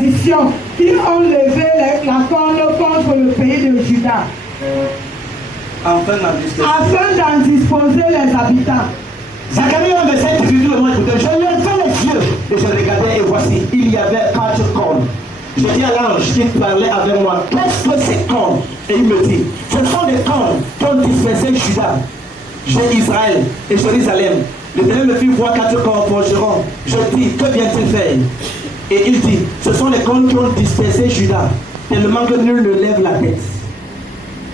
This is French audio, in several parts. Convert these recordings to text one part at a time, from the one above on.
Qui ont levé la corne contre le pays de Juda, afin d'en disposer les habitants. Zacharie 1, verset 18, je levai les yeux et je regardais et voici, il y avait 4 cornes. Je dis à l'ange qui parlait avec moi, qu'est-ce que ces cornes? Et il me dit, ce sont des cornes qui ont dispersé Juda, Israël et Jérusalem. Le Seigneur me fit voir 4 cornes forgerons. Je dis, que vient-il faire? Et il dit, ce sont les cornes qui ont dispersé Juda, tellement que nul ne lève la tête.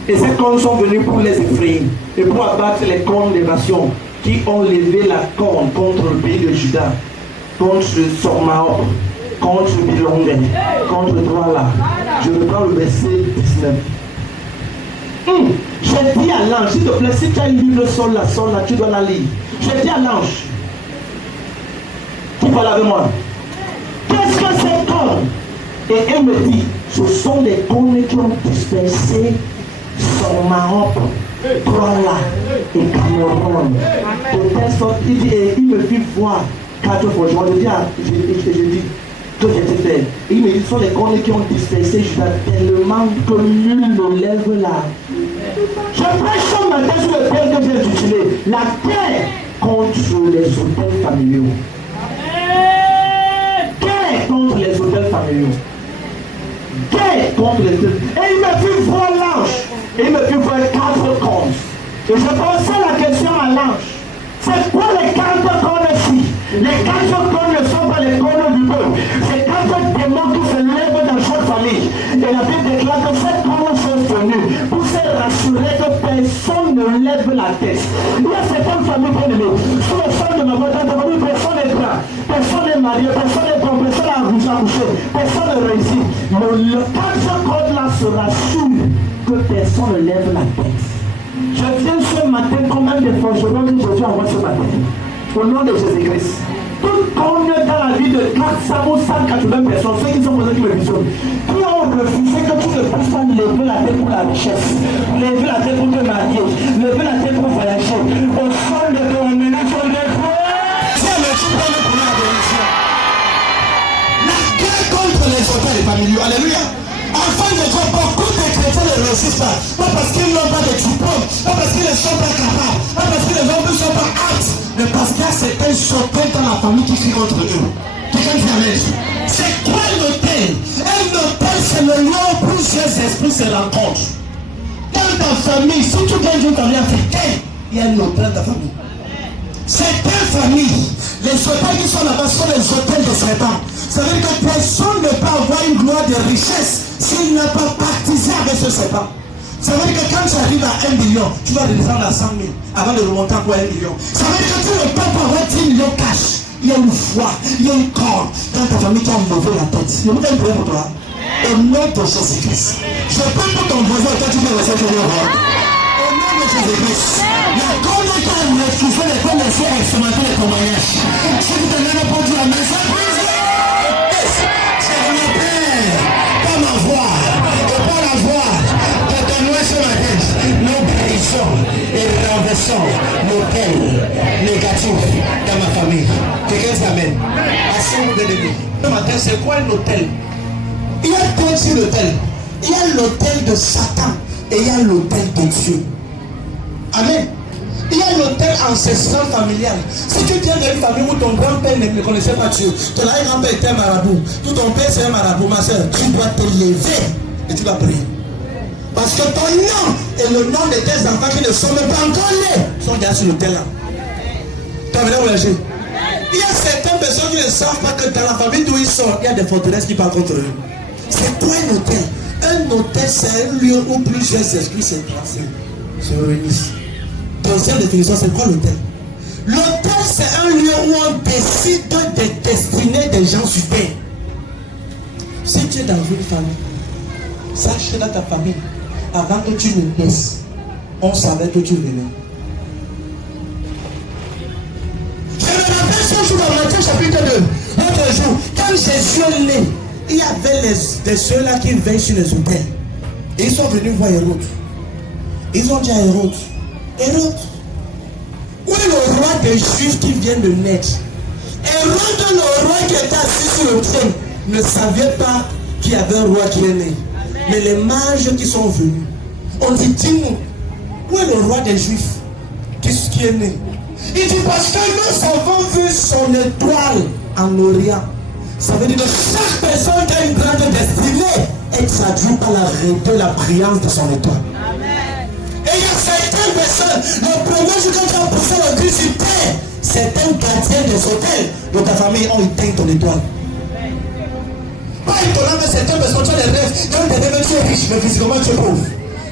Et ces cornes sont venues pour les effrayer et pour abattre les cornes des nations qui ont levé la corne contre le pays de Juda, contre Sormaop, contre Bilongé, contre toi là. Je reprends le verset 19. J'ai dit à l'ange, s'il te plaît, si tu as lu le sol là, tu dois la lire. J'ai dit à l'ange, qui parle avec moi, qu'est-ce que c'est cornes? Et elle me dit, ce sont des cornes qui ont dispersé Sormaop, Trola et Cameroun. De telle sorte, il dit, et il me fit voir 4 forgerons. Je dis, que j'ai fait. Et il me dit, ce sont les cornes qui ont dispersé Juda tellement que nul ne lève là. Je prêche ce matin sur le thème que j'ai intitulé la guerre contre les hôtels familiaux. Guerre contre les hôtels familiaux. Guerre contre les hôtels. Et il m'a fait voir l'ange. Et il m'a fait voir 4 cornes. Et je posais la question à l'ange. C'est quoi les 4 cornes-ci? Les 4 cornes ne sont pas les cornes du peuple. C'est 4 démons qui se lèvent dans chaque famille. Et la Bible déclare que ces cornes sont venues pour se rassurer que personne ne lève la tête. Il y a certaines familles bien aimées. Sous le sang de ma voix, dans ta famille, personne n'est grand. Personne n'est marié, personne n'est bon, personne n'a accouché, personne ne réussit. Mais le 4 cornes-là se rassurent que personne ne lève la tête. Je viens ce matin comme un des forgerons que Jésus envoie ce matin. Au nom de Jésus-Christ. Tout corne dans la vie de 400 ou 180 personnes, ceux qui sont posés qui me visionnent, qui ont refusé que tu ne puisses pas lever la tête pour la richesse, lever la tête pour te marier, lever la tête pour voyager. Au sol de ton ménage, on est prêt. C'est le type de la guerre contre les hôtels familiaux. Alléluia. Enfin, de Dieu, beaucoup de chrétiens ne réussissent pas. Pas parce qu'ils n'ont pas de diplôme, pas parce qu'ils ne sont pas capables, pas parce que les hommes ne sont pas aptes, mais parce qu'il y a certains hôtels dans la famille qui crient contre eux. Quelqu'un dit amen. C'est quoi l'hôtel? Un hôtel, c'est le lieu où plusieurs esprits se rencontrent. Dans ta famille, si tu gagnes une famille africaine, il y a un hôtel dans ta famille. Certaines familles, les hôtels qui sont là-bas sont les hôtels de Satan. Ça veut dire que personne ne peut avoir une gloire de richesse s'il n'a pas participé avec ce Satan. Ça veut dire que quand tu arrives à 1 million, tu vas descendre à 100 000 avant de remonter encore à 1 million. Ça veut dire que tu ne peux pas avoir 10 millions cash. Il y a une foi, il y a une corps dans ta famille qui a levé la tête. Je vous donne pour toi. Au nom de Jésus-Christ. Je prie pour ton voisin quand tu peux recevoir le roi. Au nom de Jésus-Christ. La corne qui a refusé de te laisser expérimenter les témoignages. Si vous te lèves pour dire amen, ça brise. C'est mon Père, pas ma voix, et pas la voix de ton nom ce matin. Nous brisons et renversons l'hôtel négatif dans ma famille. Quelqu'un s'amène. Assez de début. Ce matin, c'est quoi un hôtel? Il y a 2 sur l'hôtel. Il y a l'hôtel de Satan et il y a l'hôtel de Dieu. Amen. Il y a l'hôtel ancestral familial. Si tu viens d'une famille où ton grand-père ne connaissait pas Dieu, ton arrière-grand-père était un marabout, tout ton père c'est un marabout, ma soeur, tu dois te lever et tu vas prier. Parce que ton nom et le nom de tes enfants qui ne sont même pas encore nés sont déjà sur l'hôtel là. Tu as venu voyager. Il y a certaines personnes qui ne savent pas que dans la famille d'où ils sont, il y a des forteresses qui parlent contre eux. C'est quoi un hôtel? Un hôtel, c'est un lieu où plusieurs esprits se réunissent. Deuxième définition, c'est quoi l'hôtel? L'hôtel, c'est un lieu où on décide des destinées des gens sur terre. Si tu es dans une famille, sache que dans ta famille, avant que tu ne naisses, on savait que tu venais. Je me rappelle ce jour dans Matthieu chapitre 2. L'autre jour, quand Jésus est né, il y avait des ceux-là qui veillent sur les hôtels. Et ils sont venus voir Hérode. Ils ont dit à Hérode, Hérode, où est le roi des Juifs qui vient de naître? Hérode, le roi qui était assis sur le trône, ne savaient pas qu'il y avait un roi qui est né. Mais les mages qui sont venus, on dit, dis-nous, où est le roi des Juifs qui est né? Il dit, parce que nous avons vu son étoile en Orient. Ça veut dire que chaque personne qui a une grande destinée est traduite par la réalité, la brillance de son étoile. Amen. Et il y a certaines personnes, le premier jour quand tu as poussé le Christ sur terre, certains gardiens des hôtels de ta famille ont éteint ton étoile. Pas étonnant que certaines personnes, tu as des rêves, quand tu es tu es riche, mais physiquement tu es pauvre.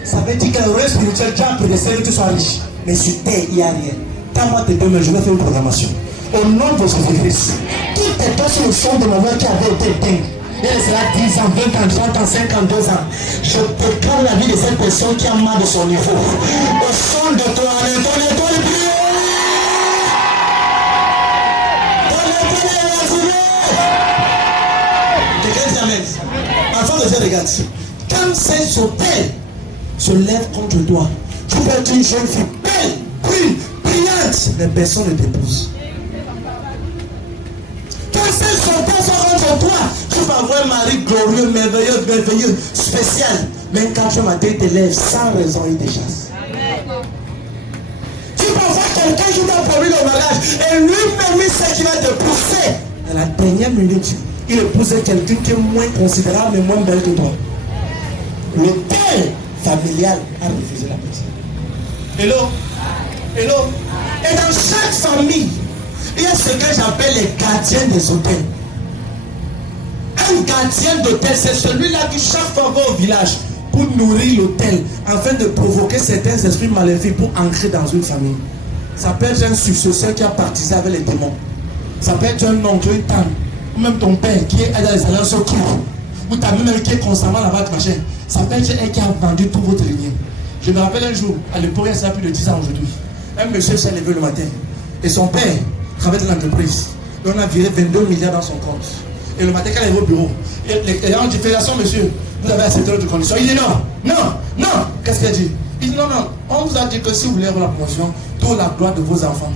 Ça veut dire qu'un rêve spirituel, Dieu a prédestiné que tu sois riche. Mais sur terre, il n'y a rien. Quand moi tes deux mains, je vais faire une programmation. Au nom de Jésus-Christ, toutes tes dents sur le son de ma voix qui avait été éteinte, elle sera 10 ans, 20 ans, 30 ans, 52 ans. Je déclare la vie de cette personne qui a mal de son niveau. Au son de ton étoile brille. Enfant de Dieu, regarde. Quand ces hôtels se lèvent contre toi, tu peux être une jeune fille belle, brune, brillante, mais personne ne t'épouse. Quand ces hôtels sont contre toi, tu vas avoir un mari glorieux, merveilleux, spécial. Même quand tu matin, il te lève sans raison, il te chasse. Tu peux voir quelqu'un qui t'a promis le mariage et lui-même il sait qu'il va te pousser. À la dernière minute, il épousait quelqu'un qui est moins considérable mais moins belle que toi. L'hôtel familial a refusé la personne. Hello? Et dans chaque famille, il y a ce que j'appelle les gardiens des hôtels. Un gardien d'hôtel, c'est celui-là qui chaque fois va au village pour nourrir l'hôtel, afin de provoquer certains esprits maléfiques pour ancrer dans une famille. Ça peut être un successeur qui a partisé avec les démons. Ça peut être un oncle, une tante, ou même ton père qui est dans les alliances autour, ou ta mère qui est constamment là-bas, machin. Ça peut être elle qui a vendu toute votre lignée. Je me rappelle un jour, à l'époque, ça a plus de 10 ans aujourd'hui. Un monsieur s'est levé le matin et son père travaillait dans l'entreprise. Et on a viré 22 milliards dans son compte. Et le matin, quand il est au bureau, les gens ont dit, félicitations monsieur, vous avez accepté notre condition. Il dit non. Qu'est-ce qu'il a dit? Il dit non. On vous a dit que si vous voulez avoir la promotion, toute la gloire de vos enfants,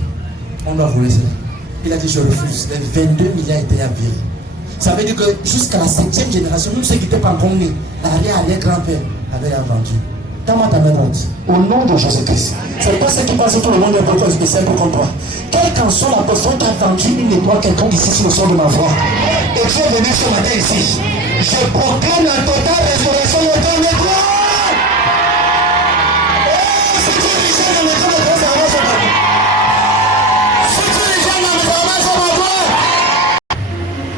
on doit voler cela. Il a dit je refuse. Les 22 milliards étaient à virer. Ça veut dire que jusqu'à la 7e génération, même ceux qui n'étaient pas encore nés, l'arrière-grand-père avait vendu. Tends-moi ta main droite. Au nom de Jésus-Christ. C'est pas ce qui passe tout le monde est pourquoi je simple contre toi. Quelle qu'en soit la personne qui a vendu une étoile quelconque ici sur le son de ma voix. Et tu es venu ce matin ici. Je proclame la totale résurrection de ton étoile. Si tu es déjà dans l'étoile de ton cerveau, c'est pas. Si tu es déjà dans l'étoile, c'est pas.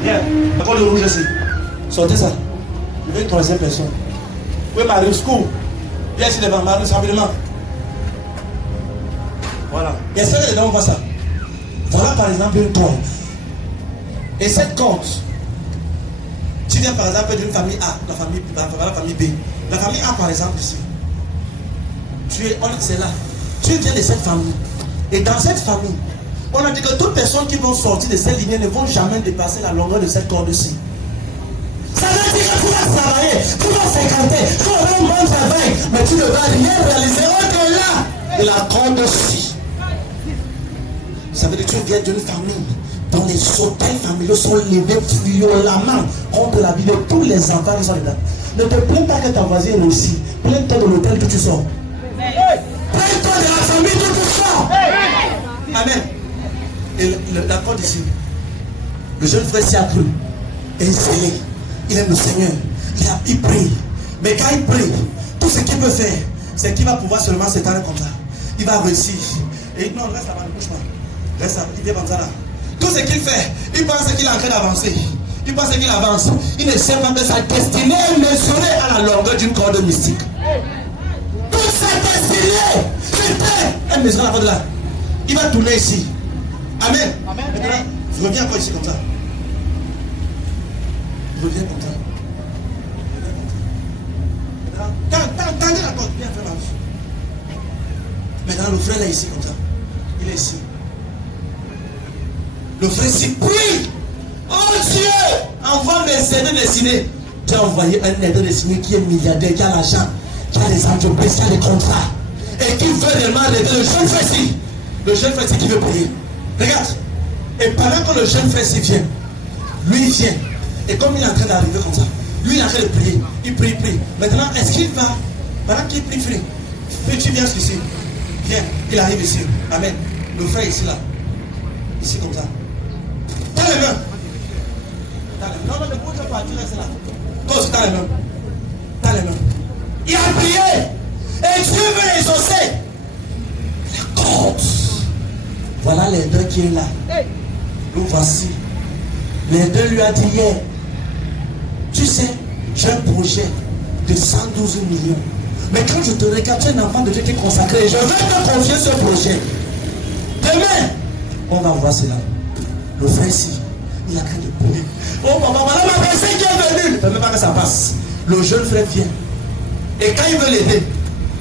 Viens, d'accord le rouge ici. Sortez ça. Je veux une troisième personne. Oui, Marie, secours. Viens ici devant Marie, rapidement. Voilà. Il y a ça dedans, on voit ça. Voilà par exemple une corde. Et cette corde, tu viens par exemple d'une famille A, la famille B. La famille A par exemple ici. C'est là. Tu viens de cette famille. Et dans cette famille, on a dit que toutes les personnes qui vont sortir de cette lignée ne vont jamais dépasser la longueur de cette corde-ci. Ça veut dire que tu vas travailler, tu vas fréquenter, tu auras un bon travail, mais tu ne vas rien réaliser au-delà de la corde-ci. Ça veut dire que tu viens d'une famille dont les hôtels familiaux sont levés violemment contre la vie de tous les enfants qui sont dedans. Ne te plains pas que ta voisine réussit. Plains-toi de l'hôtel que tu sors. Plains-toi de la famille que tu sors. Amen. Et la corde ici. Le jeune frère s'y a cru. Et il s'est levé. Il aime le Seigneur. Il prie. Mais quand il prie, tout ce qu'il peut faire, c'est qu'il va pouvoir seulement s'étendre comme ça. Il va réussir. Et non, reste là-bas, ne bouge pas. Reste là, il vient comme ça là. Tout ce qu'il fait, il pense qu'il est en train d'avancer. Il pense qu'il avance. Il ne sait pas que sa destinée est mesurée à la longueur d'une corde mystique. Toute sa destinée, c'est elle mesure la corde là. Il va tourner ici. Amen. Maintenant, je reviens encore ici comme ça. Je reviens comme ça. Tendez la corde, bien faire la. Maintenant, le frère est ici comme ça. Il est ici. Le frère s'y prie. Oh Dieu, envoie mes aidés destinés. Tu as envoyé un aidé destiné qui est milliardaire, qui a l'argent, qui a des entreprises, qui a des contrats. Et qui veut réellement aider le jeune frère-ci. Le jeune frère-ci qui veut prier. Regarde. Et pendant que le jeune frère-ci vient, lui il vient. Et comme il est en train d'arriver comme ça, lui il est en train de prier. Il prie, prie. Maintenant, est-ce qu'il va, pendant qu'il prie, prie, tu viens jusqu'ici. Viens, il arrive ici. Amen. Le frère ici, là. Ici, comme ça. T'as les mains. Non, non, ne bouge pas, tu restes là. Toi aussi, t'as les mains. T'as les mains. Il a prié. Et Dieu veut les exaucer. La côte. Voilà les deux qui est là. Nous voici. Les deux lui a dit hier, tu sais, j'ai un projet de 112 millions. Mais quand je te regarde, tu es un enfant de Dieu qui est consacré. Je vais te confier ce projet. Demain, on va voir cela. Le frère ici, il a craint de prier. Oh papa, voilà ma personne qui est venue. Ne permet pas que ça passe. Le jeune frère vient. Et quand il veut l'aider,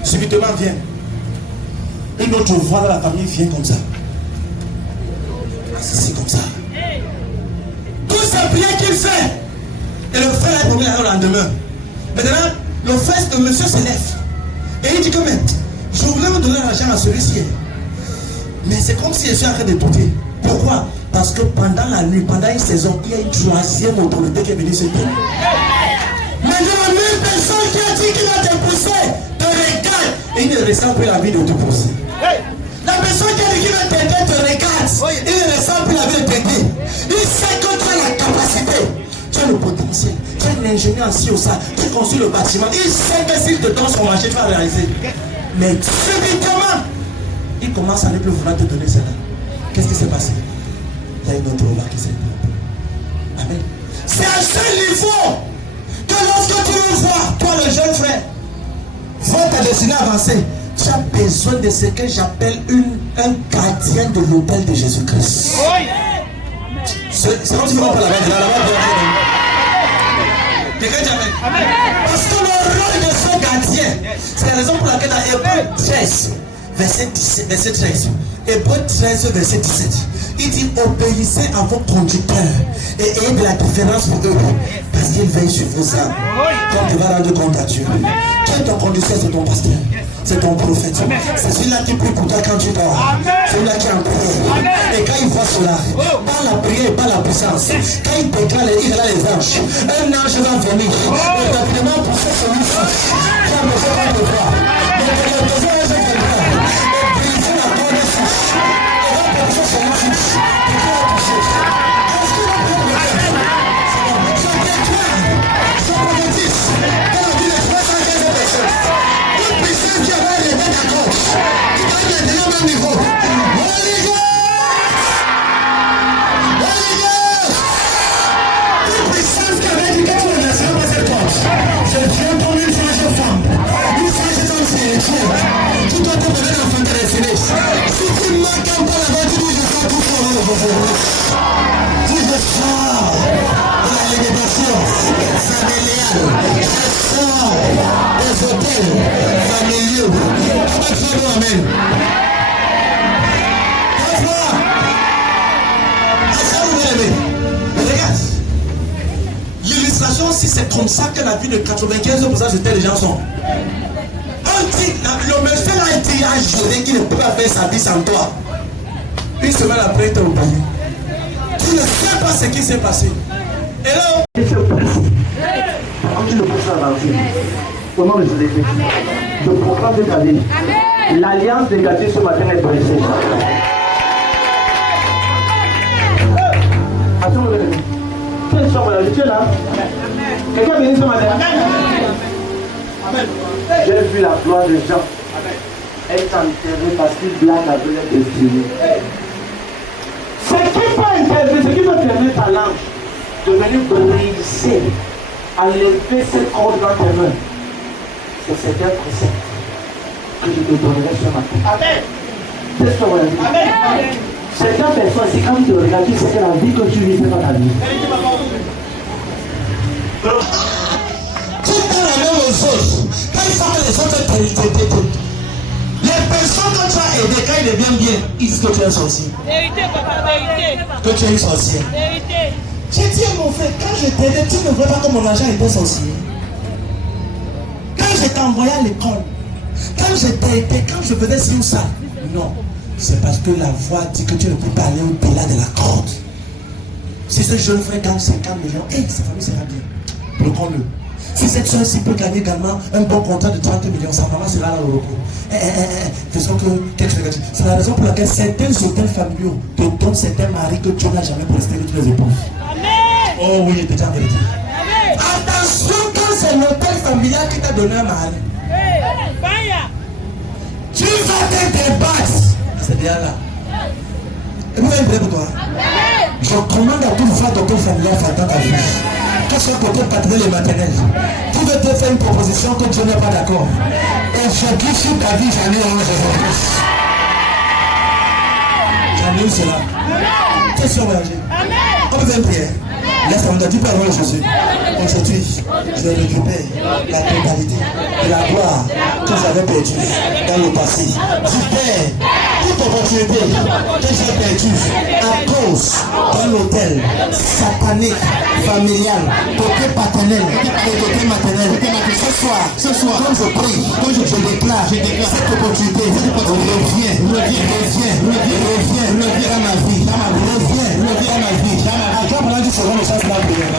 subitement vient. Une autre voix dans la famille vient comme ça. C'est comme ça. Tout ces prières qu'il fait. Et le frère a promis le lendemain. Maintenant, le frère de monsieur se lève. Et il dit que mais, je voulais me donner l'argent à celui-ci. Mais c'est comme si je suis en train de douter. Pourquoi? Parce que pendant la nuit, pendant une saison, il y a une troisième autorité qui est venue se donner. Maintenant, la même personne qui a dit qu'il va te pousser, te regarde. Et il ne ressent plus la vie de te pousser. La personne qui a dit qu'il va t'aider te regarde. Il ne ressent plus la vie de t'aider. Il sait que tu as la capacité. Tu as le potentiel. Tu es un ingénieur en ci ou ça. Tu construis le bâtiment. Il sait que s'il te donne son marché, tu vas réaliser. Mais subitement, il commence à ne plus vouloir te donner cela. Qu'est-ce qui s'est passé? Il y a une autre voix qui s'est donnée. Amen. C'est à ce niveau que lorsque tu le vois, toi le jeune frère, vois ta destinée avancer. Tu as besoin de ce que j'appelle un gardien de l'autel de Jésus-Christ. C'est comme si on parle là-bas. Parce que le rôle de ce gardien, c'est la raison pour laquelle dans Hébreu 13, verset 13, Hébreu 13, verset 17, il dit obéissez à vos conducteurs et ayez de la différence pour eux, parce qu'ils veillent sur vos âmes. Quand tu vas rendre compte à Dieu, qui est ton conducteur? C'est ton pasteur, c'est ton prophète, c'est celui-là qui prie pour toi quand tu dors, celui-là qui est en prière. Et quand il voit cela, par la prière et par la puissance, quand il déclare il a les anges, un ange va venir et rapidement pousser celui-ci qui a besoin de voir. Donc il a besoin de quelqu'un et briser la corde ici. Et va pousser celui-ci qui va toucher. Est-ce qu'il va pouvoir le faire? Je déclare, je prophétise que la vie de 315 personnes, toute puissance qui avait levé ta gauche, qui va être au même niveau. Holy Ghost! Holy Ghost! Toute puissance qui avait dit que tu ne laisseras pas cette porte, je viens comme une frange femme, une frange femme spirituelle, qui doit te donner l'enfant de référé. Si tu manques un peu la voix, tu dis je sors tout pour eux. Si je sors de la limitation familiale, je sors des hôtels familiaux. Amen. Regarde. L'illustration, si c'est comme ça que la vie de 95% des gens sont. On dit, le monsieur là, il a juré qu'il ne peut pas faire sa vie sans toi. Une semaine après, il t'a oublié. Tu ne sais pas ce qui s'est passé. Et là, il se pousse. Quand tu le pousses à l'aventure, au nom de Jésus-Christ, je proclame de ta vie. L'alliance négative ce matin est brisée. Tu es là? Quelqu'un est venu ce matin? Amen. J'ai vu la gloire des gens être enterrée parce qu'ils blaguent avec leur destinée. Ce qui peut intervenir, ce qui peut permettre à l'ange de venir briser, à lever cette corde dans tes mains, c'est cet précepte que je te donnerai ce matin. Amen. C'est ce qu'on va dire. Amen. Certaines personnes, c'est quand tu te regardes, tu sais que la vie que tu vis, c'est pas ta vie. Tu parles la même aux autres. Quand il faut que les autres t'écoutent. Les personnes que tu as aidées, quand ils deviennent bien, ils disent que tu es un sorcier. Vérité, papa, vérité. Que tu es une sorcière. Vérité. J'ai dit à mon frère, quand je t'aidais, tu ne vois pas que mon argent était sorcier. Quand je t'envoyais à l'école, quand je t'aidais, quand je faisais ci ou ça, non. C'est parce que la voix dit que tu ne peux pas aller au-delà de la corde. Si ce jeune frère gagne 50 millions, sa famille sera bien. Bloquons-le. Si cette soeur-ci peut gagner également un bon contrat de 30 millions, sa maman sera là au repos. Faisons que quelque chose. C'est la raison pour laquelle certains hôtels familiaux te donnent certains maris que Dieu n'a jamais posté que tu les épouses. Amen. Oh oui, c'est déjà vérité. Attention quand c'est l'hôtel familial qui t'a donné un mari. Tu vas te débattre. C'est bien là. Et vous avez prêt pour toi? Je commande à tout le frère d'hôtel familial dans ta vie. Que ce côté paternel et maternel, tu veux te faire une proposition que Dieu n'est pas d'accord. Et je dis sur ta vie, j'en ai un Jésus. J'en ai eu cela. Tu es surveillé. On peut faire une prière. Laisse-moi dire, tu peux avoir Jésus. Aujourd'hui, je vais récupérer la totalité de la gloire que j'avais perdue dans le passé. Je perds toute opportunité que j'ai perdue à cause d'un hôtel satanique, familial, côté paternel et côté maternel. Ce soir, comme je prie, comme je déclare cette opportunité, reviens à ma vie, reviens à ma vie. Après, pendant 10 secondes, ça sera prière.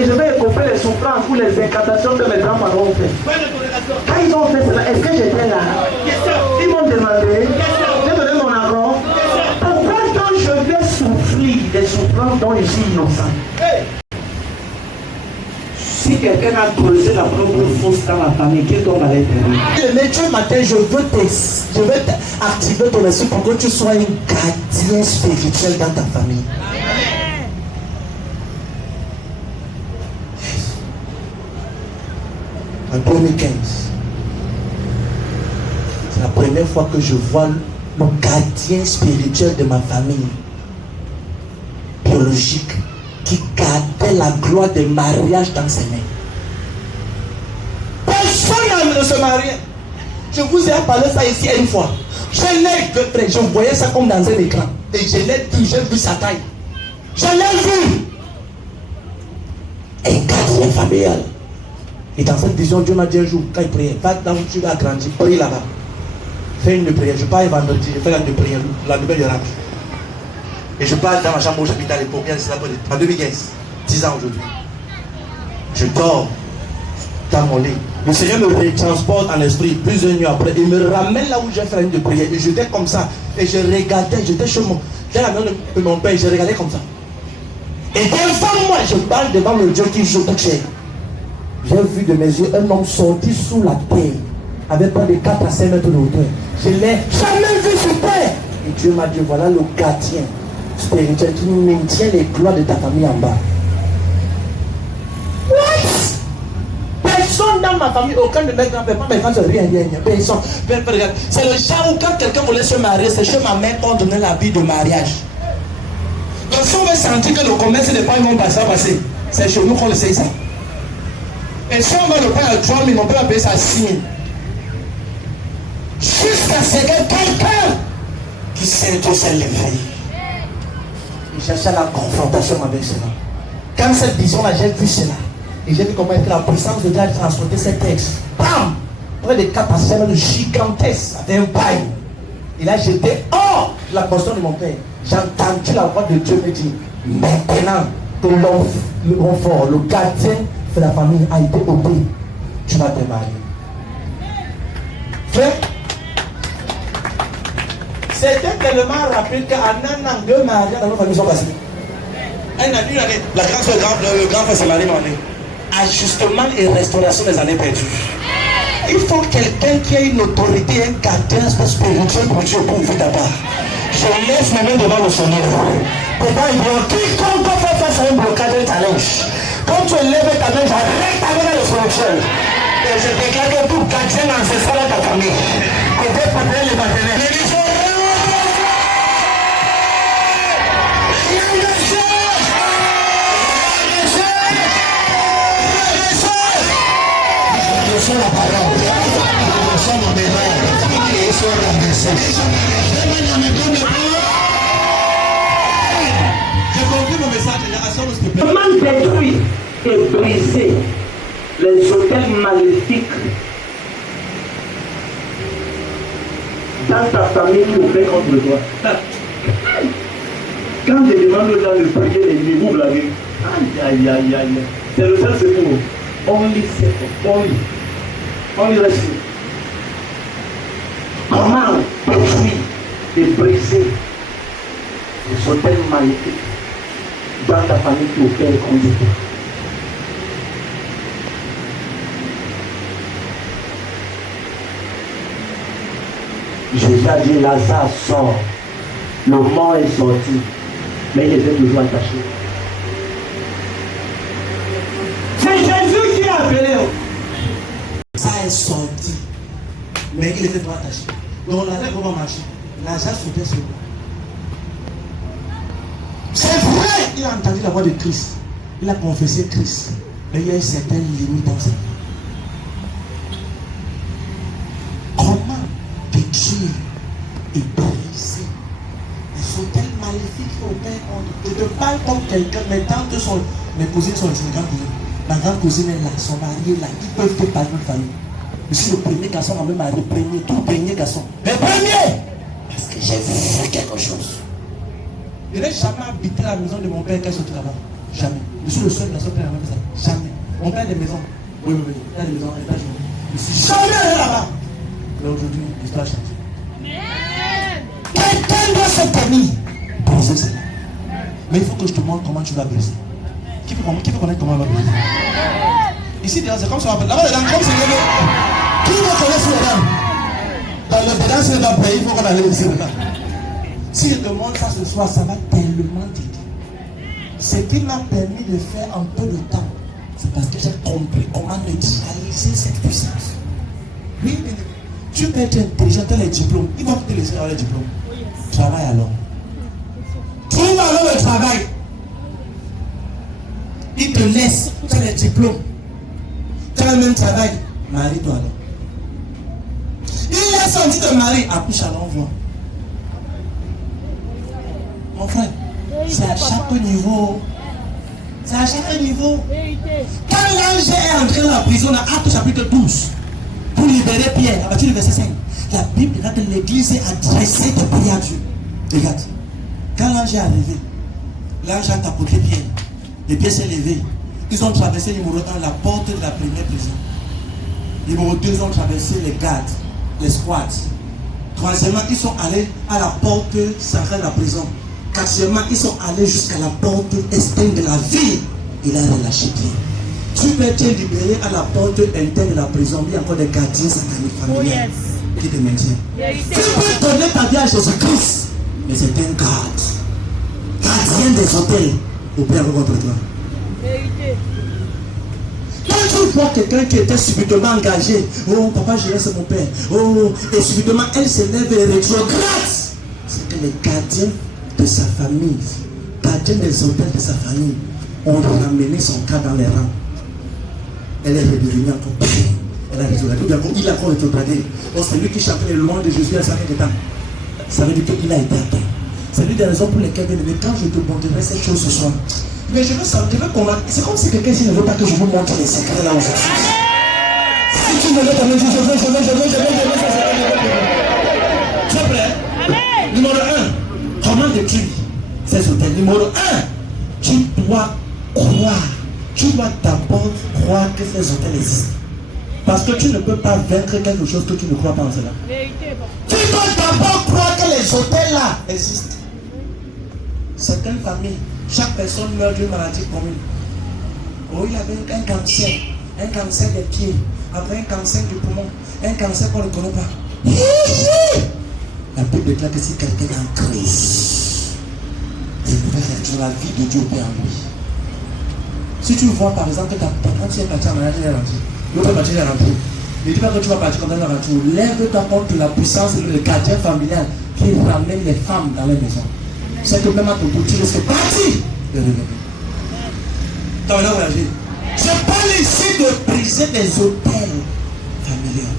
Et je vais écouper les souffrances ou les incantations que mes grands-parents ont fait. Quand ils ont fait cela, est-ce que j'étais là? Ils m'ont demandé, j'ai donné mon accord. Pourquoi quand je vais souffrir des souffrances dont je suis innocent? Si quelqu'un a creusé la propre fosse dans la famille, qu'il doit aller terminer. Mais Dieu matin, je veux activer ton esprit pour que tu sois un gardien spirituel dans ta famille. En 2015, c'est la première fois que je vois mon gardien spirituel de ma famille biologique qui gardait la gloire de mariage dans ses mains. Personne n'a de se marier. Je vous ai parlé ça ici une fois. Je voyais ça comme dans un écran. Et j'ai vu sa taille. Je l'ai vu. Un gardien familial. Et dans cette vision, Dieu m'a dit un jour, quand il priait, va là où tu vas grandir, prie là-bas. Fais une prière. Je pars vendredi, je fais la prière, la nouvelle de Rache. Et je pars dans la chambre où j'habite à l'époque, en 2015, 10 ans aujourd'hui. Je dors dans mon lit. Le Seigneur me transporte en esprit plusieurs nuits après. Il me ramène là où j'ai fait la nuit de prière. Et j'étais comme ça. Et je regardais, j'étais chez moi. Dans la maison de mon père, je regardais comme ça. Et devant moi, je parle devant le Dieu qui joue touché. J'ai vu de mes yeux un homme sorti sous la terre, avec près de 4 à 5 mètres de hauteur. Je ne l'ai jamais vu sur terre. Et Dieu m'a dit, voilà le gardien spirituel qui maintient les gloires de ta famille en bas. What? Personne dans ma famille, aucun de mes grands-pères, pas mes grands, rien. Personne. C'est le genre où quand quelqu'un voulait se marier, c'est chez ma mère qu'on donnait l'habit de mariage. Donc si on veut sentir que le commerce n'est pas mon passer, c'est chez nous qu'on le sait ça. Et si on va le payer à 3 000, on peut payer ça à 6 000. Jusqu'à ce que quelqu'un qui sait tout ça l'éveille. Il cherchait la confrontation avec cela. Quand cette vision-là, j'ai vu cela. Et j'ai vu comment était la puissance de Dieu à transporter ces textes. Bam! Près de 4 à 5 mètres gigantesques, avec un paille. Il a jeté hors de la portion de mon père. J'ai entendu la voix de Dieu me dire, maintenant que l'homme fort, le gardien de la famille a été obéi, tu vas te marier. Frère, c'était tellement rapide qu'en un an, 2 mariages dans nos familles sont passés. Elle a dit, la grande soeur, le grand frère s'est marié. Ajustement et restauration des années perdues. Il faut quelqu'un qui a une autorité, un gardien spirituel pour Dieu pour vivre d'abord. Je lève mes mains devant le Seigneur. Devant il dit, quiconque fait face à un blocage, un challenge. Quand tu lèves ta main, j'arrête ta main dans le spirituel. Et je déclare que tout gardien ancestral à ta famille, que Dieu protège les partenaires. La parole, nous sommes en erreur, et ils sont rabaissés. J'ai compris mon message, comment détruire et briser les hôtels maléfiques dans ta famille qui opèrent contre toi. Quand je demande aux gens de prier les niveaux de la vie, aïe, aïe, aïe, aïe, c'est le seul secours. Only second, only rescue. Comment détruire et briser les hôtels maléfiques dans ta famille qui opère contre toi? Jésus a dit, Lazare sort. Le mort est sorti, mais il était toujours attaché. C'est Jésus qui a appelé. Ça est sorti, mais il était toujours attaché. Donc Lazare comment marcher? Lazare sautait sur lui. C'est vrai, il a entendu la voix de Christ. Il a confessé Christ. Mais il y a une certaine limite dans ça. Comment détruire et briser les hôtels maléfiques qui opèrent contre? Je te parle comme quelqu'un, mes tantes sont, mes cousines sont mes grandes cousines. Ma grande cousine est là, son mari est là. Ils peuvent te parler de famille. Je suis le premier garçon à me marier, tout premier garçon. Mais premier! Parce que j'ai vu quelque chose. Je n'ai jamais habité la maison de mon père quand je suis là-bas. Jamais. Je suis le seul garçon qui a jamais fait ça. Jamais. Mon père a des maisons. Oui. Il a des maisons à l'étage. Je ne suis jamais allé là-bas. Mais aujourd'hui, l'histoire change. Quelqu'un doit se permis briser cela. Mais il faut que je te montre comment tu vas briser. Qui peut connaître comment on va briser? Ici, c'est comme ça. Là-bas, les dames, comme c'est levé. Qui veut connaître les dames? Dans le bédard, c'est dans le pays, il faut qu'on aille ici. Si je te montre ça ce soir, ça va tellement t'aider. Ce qui m'a permis de faire un peu de temps, c'est parce que j'ai compris comment neutraliser cette puissance. Oui, tu peux être intelligent, tu as les diplômes. Il va te laisser avoir les diplômes. Travaille alors. Trouve alors le travail. Il te laisse, tu as les diplômes. Tu as le même travail. Marie-toi alors. Il laisse on dit te marier. Accouche à l'envoi. Mon frère, c'est à chaque niveau. C'est à chaque niveau. Quand l'ange est entré dans la prison, dans Actes chapitre 12, pour libérer Pierre, à partir du verset 5, la Bible dit que l'église est adressée de prier à Dieu. Regarde, quand l'ange est arrivé, l'ange a tapoté Pierre. Les pieds s'est levé. Ils ont traversé numéro 1, la porte de la première prison. Numéro 2, ils ont traversé les gardes, les squats. Troisièmement, ils sont allés à la porte centrale de la prison. Quatrièmement, ils sont allés jusqu'à la porte externe de la ville. Il a relâché Pierre. Tu peux être libéré à la porte interne de la prison. Il y a encore des gardiens sataniques familiaux qui te maintiennent. Tu peux donner ta vie à Jésus-Christ, mais c'est un garde. Gardien des hôtels opère contre toi. Quand tu vois quelqu'un qui était subitement engagé, oh papa je laisse mon père, oh, et subitement elle se lève et rétrograde, c'est que les gardiens de sa famille, gardiens des hôtels de sa famille, ont ramené son cas dans les rangs. Elle est redevenue encore pire. Elle a rétrogradé. Il a encore rétrogradé. Oh, c'est lui qui chantait le nom de Jésus à 5 ans. Ça veut dire qu'il a été atteint. C'est l'une des raisons pour lesquelles, quand je te montrerai cette chose ce soir, mais je veux convaincre. C'est comme si quelqu'un ici ne veut pas que je vous montre les secrets là aujourd'hui. Si tu me lèves ta main, je veux. Tu es prêt? Numéro 1, comment détruire ces hôtels? Numéro 1, tu dois croire. Tu dois d'abord croire que ces hôtels existent. Parce que tu ne peux pas vaincre quelque chose que tu ne crois pas en cela. Tu dois d'abord croire que les hôtels là existent. Certaines familles, chaque personne meurt d'une maladie commune. Oh, il avait un cancer des pieds, après un cancer du poumon, un cancer qu'on ne connaît pas. La Bible déclare que si quelqu'un est en crise, il peut faire la vie de Dieu en lui. Si tu vois par exemple que quand tu es parti en maladie, l'autre est parti à l'entrée. Ne dis pas que tu vas partir comme dans la retour. Lève-toi contre la puissance et le gardien familial qui ramène les femmes dans les maisons. C'est que même à ton bout, tu risques de partir de revenir. Tu as maintenant voyagé. Je parle ici de briser des hôtels familiaux.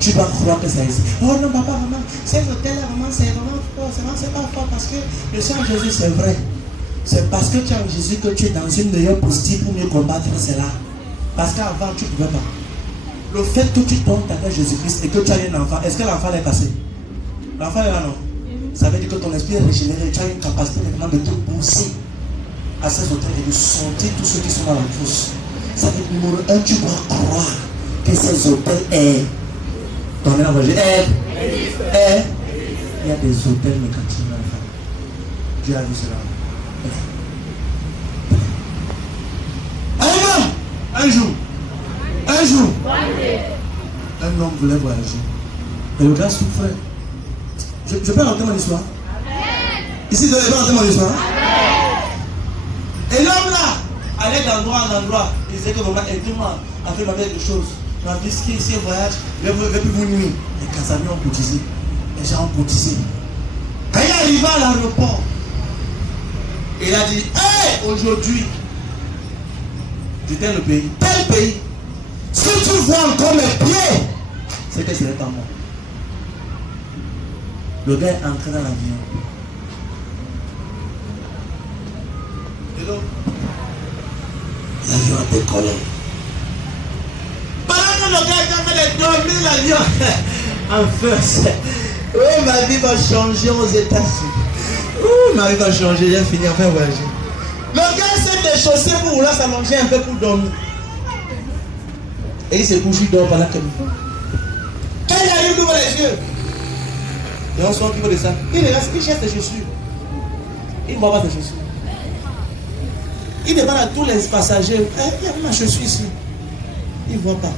Tu dois croire que ça existe. Oh non, papa, maman, ces hôtels-là, maman, c'est vraiment fort. C'est pas fort parce que le sang de Jésus, c'est vrai. C'est parce que tu es en Jésus que tu es dans une meilleure posture pour mieux combattre cela. Parce qu'avant, tu ne pouvais pas. Le fait que tu tombes avec Jésus-Christ et que tu as un enfant, est-ce que l'enfant est cassé? L'enfant est là, non? Ça veut dire que ton esprit est régénéré. Tu as une capacité maintenant de te pousser à ces hôtels et de sortir tous ceux qui sont dans la fosse. Ça veut dire numéro 1, tu dois croire que ces hôtels est. Ton enfant, il y a des hôtels négatifs dans la famille. Dieu a vu cela. Un jour, un homme voulait voyager. Et le gars souffrait. Je peux raconter mon histoire? Ici, je peux raconter mon histoire? Et l'homme là, allait d'endroit en endroit. Il disait que maman, aide-moi à faire quelque chose. Ma vie, ici, un voyage, je ne vais plus vous nuire. Les Casamis ont cotisé. Les gens ont cotisé. Quand il est arrivé à l'aéroport, il a dit, hey, aujourd'hui, du tel pays, tel pays, si tu vois encore mes pieds, c'est que ce n'est pas moi. Le gars est entré dans l'avion. Et donc, l'avion a décollé. Pendant que le gars est en train de dormir l'avion, en fait, oh, ma vie va changer aux États-Unis. Oh, ma vie va changer, j'ai fini, enfin voyager. Le gars s'est déchaussé pour vouloir s'allonger un peu pour dormir. Et il s'est couché, il dort pendant que nous. Quand il arrive, il ouvre les yeux. Et on se rend compte de ça. Il regarde, il cherche ses chaussures. Il ne voit pas ses chaussures. Il demande à tous les passagers, il y a ma chaussure ici. Il ne voit pas.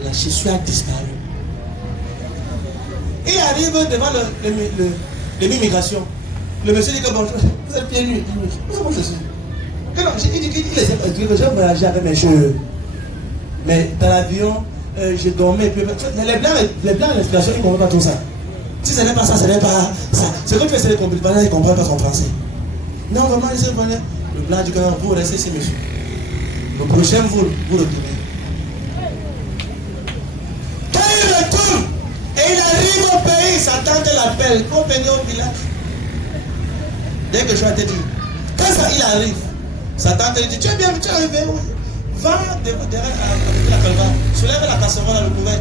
Et la chaussure a disparu. Il arrive devant l'immigration. Le monsieur dit que bonjour, vous êtes bien nu. Comment je suis? Il dit que j'ai voyagé avec mes cheveux. Mais dans l'avion, je dormais. Les blancs, l'inspiration, ils ne comprennent pas tout ça. Si ce n'est pas ça, ce n'est pas ça. C'est comme tu essaies de comprendre, ils ne comprennent pas son français. Non, vraiment, ils se connaissent. Le blanc du Canada, vous restez ici, monsieur. Le prochain, vous retournez. Quand il retourne, et il arrive au pays, Satan te l'appelle. Pour venir au village. Dès que je vais te dire, quand ça, il arrive, Satan te dit, tu es bien, tu es arrivé, oui. Va derrière la calvaire, soulève la casserole dans le couvert,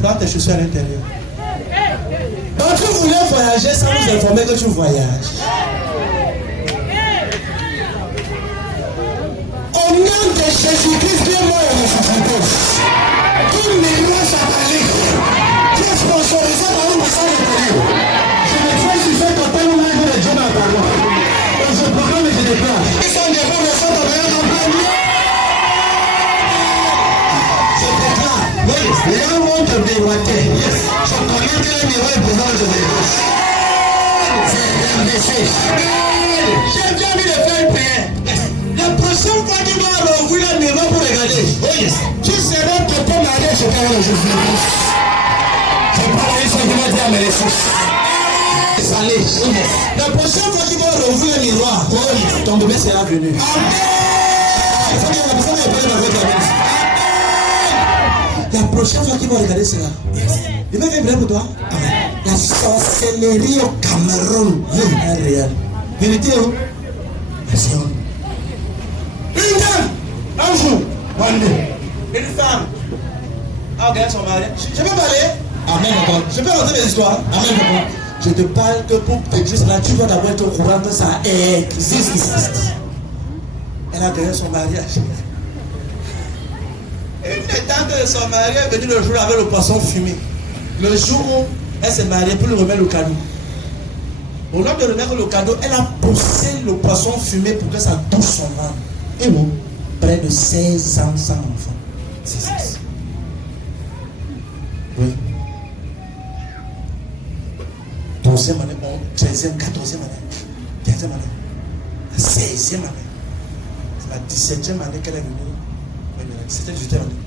prends tes chaussures à l'intérieur. Donc tu voulais voyager sans nous informer que tu voyages. Au nom de Jésus-Christ, Dieu m'a ressuscité. Tout milieu satanique qui est sponsorisé par une personne intérieure. Je me fais sur cet hôtel où il y a des gens dans ta voix. Et je proclame et je déclare. Ils sont des bons, ils sont des meilleurs compagnons. Je déclare. Yes, les gens vont te dévoiter. Yes. Je connais que le niveau est présent de Dieu. C'est imbécile. J'ai bien envie de faire une prière. La prochaine fois tu vas ouvrir le niveau pour regarder. Oh yes. Tu seras que ton mari se parle de Jésus-Christ. Je parle ici, je vais dire à mes ressources. La prochaine fois tu vas rouvrir le miroir, ton bébé sera venu. Amen. La prochaine fois qu'il va regarder cela, il va faire vrai pour toi. La sorcellerie au Cameroun est réelle. Vérité, oh? Une dame, un jour, one day, Une femme a gagné son mari. Je peux parler? Amen. Je peux raconter des histoires? Amen. Je te parle que pour te dire cela, tu dois d'abord être au courant que ça existe. Elle a gagné son mariage. Une temps que son mari est venu le jour avec le poisson fumé. Le jour où elle s'est mariée pour lui remettre le cadeau. Au lieu de remettre le cadeau, elle a poussé le poisson fumé pour que ça touche son âme. Et bon, près de 16 ans sans enfant. C'est ça. Oui. 12e année, 13e, 14e année, 15e année, 16e année. C'est la 17e année qu'elle est venue. C'était 18e année.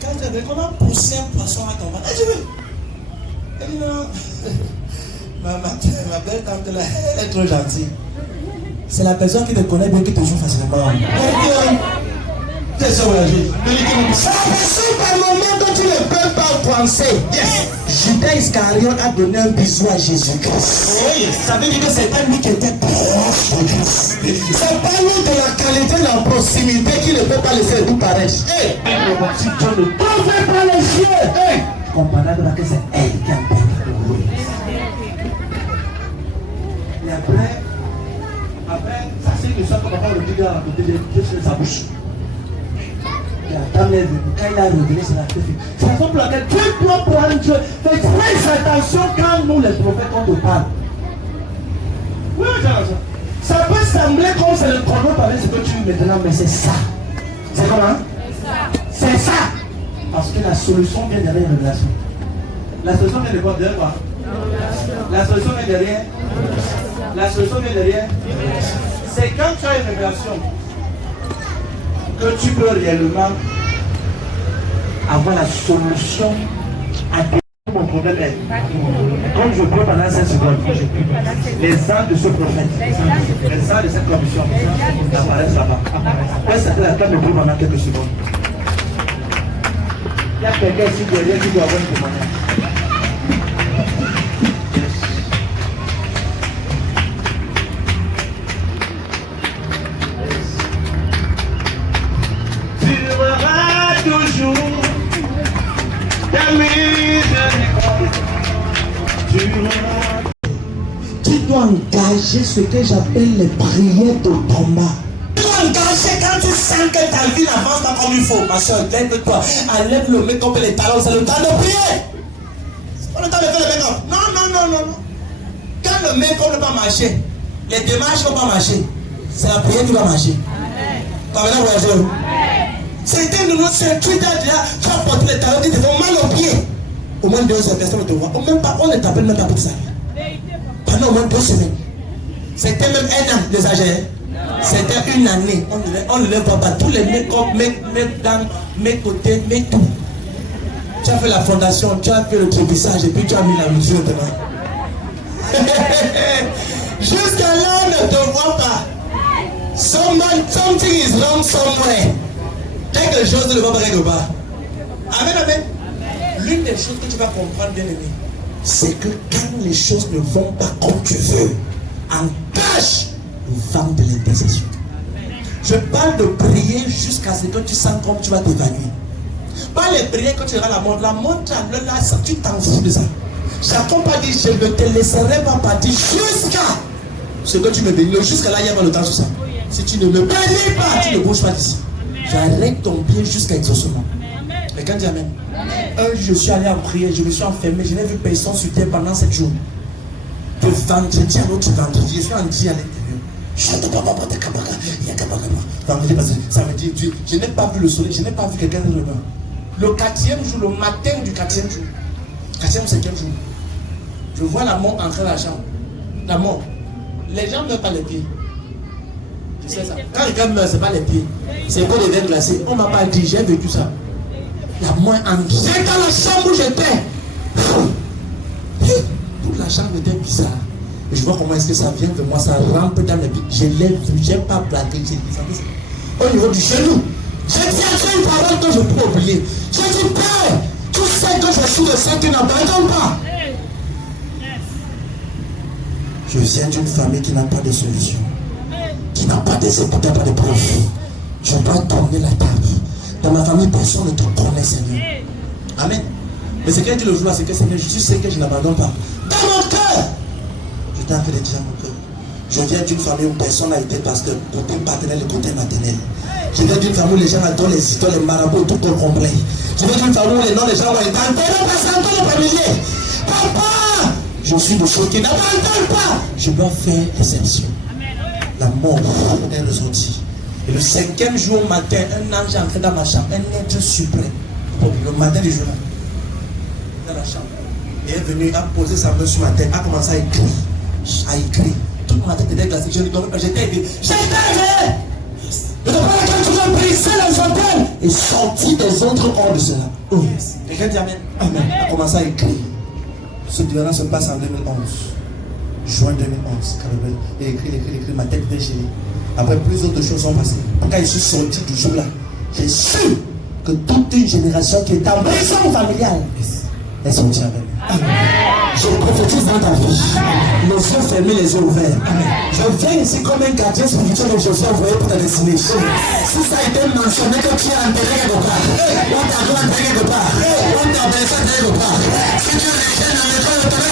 Quand elle est venue, comment pousser un poisson à ton ventre? Elle dit oui. Elle dit non. Ma belle tante là, elle est trop gentille. C'est la personne qui te connaît bien qui te joue facilement. C'est ça, par moment que tu ne peux pas penser. Yes. Judas Iscariote a donné un bisou à Jésus-Christ. Oui. Ça veut dire que c'est pas lui qui était proche de Christ. C'est pas lui de la qualité de la proximité qui ne peut pas laisser tout paraître. Si tu ne t'ouvres pas les yeux, tu comprendras que c'est elle qui a perdu le rôle. Et après, ça c'est une histoire que papa le dit à côté de sa bouche. Quand il a revenu, c'est la fille. C'est la raison pour laquelle tu dois prendre Dieu. Fais très attention quand nous, les prophètes, on te parle. Oui, ça peut sembler comme c'est le chrono avec ce que tu veux maintenant, mais c'est ça. C'est comment? C'est ça. Parce que la solution vient derrière une relation. La solution vient de quoi? Derrière quoi? La solution vient derrière. La solution vient derrière. C'est quand tu as une révélation que tu peux réellement avoir la solution à mon problème. Comme je peux pendant 5 secondes, les ans de ce prophète, les ans de cette commission apparaissent là-bas. Ouais, ça fait la table de bruit pendant quelques secondes. Il y a quelqu'un ici derrière qui doit avoir une témoignage. Tu dois engager ce que j'appelle les prières de combat. Tu dois engager quand tu sens que ta vie n'avance pas comme il faut. Ma soeur, lève-toi, enlève le make-up et les talons, c'est le temps de prier. C'est pas le temps de faire le make-up. Non. Quand le make-up ne va pas marcher, les démarches ne vont pas marcher, c'est la prière qui va marcher. Amen. Certains de nous, c'est tu as porté les talons qui te font mal aux pieds. Au moins 2 heures, personne ne te voit. On ne t'appelle même pas pour ça. Pendant au moins 2 semaines. C'était même 1 an, les âgés. C'était une année. On ne les voit pas. Tous les make-up, make-down, make-côté, make-tout. Tu as fait la fondation, tu as fait le trépissage et puis tu as mis la mesure maintenant. Jusqu'à là, on ne te voit pas. Something is wrong somewhere. Quelque chose ne va pas quelque part. Amen. L'une des choses que tu vas comprendre, bien aimé, c'est que quand les choses ne vont pas comme tu veux, engage le vent de l'intercession. Je parle de prier jusqu'à ce que tu sens comme tu vas t'évanouir. Pas les prières que tu auras la montre. La montre, là, tu t'en fous de ça. Jacob a dit, je ne te laisserai pas partir jusqu'à ce que tu me bénis. Jusqu'à là, il y a pas le temps sur ça. Si tu ne me bénis pas, tu ne bouges pas d'ici. J'arrête ton pied jusqu'à exaucement. Mais quand tu amènes, un jour je suis allé en prière, je me suis enfermé, je n'ai vu personne sur terre pendant 7 jours. De vendredi à l'autre vendredi, je suis en dit à l'intérieur. Vendredi passé, samedi, je n'ai pas vu le soleil, je n'ai pas vu quelqu'un de demain. Le 4e jour, le matin du 4e jour, 4e ou 5e jour, je vois la mort entrer dans la chambre. La mort. Les gens ne meurent pas les pieds. Tu sais ça. Quand quelqu'un meurt, ce n'est pas les pieds. C'est pas les veines glacées. On ne m'a pas dit, j'ai vécu ça. La mort entrée dans la chambre où j'étais. Toute la chambre était bizarre. Et je vois comment est-ce que ça vient de moi, ça rampe dans les pieds. Je l'ai vu, je n'ai pas plaqué. Au niveau du genou. J'ai dit à une parole que je peux oublier. J'ai dit, Père, tu sais que je suis le Saint qui n'abandonne pas. Je viens d'une famille qui n'a pas de solution, qui n'a pas des écouteurs, pas de profit. Je dois tourner la table. Dans ma famille, personne ne te connaît, Seigneur. Amen. Mais c'est qu'elle dit le jour là, c'est que Seigneur, je sais que je n'abandonne pas. Dans mon cœur, je t'ai fait dire mon cœur. Je viens d'une famille où personne n'a été pasteur, côté paternel et côté maternel. Je viens d'une famille où les gens adorent les histoires, les marabouts, tout au complet. Je viens d'une famille où les noms des gens ont été enterrés par centaines de familiers. Papa, je suis de ceux qui n'abandonnent pas. Je dois faire exception. La mort est ressortie. Et le 5e jour au matin, un ange est entré dans ma chambre, un être suprême. Le matin du jour, dans la chambre. Il est venu, a posé sa main sur ma tête, a commencé à écrire. À écrire. Toute ma tête était glacée. Je ne dormais pas, j'étais éveillé. J'étais éveillé. Je ne sais pas laquelle tu as brisé la fontaine et sorti des autres hors de cela. Oh yes. Quelqu'un dit Amen. Amen. A commencé à écrire. Ce dimanche se passe en 2011. Juin 2011. Il écrit, ma tête était gelée. Après, plusieurs autres choses sont passées. Quand je suis sorti du jour là, j'ai su que toute une génération qui est en maison familiale est sortie avec moi. Amen. Je prophétise dans ta vie. Les yeux fermés, les yeux ouverts. Amen. Je viens ici comme un gardien spirituel et je suis envoyé pour ta destinée. Si ça a été mentionné que tu es enterré quelque part, on t'a enterré quelque part, on t'a blessé quelque part, si tu es rejeté dans le corps de ton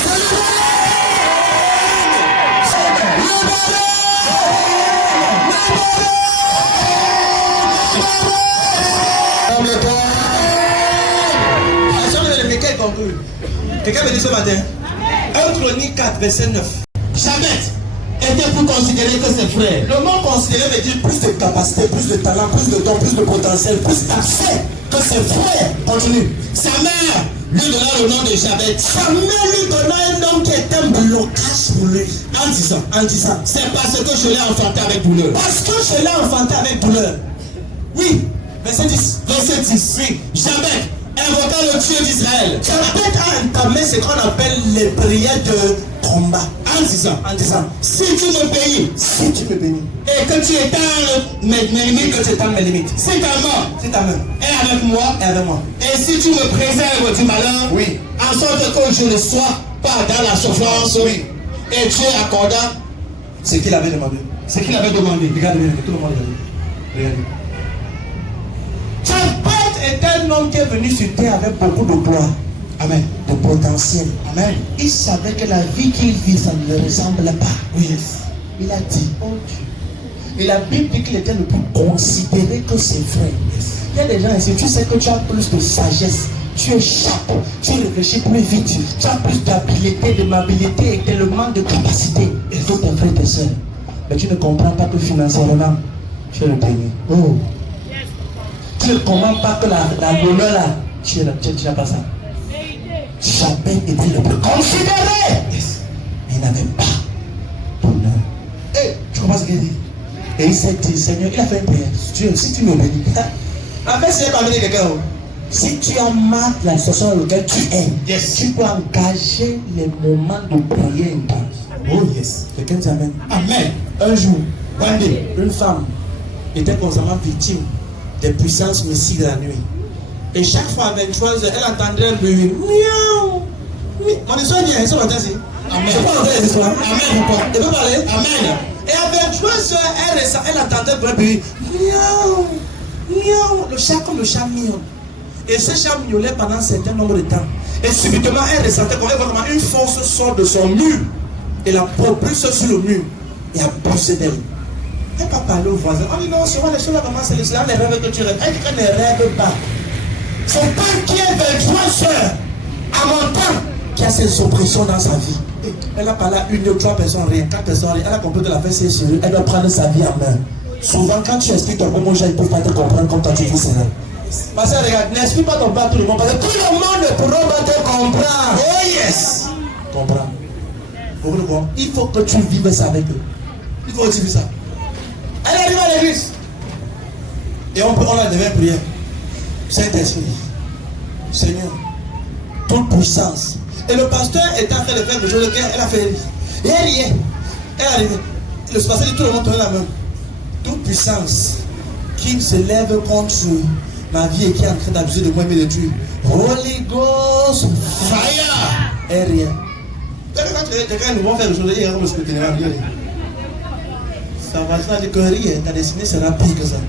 quelqu'un me dit ce matin, 1 Chronique 4, verset 9. Jamais était plus considéré que ses frères. Le mot considéré veut dire plus de capacité, plus de talent, plus de temps, plus de potentiel, plus d'accès que ses frères. Continue. Sa mère lui donna le nom de Jabet. Sa mère lui donna un nom qui est un blocage pour lui. En disant, c'est parce que je l'ai enfanté avec douleur. Parce que je l'ai enfanté avec douleur. Oui. Verset 10. Verset 10. Oui. Jabet invoquant le Dieu d'Israël. Jabet a entamé ce qu'on appelle les prières de combat. En disant, si tu me bénis, et que tu étends mes limites, si ta main est avec moi, et si tu me préserves du malheur, oui, en sorte que je ne sois pas dans la souffrance, oui, et Dieu accorda ce qu'il avait demandé. Regardez, tout le monde regardez. Jabet est un homme qui est venu sur terre avec beaucoup de gloire. Amen. De potentiel. Amen. Il savait que la vie qu'il vit, ça ne le ressemblait pas. Oui. Il a dit, oh Dieu. Et la Bible dit qu'il était le plus considéré que ses frères. Yes. Il y a des gens ici, tu sais que tu as plus de sagesse. Tu échappes, tu réfléchis plus vite. Tu as plus d'habileté, de mobilité et tellement de capacité. Et tous tes frères et tes soeurs. Mais tu ne comprends pas que financièrement, tu es le dernier. Oh. Yes. Tu ne comprends pas que la bonheur là, tu n'as pas ça. Jabet était le plus considéré. Yes. Mais il n'avait pas d'honneur. Hey, tu comprends ce qu'il dit? Et il s'est dit, Seigneur, il a fait une prière. Dieu, si tu me bénis. En fait, c'est pas amener quelqu'un. Si tu as marqué la situation dans laquelle tu es, yes, tu peux engager les moments de prière intense. Oh yes. Quelqu'un dit Amen. Amen. Un jour, une femme était constamment victime des puissances missiles de la nuit. Et chaque fois à 23h, elle entendrait un bruit. Miaou. Mon histoire dit, ce matin-ci. Amen. Je peux entendre les histoires. Amen. Tu peux parler? Amen. Et à 23h, elle entendait un bruit. Miaou. Miaou. Le chat comme le chat miaou. Et ce chat miaulait pendant un certain nombre de temps. Et subitement, elle ressentait comment une force sort de son mur. Et la propulse sur le mur. Et a poussé d'elle. Elle n'a pas parlé aux voisins. On dit non, souvent les choses là commencent à les rêves que tu rêves. Elle dit qu'elle ne rêve pas. C'est pas qui est 23 heures à mon temps qui a ses oppressions dans sa vie. Elle a parlé à 1, 2, 3 personnes, rien, 4 personnes, rien. Elle a compris de la faire sérieux. Elle doit prendre sa vie en main. Souvent, quand tu expliques ton bon gens, ils ne peuvent pas te comprendre comme toi tu dis cela. Parce que regarde, n'explique pas ton pas à tout le monde. Parce que tout le monde ne pourra pas te comprendre. Oh yes! Comprends. Il faut que tu vives ça avec eux. Il faut que tu vives ça. Elle est arrivée à l'église. Et on a devait prier. Saint-Esprit, Seigneur, toute puissance. Et le pasteur était en train de faire le jour de guerre, elle a fait. Et elle y est. Elle est arrivée. Le pasteur dit tout le monde tourne la main. Toute puissance qui se lève contre ma vie et qui est en train d'abuser de moi et de tuer. Holy Ghost fire. Et rien. Quand nous vont faire le jour de guerre, on va se péter. Ça va dire que rien, ta destinée sera pire que ça.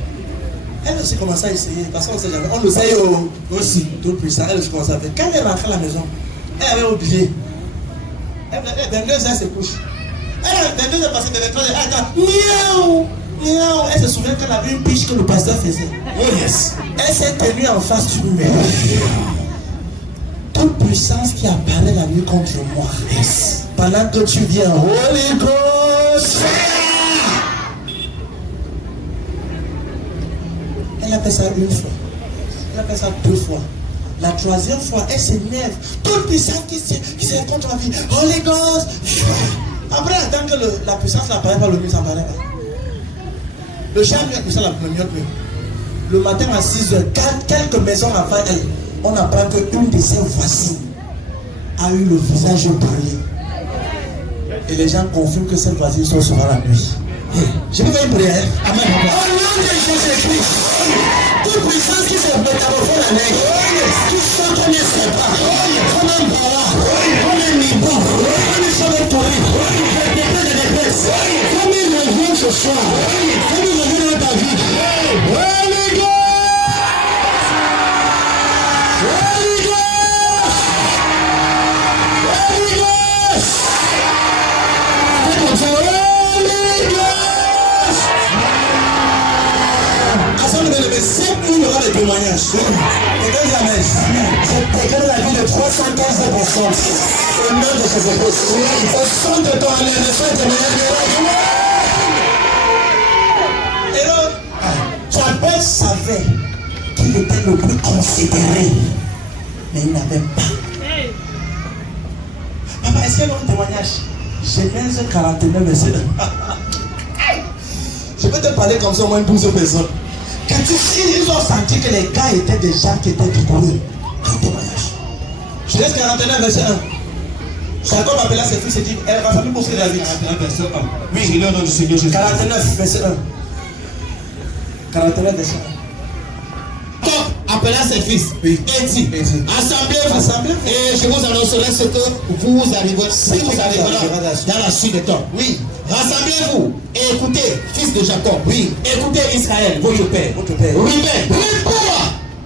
Elle aussi commençait à essayer, parce qu'on ne sait jamais. On le sait aussi, tout puissant. Elle aussi commençait à faire. Quand elle est rentrée à la maison, elle avait oublié. Elle 22 heures, elle se couche. Elle 22 heures passées, 23 heures, elle a miaou, miaou. Elle se souvient qu'elle avait une piche que le pasteur faisait. Oh yes. Elle s'est tenue en face du numéro. Toute puissance qui apparaît la nuit contre moi. Yes. Pendant que tu viens, Holy Ghost. Elle a fait ça une fois. Elle a fait ça 2 fois. La 3e fois, elle s'énerve. Toute puissance qui s'est contre la vie. Holy Ghost. Après, attends que la puissance n'apparaît pas, le mieux s'apparaît pas. Le chien vient puissant, la première nuit. Le matin à 6h, quelques maisons avant elle, on apprend qu'une de ses voisines a eu le visage brûlé. Et les gens confirment que cette voisine sort souvent la nuit. Je vais faire une prière. Amen. Au nom de Jésus-Christ, toute puissance qui se métamorphose en aigle, qui sort qu'on ne sait pas, comme un bara, comme un nibou, comme un chauve-souris, des dépresses, comme il revient ce soir, comme il revient dans ta vie. Holy Ghost! Holy Ghost! Holy Ghost! C'est où il y aura des témoignages. Et jamais, je déclare la vie de 315 personnes. Au nom de Jésus-Christ. Au son de ton élection témoignage. Et là, Jabez savait qu'il était le plus considéré. Mais il n'avait pas. Papa, est-ce qu'il y a un témoignage? Genèse 49, verset 1. Je vais te parler comme ça au moins 12 personnes. Quand ils ont senti que les gars étaient des gens qui étaient vigoureux. Un témoignage. Genèse 49, verset 1. Jacob appela ses fils et dit, elle va famille pour ce David. 49, verset 1. Oui, il est au nom du Seigneur Jésus. 49, verset 1. 49, verset 1. Jacob appela ses fils et dit, assemblez-vous, et je vous annoncerai ce que vous arriverez, si vous arriverez dans la suite des temps. Oui. Rassemblez-vous et écoutez, fils de Jacob. Oui. Écoutez Israël, votre père. Oui, mais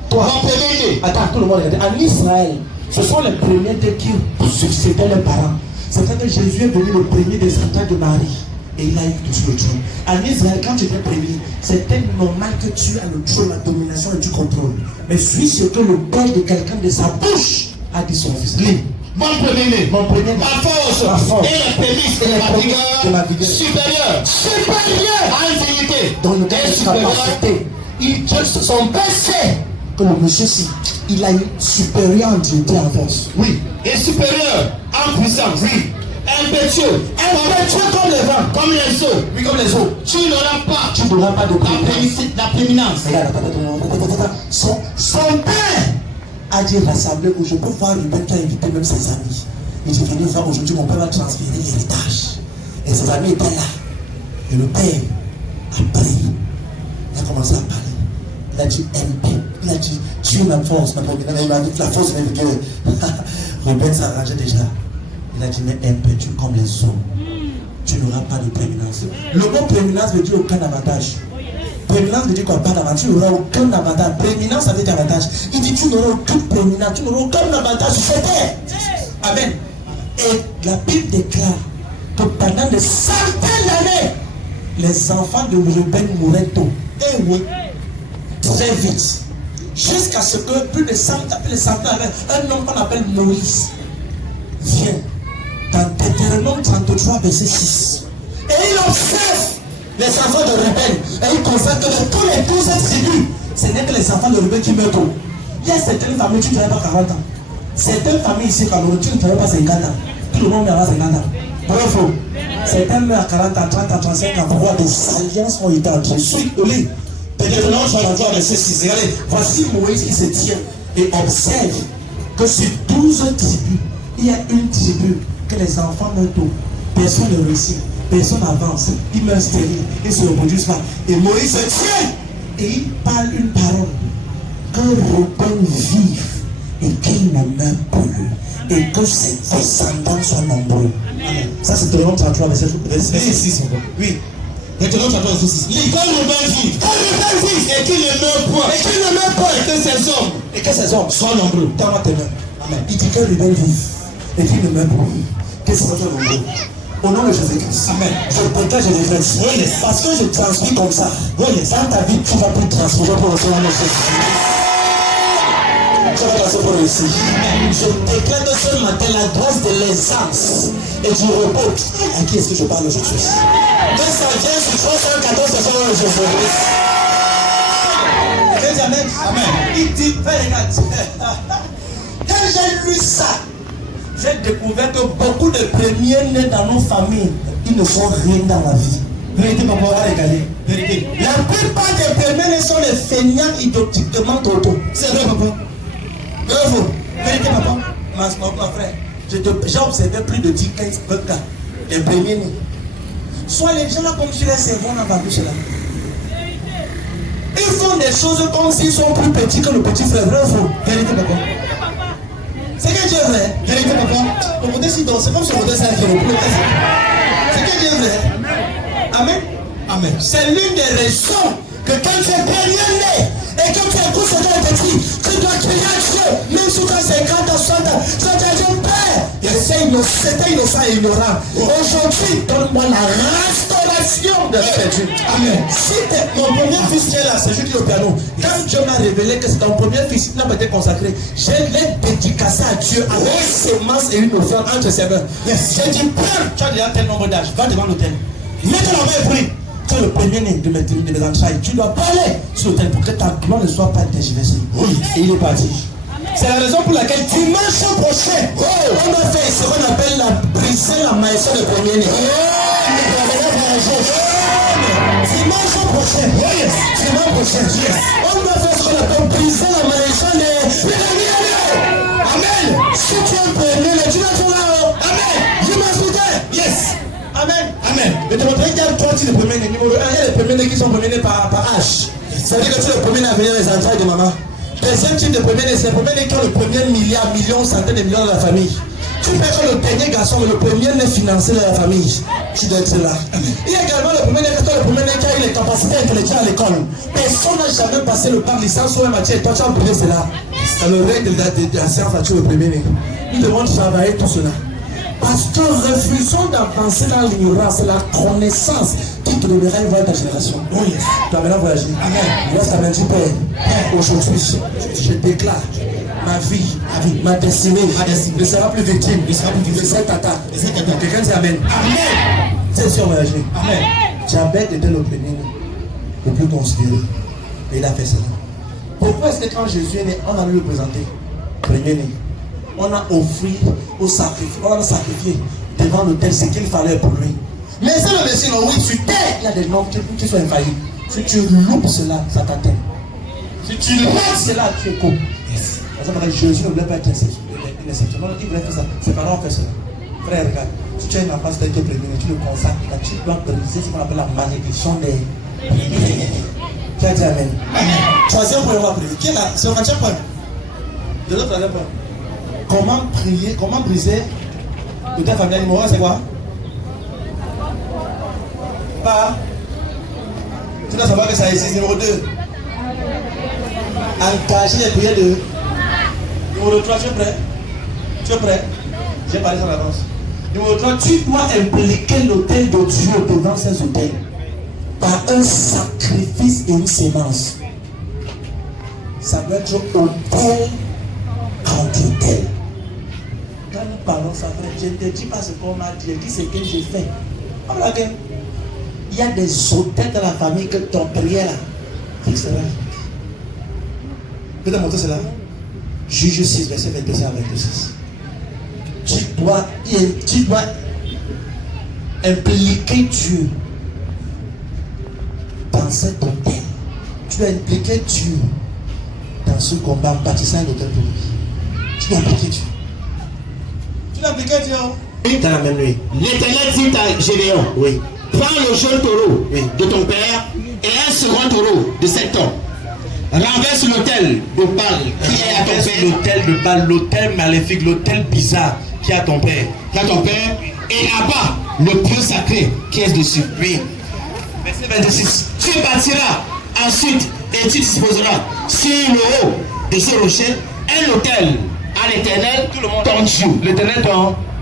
toi, mon premier-né. Attends, tout le monde regarde. En Israël, ce sont les premiers qui succédaient les parents. C'est vrai que Jésus est venu le premier descendant de Marie. Et il a eu tout le trône. En Israël, quand tu étais premier, c'était normal que tu as le trône, la domination et tu contrôles. Mais suis ce que le père de quelqu'un de sa bouche a dit son fils. Lis. Mon premier-né, ma force, et les prémices de ma vigueur supérieure à l'infinité, dans lequel supérieur, son père sait que le monsieur-ci, il a une supérieure entité en force. Oui, et supérieur en puissance. Oui. Impétueux comme les vents, comme les eaux. Oui, comme les eaux. Tu n'auras pas de la prééminence. Son père a dit rassembler où je peux voir Ruben qui a invité même ses amis. Et j'ai venu voir aujourd'hui, mon père va transférer l'héritage. Et ses amis étaient là. Et le père a prié. Il a commencé à parler. Il a dit MP. Il a dit tu es ma force, ma prééminence. Il m'a dit la force est vigueur. Ruben s'arrangeait déjà. Il a dit mais impétueux comme les eaux. Tu n'auras pas de prééminence. Le mot prééminence veut dire aucun avantage. Prééminence veut dire quoi? Pas d'avantage. Tu n'auras aucun avantage. Prééminence, ça veut dire avantage. Il dit tu n'auras aucune prééminence. Tu n'auras aucun avantage sur cette terre. Amen. Et la Bible déclare que pendant des centaines d'années, les enfants de Ruben mouraient tôt. Et oui, très vite. Jusqu'à ce que plus de 100 d'années, un homme qu'on appelle Moïse vient dans Deutéronome 33, verset 6. Et il observe les enfants de Ruben. Et il constate que de tous les 12 tribus, ce n'est que les enfants de Ruben qui meurent tôt. Il y a certaines familles, tu ne travailles pas 40 ans. Certaines familles ici, Cameroun, tu ne travailles pas 50 ans. Tout le monde meurt à 50 ans. Bravo. Certains meurent à 40 ans, 30 ans, 35 ans. Pourquoi des alliances ont été entrées? Suite au lit. Deutéronome 33, verset 6. Regardez, voici Moïse qui se tient et observe que sur 12 tribus, il y a une tribu que les enfants meurent tôt. Personne ne réussit. Personne n'avance. Ils meurent stériles. Ils ne se reproduisent pas. Et Moïse se tient et il parle une parole. Que Ruben vive et qu'il ne meure plus. Et que ses descendants soient nombreux. Amen. Ça c'est Deutéronome 33, verset 6. Oui. Maintenant, tu as ton souci. L'école ne va vivre. Et qu'il ne meurt point. Et qu'il ne meurt point. Et que ces hommes. Et que ces hommes soient nombreux. Tends-moi tes mains. Amen. Il dit que le bel vivre. Et qu'il ne meurt point. Que ces hommes soient nombreux. Au nom de Jésus-Christ. Amen. Je protège et défense. Oui, parce que je transmets comme ça. Oui, dans ta vie, tu vas plus transformer pour recevoir nos choses. Tu vas passer pour réussir. Je déclare que ce matin la grâce de l'aisance et du repos. À qui est-ce que je parle aujourd'hui? Que ça vient sur 314 personnes de Jésus-Christ. Amen. Amen. Il dit, regarde. Quand j'ai lu ça, j'ai découvert que beaucoup de premiers nés dans nos familles, ils ne font rien dans la vie. Vérité, papa, on va regarder. Vérité. La plupart des premiers nés sont les feignants idiotiquement toto. C'est vrai, papa. Bravo. Vérité, papa. Ma frère, j'ai observé plus de 10, 15, 20 cas. Les premiers nés. Soit les gens là comme si les cerveaux n'ont pas vu cela. Ils font des choses comme s'ils sont plus petits que le petit frère. Vrai ou faux? Vérité, papa. C'est que Dieu est vrai. Vérité, papa. Le côté si donc, c'est comme si le côté c'est un qui est c'est que Dieu est vrai. Amen. Amen. C'est l'une des raisons que quand tu es premier né et que tu écoutes ce que petit, tu dois crier à Dieu, même si tu as 50 ans, 60 ans, tu vas dire Père, c'était innocent et ignorant. Aujourd'hui, donne-moi la restauration de perdu. Amen. Si mon premier fils qui est là, c'est juste le piano. Quand Dieu m'a révélé que c'est ton premier fils qui n'a pas été consacré, je l'ai dédicacé à Dieu avec une sémence et une offrande entre ses mains. Yes. J'ai dit Père, tu as déjà tel nombre d'âge, va devant l'autel. Mets la main et prie. Tu es le premier né de mes entrailles. Tu dois parler sur l'autel pour que ta gloire ne soit pas tergiversée. Oui. Et il est parti. C'est la raison pour laquelle dimanche prochain, on va faire ce qu'on appelle briser la malédiction de premier né. Dimanche prochain, on va faire ce qu'on appelle briser la malédiction de premier né. Amen. Si tu es un premier né, tu vas tout là-haut. Amen. Dimanche prochain. Yes. Amen. Amen. Mais tu vas montrer qu'il y a 3 types de premiers nés. Numéro 1, il y a les premiers nés qui sont premiers nés par H. Ça veut dire que tu es le premier né à venir les entrailles de maman. Deuxième type de premier né, c'est le premier né qui a le premier milliard, millions, centaines de millions de la famille. Tu peux être le dernier garçon, mais le premier né financier de la famille. Tu dois être là. Il y a également le premier né qui a eu les capacités intellectuelles à l'école. Personne n'a jamais passé le bac licence ou un matière. Toi, tu as brûlé cela. C'est le règle de la science, tu es le premier né. Nous devons travailler tout cela. Parce que refusons d'avancer dans l'ignorance, la connaissance qui te donnera une voie de ta génération. Oui. Tu vas maintenant voyager. Amen. Laisse ta main du Père. Aujourd'hui, je déclare ma vie, ma destinée ne sera plus victime de cette attaque. Quelqu'un dit Amen. Amen. C'est sûr, voyager. Amen. Diabète était le premier, le plus considéré. Et il a fait cela. Pourquoi est-ce que quand Jésus est né, on a lui le présenter? Premier né. On a offert au sacrifice, on a sacrifié devant l'autel ce qu'il fallait pour lui. Mais ça le Messie, non, oui, sur terre, il y a des noms qui sont infaillibles. Si tu loupes cela, ça t'atteint. Si tu loupes cela, tu es con. Yes. Jésus ne voulait pas être exceptionnel. Il voulait faire ça. Ses parents ont fait cela. Frère, regarde, si tu as une impasse d'être prévenu, tu le consacres, tu dois briser ce qu'on appelle la malédiction des prévenus. Tu as dit Amen. Amen. Troisième point, on va prier. Qui est là? C'est au 4e point. De l'autre, 3e point. Comment prier, comment briser le thème familial numéro 1, c'est quoi? Pas. Tu dois savoir que ça existe. Numéro 2. Engager les prières de. Numéro 3, tu es prêt? Tu es prêt? J'ai parlé sans avance. Numéro 3, tu dois impliquer l'autel de Dieu devant ces autels par un sacrifice et une sémence. Ça doit être autel contre autel. Quand nous parlons ça, je ne te dis pas ce qu'on m'a dit, je dis ce que j'ai fait. Il y a des autels dans la famille que ton prière là, fixe cela. Je vais te montrer cela. Juge 6, verset 22 à 26. Tu dois impliquer Dieu dans cet autel. Tu dois impliquer Dieu dans ce combat en bâtissant l'autel pour lui. Tu dois impliquer Dieu. Tu dois impliquer Dieu. Dans la même nuit. L'Éternel dit à Gédéon, oui, prends le jeune taureau de ton père et un second taureau de 7 ans. Renverse l'autel de Baal qui est à ton père. L'autel de Baal, l'autel maléfique, l'autel bizarre qui est à ton père. Qui est à ton père. Et abat le Dieu sacré qui est dessus. Oui. Verset 26. Tu bâtiras ensuite et tu disposeras sur le haut de ce rocher un autel à l'Éternel, ton Dieu. L'Éternel,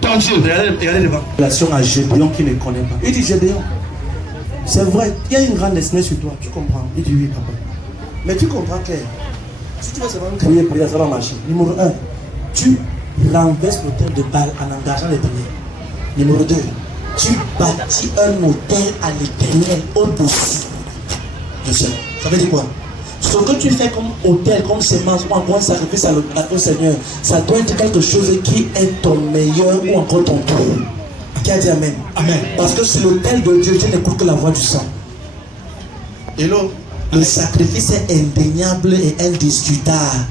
ton Dieu. Regardez devant. Relation à Gédéon qui ne connaît pas. Il dit Gédéon, c'est vrai, il y a une grande destinée sur toi. Tu comprends? Il dit oui, papa. Mais tu comprends que si tu vas seulement crier pour ça va marcher. Numéro 1, tu renverses l'autel de Baal en engageant les prières. Numéro 2, tu bâtis un autel à l'Éternel au-dessus de ça. Ça veut dire quoi? Ce que tu fais comme autel, comme sémence ou encore sacrifice à ton Seigneur, ça doit être quelque chose qui est ton meilleur ou encore ton tour. Qui a dit Amen? Amen. Parce que sur l'autel de Dieu, tu n'écoutes que la voix du sang. Hello. Le sacrifice est indéniable et indiscutable.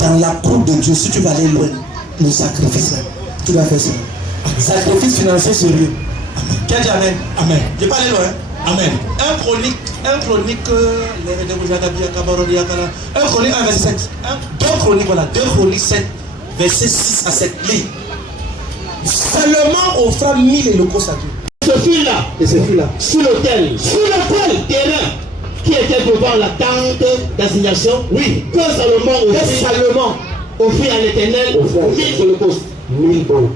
Dans la cour de Dieu, si tu vas aller loin, le sacrifice là, tu dois faire ça. Sacrifice financier sérieux. Amen. Qui a dit Amen? Amen. Je ne vais pas aller loin. Amen. Un chronique 1 verset 7. 2 chroniques 7, verset 6 à 7. Lis. Seulement offra 1000 holocaustes à Dieu. Ce fut-là, Et ce fut là. sur l'autel terrain qui était devant la tente d'assignation, Oui. que Salomon offrit à l'Éternel 1000 holocaustes. 1000 bons.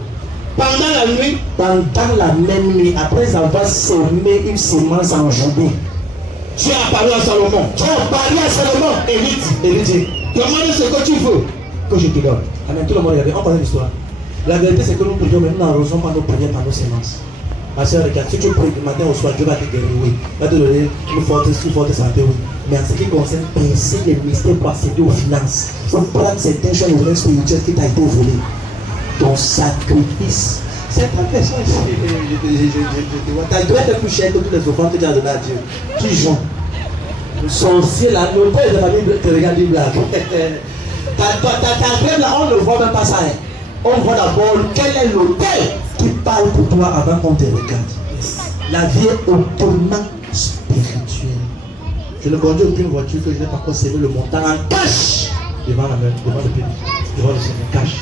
Pendant la nuit, Pendant la même nuit, après avoir semé une semence en Judée, Dieu a parlé à Salomon. Dieu a parlé à Salomon. Et lui dit, Demande ce que tu veux. que je te donne. Amen. Tout le monde regarde. On parle de l'histoire. La vérité, c'est que nous prions, mais nous n'arrosons pas nos prières par nos semences. Ma soeur, regarde, si tu pries du matin au soir, Dieu va te guérir, oui. Il va te donner une forte santé, oui. Mais en ce qui concerne percer les mystères pour accéder aux finances, faut prendre certaines choses spirituelles qui t'a été volées. Ton sacrifice. C'est ta personne ici. Tu dois être plus cher que toutes les offrandes que tu as données à Dieu. Tu joues. Sorcier là, le père de la Bible te regarde une blague. Ta grève là, on ne voit même pas ça. Hein. On voit d'abord quel est l'autel qui parle pour toi avant qu'on te regarde. La vie est hautement spirituelle. Je ne conduis aucune voiture que je n'ai pas conservé le montant en cash devant le pays, devant le Seigneur, cash.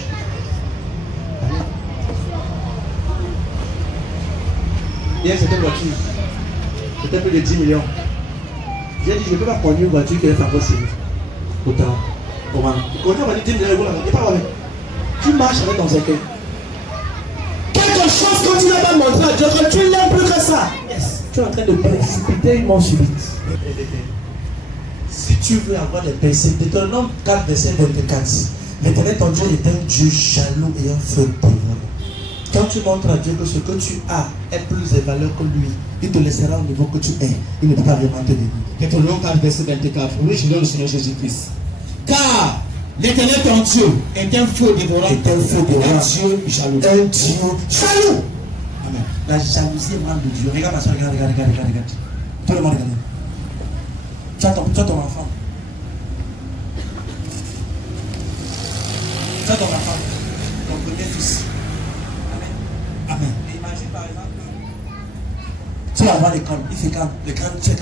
Il y a cette voiture, c'était plus de 10 millions. J'ai dit, je ne peux pas conduire une voiture qui est pas possible. Autant, comment? Conduire une voiture 10 millions, il n'est pas vrai. Tu marches avec ton cercueil. Quelque chose que tu n'as pas montré à Dieu, que tu l'aimes plus que ça. Yes. Tu es en train de précipiter une mort subite. Si tu veux avoir des pensées, Deutéronome 4, verset 24. L'Éternel ton Dieu est un Dieu jaloux et un feu dévorant. Quand tu montres à Dieu que ce que tu as est plus de valeur que lui, il te laissera au niveau que tu es. Il ne peut pas vraiment te bénir. Deutéronome 4, verset 24. Oui, je donne le Seigneur Jésus-Christ. Car l'Éternel ton Dieu est un feu dévorant. Est un feu dévorant. Un Dieu jaloux. Un Dieu jaloux. Amen. La jalousie est mal de Dieu. Regarde ma soeur, regarde. Tout le monde regarde. Tu as ton enfant. Tu as ton enfant. Ton premier fils. Amen. Et imagine par exemple, tu vas voir l'école, il fait quand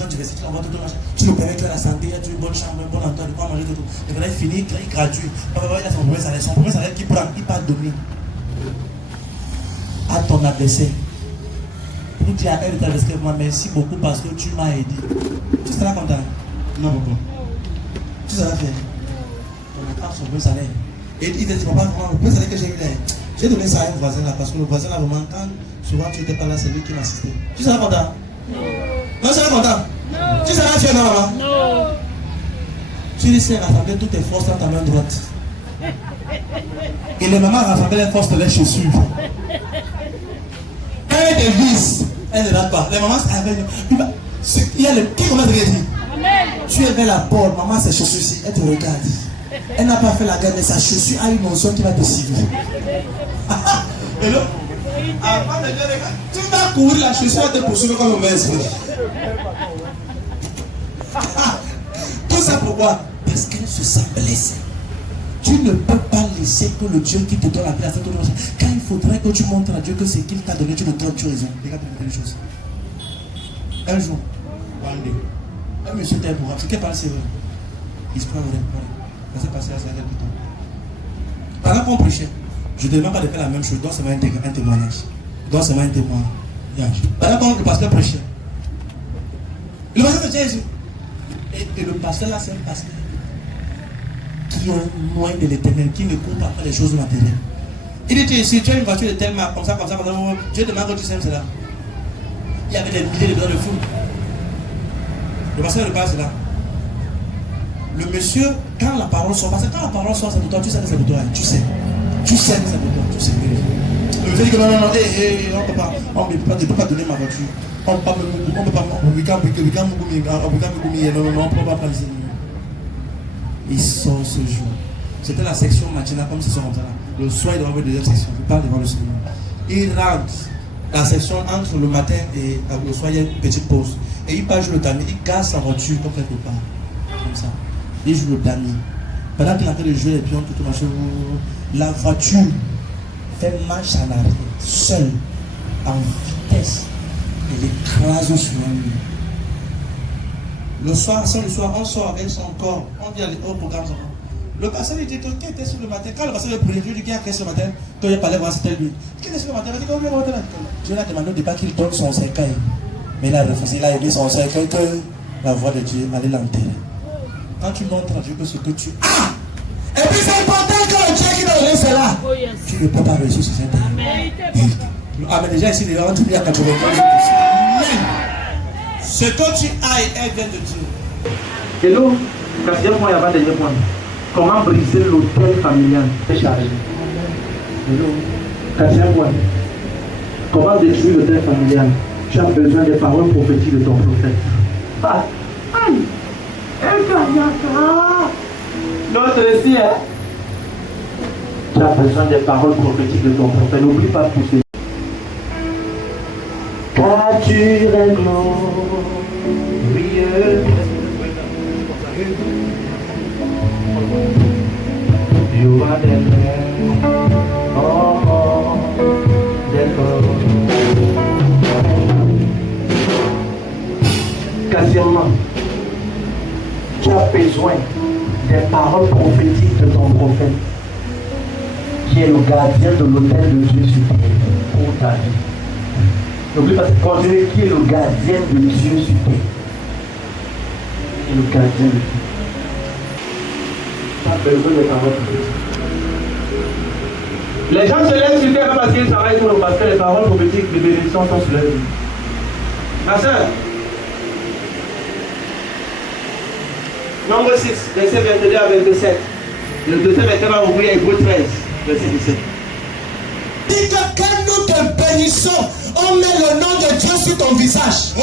tu récites, tu l'envoies tout le monde, tu le permets, tu as la santé, tu as une bonne chambre, un bon endroit, de quoi manger, tout. Et quand il finit, il gradue. Papa, il a son premier salaire qui prend, il part donner à ton adversaire. Pour dire à elle de t'adresser, moi, merci beaucoup parce que tu m'as aidé. Tu seras content? Non, beaucoup. Tu seras fier. On a son premier salaire. Et il dit, papa, le premier salaire que j'ai eu là, j'ai donné ça à un voisin là, parce que le voisin là, vraiment, quand souvent tu n'étais pas là, c'est lui qui m'assistait. Tu seras content? Non, tu seras content? Non. Tu seras fier, non, maman? Non. Tu laisses rassembler toutes tes forces dans ta main droite. Et les mamans rassemblent les forces de leurs chaussures. Elle des vis, elle ne rate pas. Les mamans, il y a le qui commence à dire. Tu es vers la porte, maman, ses chaussures ici, elle te regarde. Elle n'a pas fait la guerre, mais sa chaussure a une notion qui va te suivre. Et là, avant de dire, tu vas courir la chaussure, elle te poursuivre comme un mauvais esprit. Tout ça pourquoi? Parce qu'elle se sent blessée. Tu ne peux pas laisser que le Dieu qui te donne la place, quand il faudrait que tu montres à Dieu que c'est qu'il t'a donné, tu le donnes, tu as raison. Regarde une chose. Un jour, un monsieur était pour ce qui est passé, il se prend vrai. Ça s'est passé à ça quelque temps. Pendant qu'on prêchait, je ne demande pas de faire la même chose, donc c'est un témoignage. Donc c'est un témoignage. Pendant qu'on le pasteur prêchait, Le pasteur de Jésus. Et le pasteur là, c'est un pasteur qui est loin de l'éternel, qui ne court pas les choses matérielles. Il dit, si tu as une voiture de telle marque, comme ça, Dieu demande que tu sèmes cela. Il y avait des milliers de dollars de fou. Le pasteur ne parle cela. Le monsieur, quand la parole sort, parce que quand la parole sort, c'est pour toi, tu sais que c'est pour toi. Tu sais. Tu sais que c'est pour toi. Tu sais. Le monsieur dit que non, on ne peut pas donner ma voiture. On ne peut pas prendre ici. Il sort ce jour. C'était la section matinale, comme c'est comme ça. Le soir, il doit avoir une deuxième section. Il parle devant le Seigneur. Il rentre. La section entre le matin et le soir, il y a une petite pause. Et il part jouer le tamis. Il garde sa voiture comme quelque part. Comme ça. Il joue le tamis. Pendant qu'il est en train de jouer les pions, tout machin, la voiture fait marche en arrière, seule, en vitesse. Elle écrase sur lui. Le soir, on sort avec son corps. On vient au programme. Le pasteur lui dit qui était sur le matin. Quand le pasteur lui priait, je lui dis qui était sur le matin. Quand il parlait voir c'était lui. Qui était sur le matin? Il dit qu'on vient voir là. Je lui ai demandé au départ qu'il donne son cercueil. Mais il a refusé. Il a aimé son cercueil que la voix de Dieu allait l'enterrer. Quand tu montres à Dieu que ce que tu as. Et puis c'est important que le Dieu qui t'a donné cela. Tu ne peux pas réussir sur cette terre. Ah, mais déjà ici, les gens, tu viens à 95%. Ce que tu as, elle vient de Dieu. Et nous, quatrième point, il y a pas de dernier point. Comment briser l'hôtel familial? C'est chargé. Et nous, quatrième point. Comment détruire l'hôtel familial? Tu as besoin des paroles prophétiques de ton prophète. Ah, aïe! L'autre ici, hein? Tu as besoin des paroles prophétiques de ton prophète. N'oublie pas de pousser. Car tu es glorieux. You are the man. Oh, quatrièmement, tu as besoin des paroles prophétiques de ton prophète, qui est le gardien de l'autel de Dieu sur terre pour ta vie. N'oublie pas de continuer, qui est le gardien de Dieu sur terre. Qui est le gardien de Dieu. Tu as besoin des paroles prophétiques. Les gens se lèvent sur terre parce qu'ils travaillent pour le pasteur. Les paroles prophétiques de bénédiction sont sur leur vie. Ma soeur, Nombre 6, verset 22 à 27. Le deuxième verset va ouvrir Hébreux 13, verset 17. Dis que quand nous te bénissons, on met le nom de Dieu sur ton visage.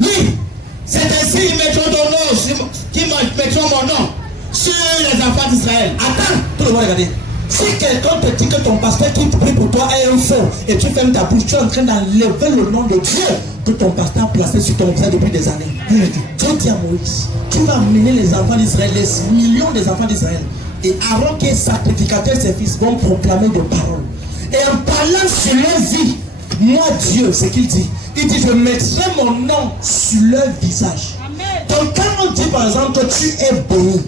Oui, c'est ainsi qu'ils mettront ton nom, qu'ils mettront mon nom sur les enfants d'Israël. Attends, tout le monde regardez. Si quelqu'un te dit que ton pasteur qui prie pour toi est un faux et tu fermes ta bouche, tu es en train d'enlever le nom de Dieu que ton pasteur a placé sur ton visage depuis des années. Dieu dit à Moïse, tu vas amener les enfants d'Israël, les millions des enfants d'Israël, et Aaron qui est sacrificateur, ses fils vont proclamer des paroles. Et en parlant sur leur vie, moi Dieu, c'est qu'il dit, il dit je mettrai mon nom sur leur visage. Donc quand on dit par exemple que tu es béni,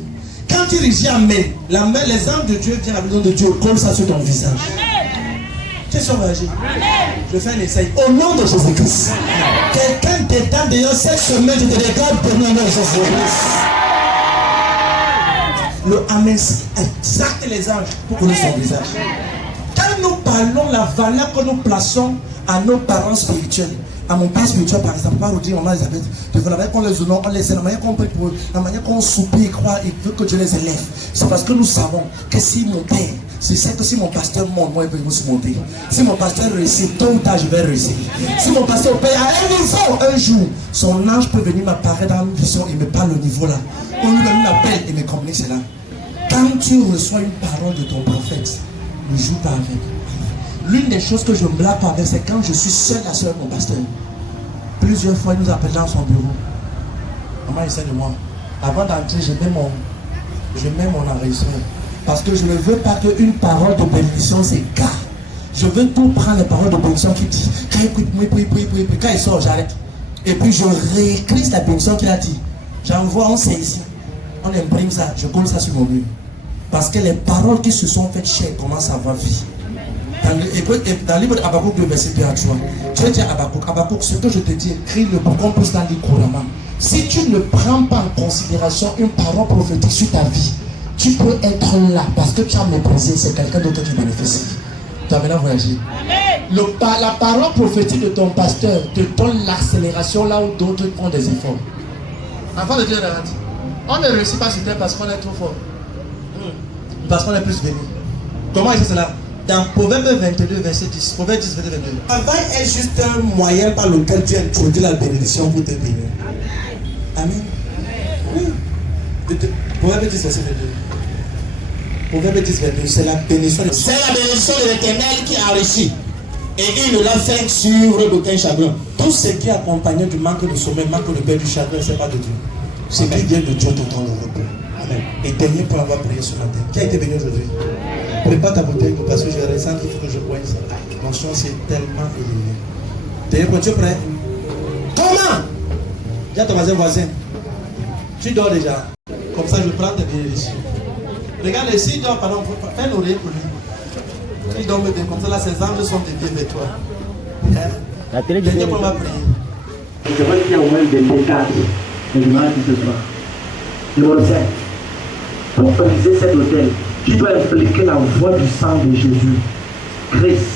quand tu dis Amen, les anges de Dieu viennent à la maison de Dieu, colle ça sur ton visage. Tu es surveillé. Je fais un essai. Au nom de Jésus-Christ. Quelqu'un t'étend d'ailleurs cette semaine, je te regarde pour le nom de Jésus-Christ. Le Amen, c'est exact les anges pour coller son visage. Quand nous parlons la valeur que nous plaçons à nos parents spirituels, à mon père spirituel par exemple, pas vous dire maman Elisabeth, de la manière qu'on les honore, on les aide, la manière qu'on prie pour eux, la manière qu'on soupire et croit et veut que Dieu les élève. C'est parce que nous savons que si mon père, je sais que si mon pasteur monte, moi il peut aussi monter. Si mon pasteur réussit, tôt ou tard je vais réussir. Si mon pasteur paye à un niveau, un jour, son ange peut venir m'apparaître dans une vision et me parle au niveau là. On lui m'appelle et me communique cela. Quand tu reçois une parole de ton prophète, ne joue pas avec. L'une des choses que je me blague pas avec, c'est quand je suis seul à seul avec mon pasteur. Plusieurs fois, il nous appelle dans son bureau. Maman, il sait de moi. Avant d'entrer, je mets mon enregistreur. Parce que je ne veux pas qu'une parole de bénédiction s'égare. Je veux tout prendre les paroles de bénédiction qui dit. Quand il prie. Quand il sort, j'arrête. Et puis je réécris la bénédiction qu'il a dit. J'envoie, on sait ici. On imprime ça, je colle ça sur mon mur. Parce que les paroles qui se sont faites chères commencent à avoir vie. Dans le livre d'Habakkuk 2, verset 2 à 3, tu vas dire Habakkuk, ce que je te dis, écris-le pour qu'on puisse l'en lire couramment. Si tu ne prends pas en considération une parole prophétique sur ta vie, tu peux être là parce que tu as méprisé, c'est quelqu'un d'autre qui bénéficie. Tu as maintenant voyagé. La parole prophétique de ton pasteur te donne l'accélération là où d'autres font des efforts. Enfant de Dieu, on ne réussit pas sur terre parce qu'on est trop fort. Parce qu'on est plus béni. Comment est-ce cela? Dans Proverbe 22, verset 10. Proverbe 10, verset 22. Le travail est juste un moyen par lequel tu introduis la bénédiction pour te bénir. Amen. Oui. Proverbe 10, verset 22. Proverbe 10, 22, c'est la bénédiction. C'est la bénédiction de l'Éternel qui enrichit. Et il ne la fait suivre d'aucun chagrin. Tout ce qui est accompagné du manque de sommeil, manque de paix, du chagrin, c'est pas de Dieu. Ce qui vient de Dieu te donne le repos. Amen. Et dernier pour avoir prié ce matin. Qui a été béni aujourd'hui? Prépare ta bouteille parce que je ressens qu'il faut que je boive ça. Mon son c'est tellement élevé. Dernier point, tu es prêt? Comment? Dis à ton voisin. Tu dors déjà. Comme ça, je prends tes bénédictions. Regarde ici, il dort, pardon, fais un oreiller pour lui. Il dort bien, comme ça, là, ses anges sont déviés vers toi. La télé de Dieu pour ma prière. Je vois qu'il y a au moins des détails. Mais je m'en dis ce soir. Numéro 5. Pour briser cet hôtel, tu dois impliquer la voix du sang de Jésus, Christ,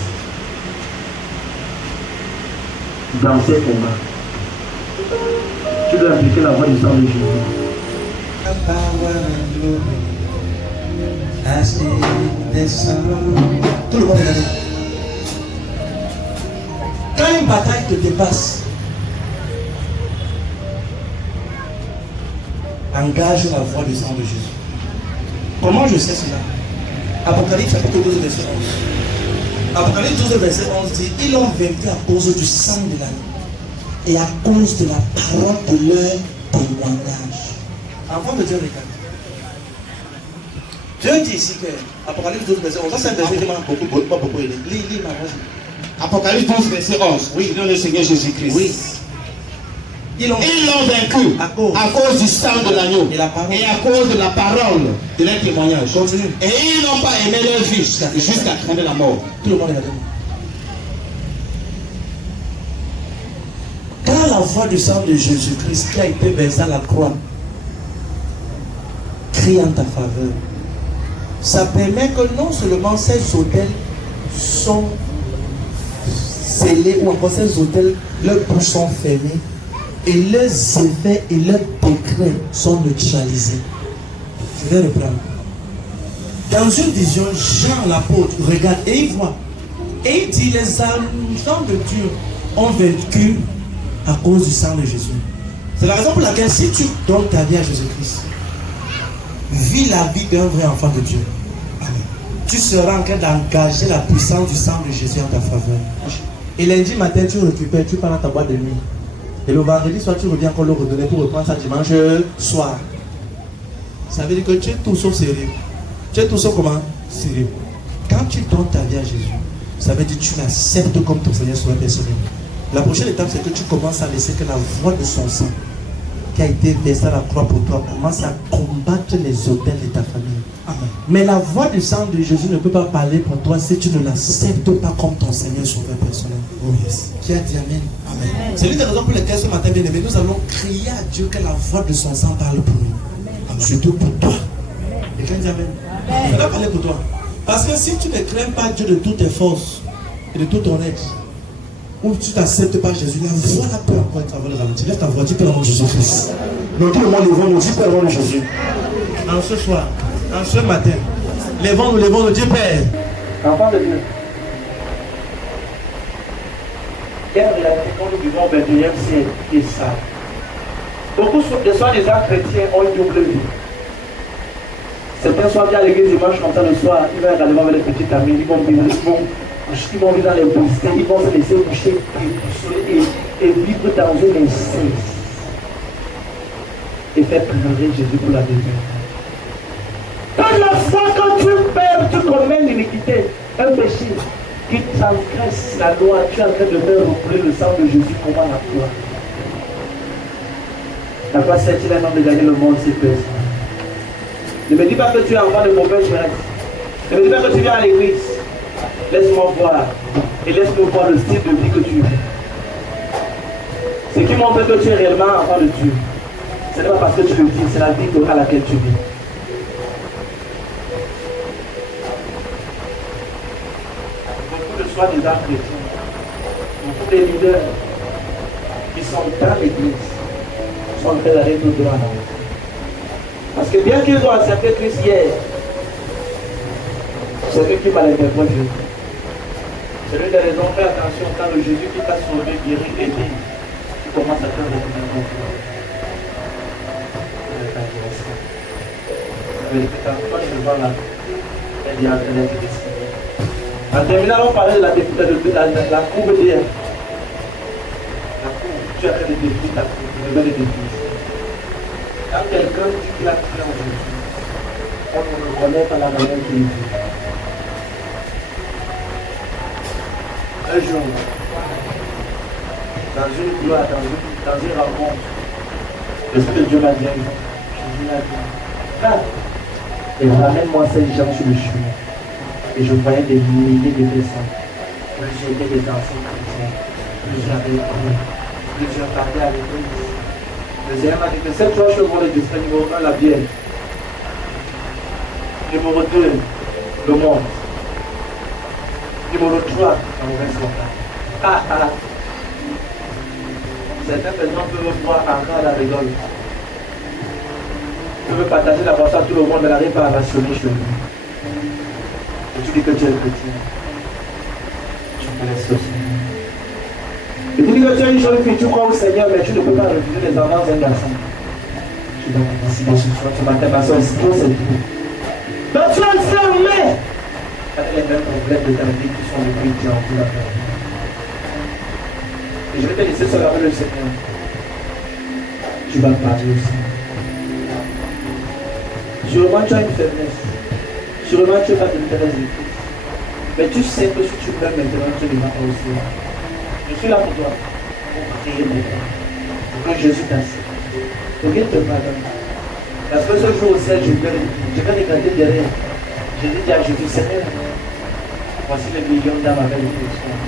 dans ces combats. Tu dois impliquer la voix du sang de Jésus. Tout le monde est là. Quand une bataille te dépasse, engage la voix du sang de Jésus. Comment je sais cela? Apocalypse chapitre 12 verset 11. Apocalypse 12 verset 11 dit: ils l'ont vaincu à cause du sang de l'agneau et à cause de la parole de leur témoignage. Enfant de Dieu, regarde. Dieu dit ici que Apocalypse 12 verset 11. Ça c'est un verset qui m'a beaucoup aidé. Lis ma voix. Apocalypse 12 verset 11. Oui, dans le Seigneur Jésus-Christ. Oui. Ils l'ont vaincu à cause du sang de l'agneau et à cause de la parole de leur témoignage. Continue. Et ils n'ont pas aimé leur vie jusqu'à la fin de la mort. Tout le monde est là. Quand la voix du sang de Jésus-Christ qui a été versé à la croix crie en ta faveur, ça permet que non seulement ces autels sont scellés ou encore ces autels, leurs bouches sont fermées, et leurs effets et leurs décrets sont neutralisés. Je vais reprendre. Dans une vision, Jean l'apôtre regarde et il voit. Et il dit: les enfants de Dieu ont vaincu à cause du sang de Jésus. C'est la raison pour laquelle si tu donnes ta vie à Jésus-Christ, vis la vie d'un vrai enfant de Dieu, amen, tu seras en train d'engager la puissance du sang de Jésus en ta faveur. Et lundi matin, tu récupères, tu pars dans ta boîte de nuit. Et le vendredi soir, tu reviens encore le redonner pour reprendre ça dimanche soir. Ça veut dire que tu es tout sauf sérieux. Tu es tout sauf comment? Sérieux. Quand tu donnes ta vie à Jésus, ça veut dire que tu l'acceptes comme ton Seigneur Sauveur personnel. La prochaine étape, c'est que tu commences à laisser que la voix de son sang qui a été versée à la croix pour toi commence à combattre les autels de ta famille. Amen. Mais la voix du sang de Jésus ne peut pas parler pour toi si tu ne l'acceptes pas comme ton Seigneur Sauveur personnel. Oh yes. Qui a dit Amen? Amen. C'est l'une des raisons pour lesquelles ce matin, bien aimé, nous allons crier à Dieu que la voix de son sang parle pour nous. Amen. Surtout pour toi. Et quand dit Amen? Ça va parler pour toi. Parce que si tu ne crains pas Dieu de toutes tes forces et de tout ton être, ou tu n'acceptes pas Jésus, la voix là peut encore être avant le ralenti. Lève ta voix, dis Père au nom de Jésus-Christ. Nous tout le monde levons-nous, dis Père au nom de Jésus. En ce soir, en ce matin, levons-nous, dis Père. Enfant de Dieu, quelle réalité quand nous vivons au 21e siècle est ça? Beaucoup de soi-disant chrétiens ont une double vie. Certains soient bien à l'église dimanche comme ça le soir, ils vont regarder avec les petites amies, ils vont vivre dans les bouches, ils vont se laisser boucher et vivre dans une instance et faire pleurer Jésus pour la deuxième. Quand la fois quand tu perds, tu commets une iniquité, un péché qui transgresse la loi, tu es en train de faire recouvrir le sang de Jésus comme à la croix. La croix sert-il un homme de gagner le monde, c'est personne. Ne me dis pas que tu es enfant de mauvaise grâce. Ne me dis pas que tu viens à l'église. Laisse-moi voir. Et laisse-moi voir le style de vie que tu vis. Ce qui montre que tu es réellement enfant de Dieu, Ce n'est pas parce que tu le dis, c'est la vie à laquelle tu vis. Beaucoup de soi-disant chrétiens, beaucoup de leaders qui sont dans l'église sont en train d'aller tout droit. Parce que bien qu'ils ont accepté Christ hier, c'est lui qui m'a interprété. C'est l'une des raisons, fais attention, quand le Jésus qui t'a sauvé, guéri, aidé, tu commences à faire des choses. En terminant, on parlait de la courbe d'hier. La courbe, tu as fait des défis, ta courbe, tu veux des défis. Quand quelqu'un dit qu'il a fait aujourd'hui, on ne le connaît pas la manière qu'il dit. Un jour, dans une gloire, dans une rencontre, l'Esprit de Dieu m'a dit, Jésus m'a dit, et ramène-moi ces gens sur le chemin. Et je voyais des milliers de personnes. Plusieurs étaient des anciens chrétiens. Plusieurs avaient cru. Plusieurs parlaient avec l'église. Le Seigneur m'a dit que cette fois, je vois le district numéro 1, la bière. Numéro 2, le monde. Numéro 3, la mauvaise contact. Certaines personnes peuvent voir encore la rigole. Tu veux partager la boisson à tout le monde, mais n'arrive pas à rationner chez lui. Et tu dis que tu es chrétien. Tu me laisses aussi. Et tu dis que tu es une jolie fille, tu crois au Seigneur, mais tu ne peux pas refuser les enfants d'un garçon. Tu dois merci dans ce soir, tu m'attends, ma soeur, c'est tout. Donc tu es fermé. Avec les mêmes problèmes de ta vie qui sont les chrétiens, tu l'as fait. Et je vais te laisser seul avec le Seigneur. Tu vas parler aussi. Sûrement tu as une faiblesse. Sûrement tu n'as pas de l'intérêt de Christ. Mais tu sais que si tu meurs maintenant, tu ne vas pas aussi. Je suis là pour toi. Pour prier maintenant. Pour que Jésus t'accepte. Pour qu'il te pardonne. Parce que ce jour au ciel, je vais regarder derrière. Je dis à Jésus, Seigneur, voici les millions d'âmes avec les chrétiens.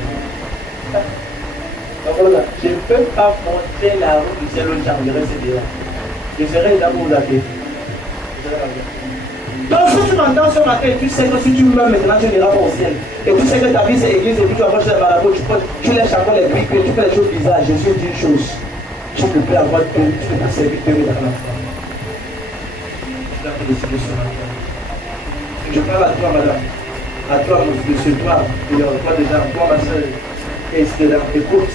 Donc voilà, je ne peux pas monter la route du ciel au temps, je reste derrière. Je serai là pour vous accueillir. Donc si tu m'entends ce matin, tu sais que si tu meurs maintenant, tu n'iras pas au ciel. Et tu sais que ta vie c'est église et puis tu vas manger les marabouts, tu lèches encore les piques, tu fais les choses bizarres. Jésus dit une chose, tu ne peux avoir de, tu ne peux servir de dans la foi. Tu dois te décider ce matin. Je parle à toi, madame, à toi, monsieur, toi, et toi déjà, toi, ma soeur, et c'est écoute,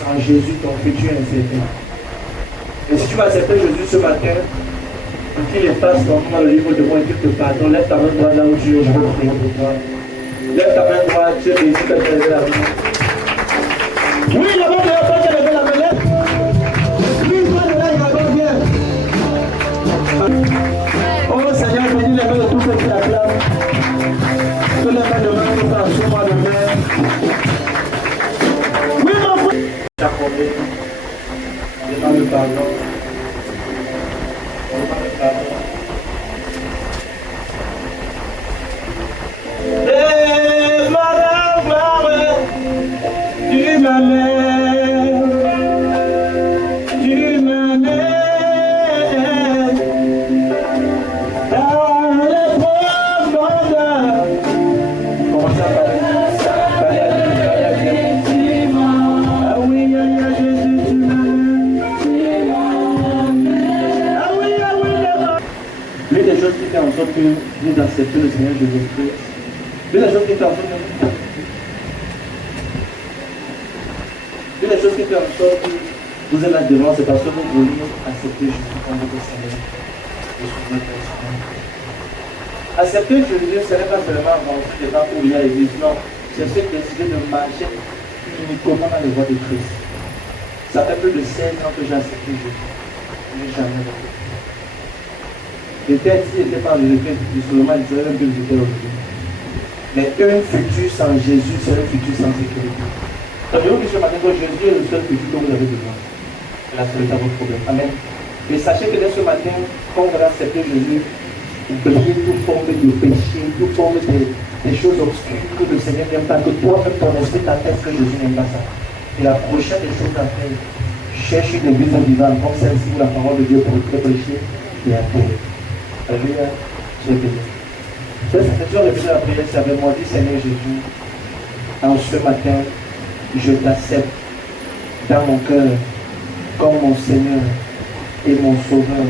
sans Jésus, ton futur est incertain. Et si tu vas accepter Jésus ce matin, pour qu'il efface ton nom dans le livre de moi et qu'il te pardonne, lève ta main droite là où tu es, je vais prier pour toi. Lève ta main droite, tu es béni, tu peux te lever la main. Oui, là-bas, tu n'as pas qu'à lever la main, lève. Oui, toi, là, il va bien. Oh Seigneur, bénis les mains de tous ceux qui acclament. Tous les mains de main, nous passons moi de main. Oui, mon frère. J'accordé. Demande le pardon. Et gloire, tu m'amènes, dans les profondeurs. Commencez à parler. Ah oui, Jésus, tu m'amènes. Ah oui, l'une des choses qui fait en sorte que nous acceptons le Seigneur Jésus-Christ, l'une des choses qui fait en sorte que vous êtes là devant, c'est parce que vous voulez accepter Jésus comme votre Seigneur et Sauveur personnel. Accepter Jésus, ce n'est pas seulement rentrer des temps où il y a l'église, non, c'est ce décider de marcher uniquement dans les voies de Christ. Ça fait plus de 16 ans que j'ai accepté Jésus. Je n'ai jamais regretté. Peut-être s'il n'était pas regretté, sûrement il serait même plus regretté aujourd'hui. Mais un futur sans Jésus, c'est un futur sans sécurité. Donc je vous dis ce matin que Jésus est le seul futur que vous avez besoin. C'est la solution à votre problème. Amen. Et sachez que dès ce matin, quand vous allez accepter Jésus, oubliez toute forme de péché, toute forme des choses obscures que le Seigneur n'aime pas, que toi-même ton esprit t'atteste que Jésus n'aime pas ça. Et la prochaine des choses à faire, cherche une église vivante comme celle-ci où la parole de Dieu pour être prêchée et appelée. Alléluia, tu es béni. Cette jour de la prière, c'est avec moi, dit Seigneur Jésus, en ce matin, je t'accepte dans mon cœur comme mon Seigneur et mon Sauveur.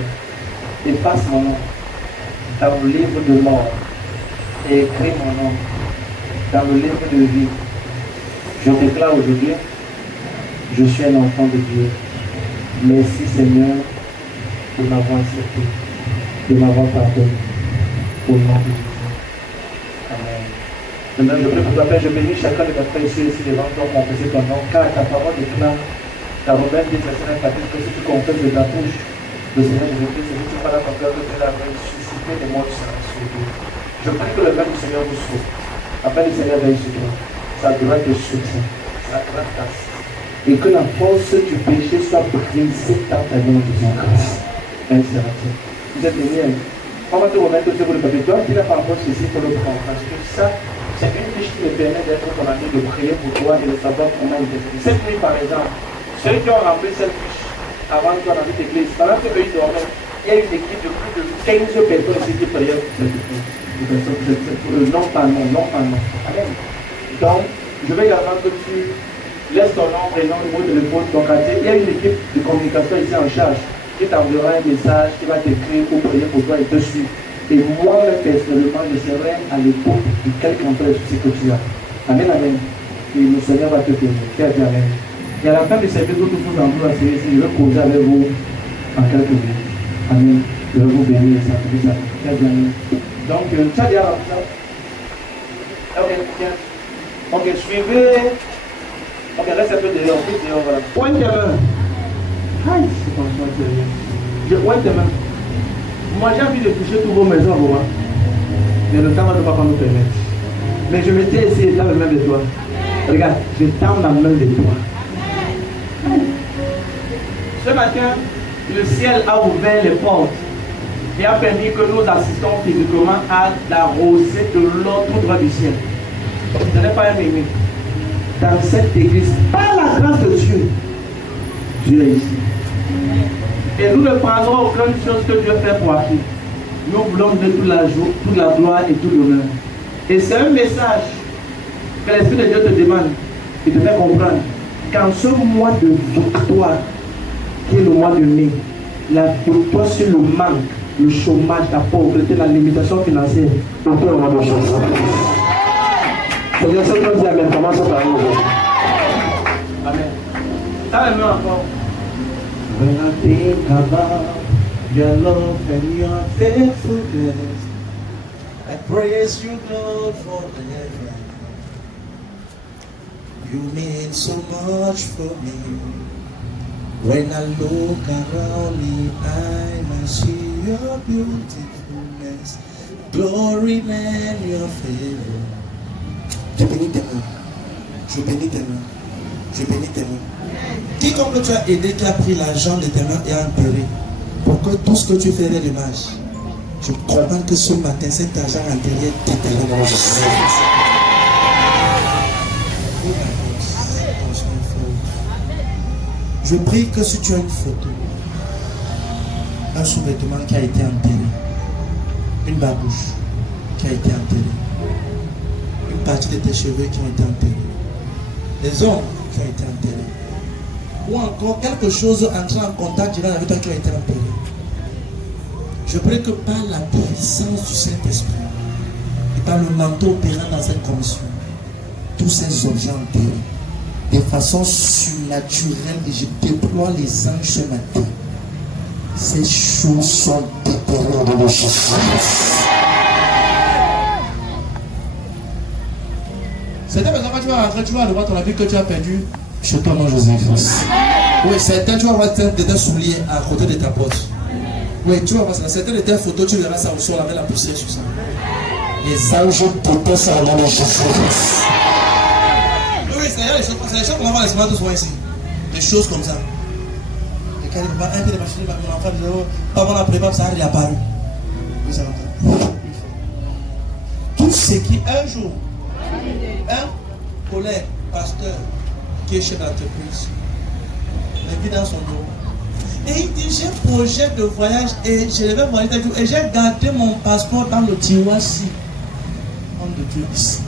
Efface mon nom dans le livre de mort et écris mon nom dans le livre de vie. Je déclare aujourd'hui, je suis un enfant de Dieu. Merci Seigneur de m'avoir accepté, de m'avoir pardonné. Au nom de Jésus. Amen. Maintenant, je prie pour toi, Père, je bénis chacun de mes frères ici devant toi, mon Père, ton nom, car ta parole déclare, ta Romaine 10, verset 1, que si tu confesses de ta bouche, le Seigneur Jésus-Christ, et que tu parles à ton cœur, que tu l'as ressuscité des morts, tu seras sauvé. Je prie que le même du Seigneur vous sauve. Appelle le Seigneur veille sur toi. Sa grâce te soutient, sa grâce t'assiste. Et que la force du péché soit brisée dans ta vie de son grâce. Ainsi sera-t-il. Vous êtes bénis. On va te remettre au niveau de papier. Toi qui n'as pas encore ceci pour le prendre. Parce que ça, c'est une fiche qui me permet d'être ton ami, de prier pour toi et de savoir comment intervenir. Cette nuit, par exemple, ceux qui ont rempli cette fiche avant toi dans cette église, pendant qu'eux ils dormaient, il y a une équipe de plus de 15 personnes ici qui priaient pour cette église. Non pas non, non pas non. Amen. Donc, je veux également que tu laisses ton nom, prénom, numéro de téléphone, ton quartier. Il y a une équipe de communication ici en charge qui t'enverra un message, qui va t'écrire ou prier pour toi et te suivre. Et moi-même, personnellement, je serai à l'écoute de quelqu'un d'entre les soucis que tu as. Amen, amen. Et le Seigneur va te bénir. Qui a dit amen. Et à la fin du service, tous vous en vous asseoir ici, je vais causer avec vous en quelques minutes. Amen. Je vais vous bénir et ça. Qui a dit amen. Donc, tu as dit amen. Ok, bien. Ok, suivez. Ok, reste un peu dehors. Voilà. Pointe tes mains. Aïe, c'est comme ça, sérieux. Je pointe tes mains. Moi, j'ai envie de toucher toutes vos maisons, vous. Mais le temps ne va pas nous permettre. Mais je me tiens ici et tends la main de toi. Regarde, je tends la main de toi. Ce matin, le ciel a ouvert les portes et a permis que nous assistons physiquement à la rosée de l'eau tout droit du ciel. Ce n'est pas un mémé. Dans cette église, par la grâce de Dieu, Dieu est ici. Et nous ne prendrons aucune chose que Dieu fait pour acquis. Nous voulons donner toute la gloire et tout l'honneur. Et c'est un message que l'Esprit de Dieu te demande et te fait comprendre qu'en ce mois de victoire, qui est le mois de mai, la victoire sur le manque, le chômage, la pauvreté, la limitation financière, au cœur de nos choses. C'est-à-dire, ça dit amen. Comment ça parle aujourd'hui? Amen. Ça le met encore. When I think about your love and your faithfulness, I praise you, Lord, forever. You mean so much for me. When I look around me, I see your beautifulness, glory and your favor. Je bénis tes mains. Je bénis tes mains. Je bénis tes mains. Quiconque tu as aidé, qui a pris l'argent de tes mains et a enterré, pour que tout ce que tu fais ait l'image. Je comprends que ce matin, cet argent enterré est éternel dans notre service. Je prie que si tu as une photo, un sous-vêtement qui a été enterré, une babouche qui a été enterrée, une partie de tes cheveux qui ont été enterrés, des ongles qui ont été enterrés, ou encore quelque chose entrant en contact direct avec toi qui a été enterré. Je prie que par la puissance du Saint-Esprit et par le manteau opérant dans cette commission, tous ces objets enterrés, de façon surnaturelle, et je déploie les anges ce matin. Ces choses sont déterrées de nos choses. Certains personnes, quand tu vas rentrer, tu vas voir ton avis que tu as perdu chez toi, non, Joseph. Oui, certains, tu vas voir tes souliers à côté de ta porte. Oui, tu vas voir ça. Certaines de tes photos, tu verras ça au sol avec la poussière sur ça. Les anges déterrent ça dans nos choses. Oui, c'est les choses qu'on va voir les semaines tous ici. Des choses comme ça. Et quand il va un peu de machine, mon enfant dit, oh, pas avant la prépa, ça a réapparu. Oui, ça va. Tout ce qui, un jour, un collègue, pasteur, qui est chef d'entreprise, mais vit dans son bureau. Et il dit, j'ai un projet de voyage et je devais voyager tel jour. Et j'ai gardé mon passeport dans le tiroir ici. Homme de Dieu ici.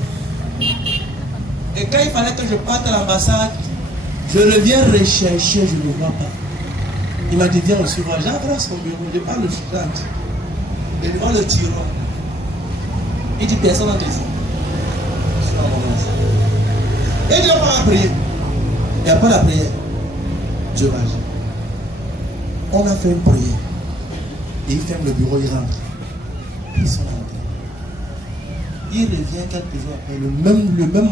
Et quand il fallait que je parte à l'ambassade, je reviens rechercher, je ne le vois pas. Il m'a dit, viens aussi voir. J'entre son bureau, je parle le chant. Et devant le tiroir. Il dit, personne n'a dit ça. Je suis dans mon maison. Et Dieu m'a prié. Et après la prière, Dieu va agir. On a fait une prière. Et il ferme le bureau, il rentre. Ils sont rentrés. Il revient quelques jours après, le même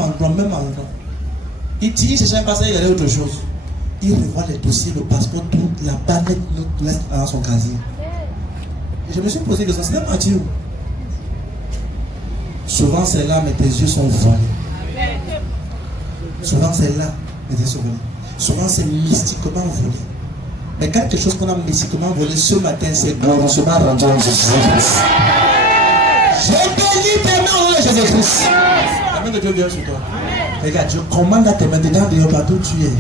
endroit. Il dit, il ne cherche pas ça, il y a autre chose. Il revoit les dossiers, le passeport, tout, la banette, tout reste dans son casier. Et je me suis posé que ça, c'est Mathieu. Souvent c'est là, mais tes yeux sont volés. Souvent c'est là, mais tes yeux sont volés. Souvent c'est mystiquement volé. Mais quelque chose qu'on a mystiquement volé ce matin, c'est glorieusement rendu en Jésus-Christ. Je bénis tes mains au nom de Jésus-Christ. La main de Dieu vient sur toi. Regarde, je commande à tes mains dedans, dehors, partout où tu es.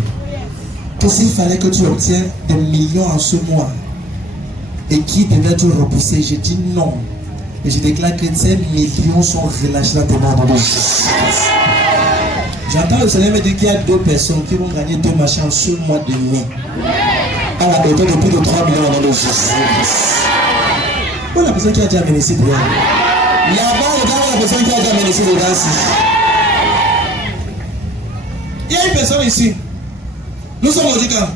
Que s'il fallait que tu obtiennes des millions en ce mois et qui devait te repousser, je dis non. Et je déclare que ces millions sont relâchés dans tes mains au nom de Jésus. J'entends le Seigneur me dire qu'il y a 2 personnes qui vont gagner 2 machins en ce mois de mai. À la hauteur de plus de 3 millions au nom de Jésus. Où est la personne qui a déjà amené ici pour là-bas, regarde la personne qui a déjà amené ici dedans ici. Il y a une personne ici. Nous sommes au Ducan.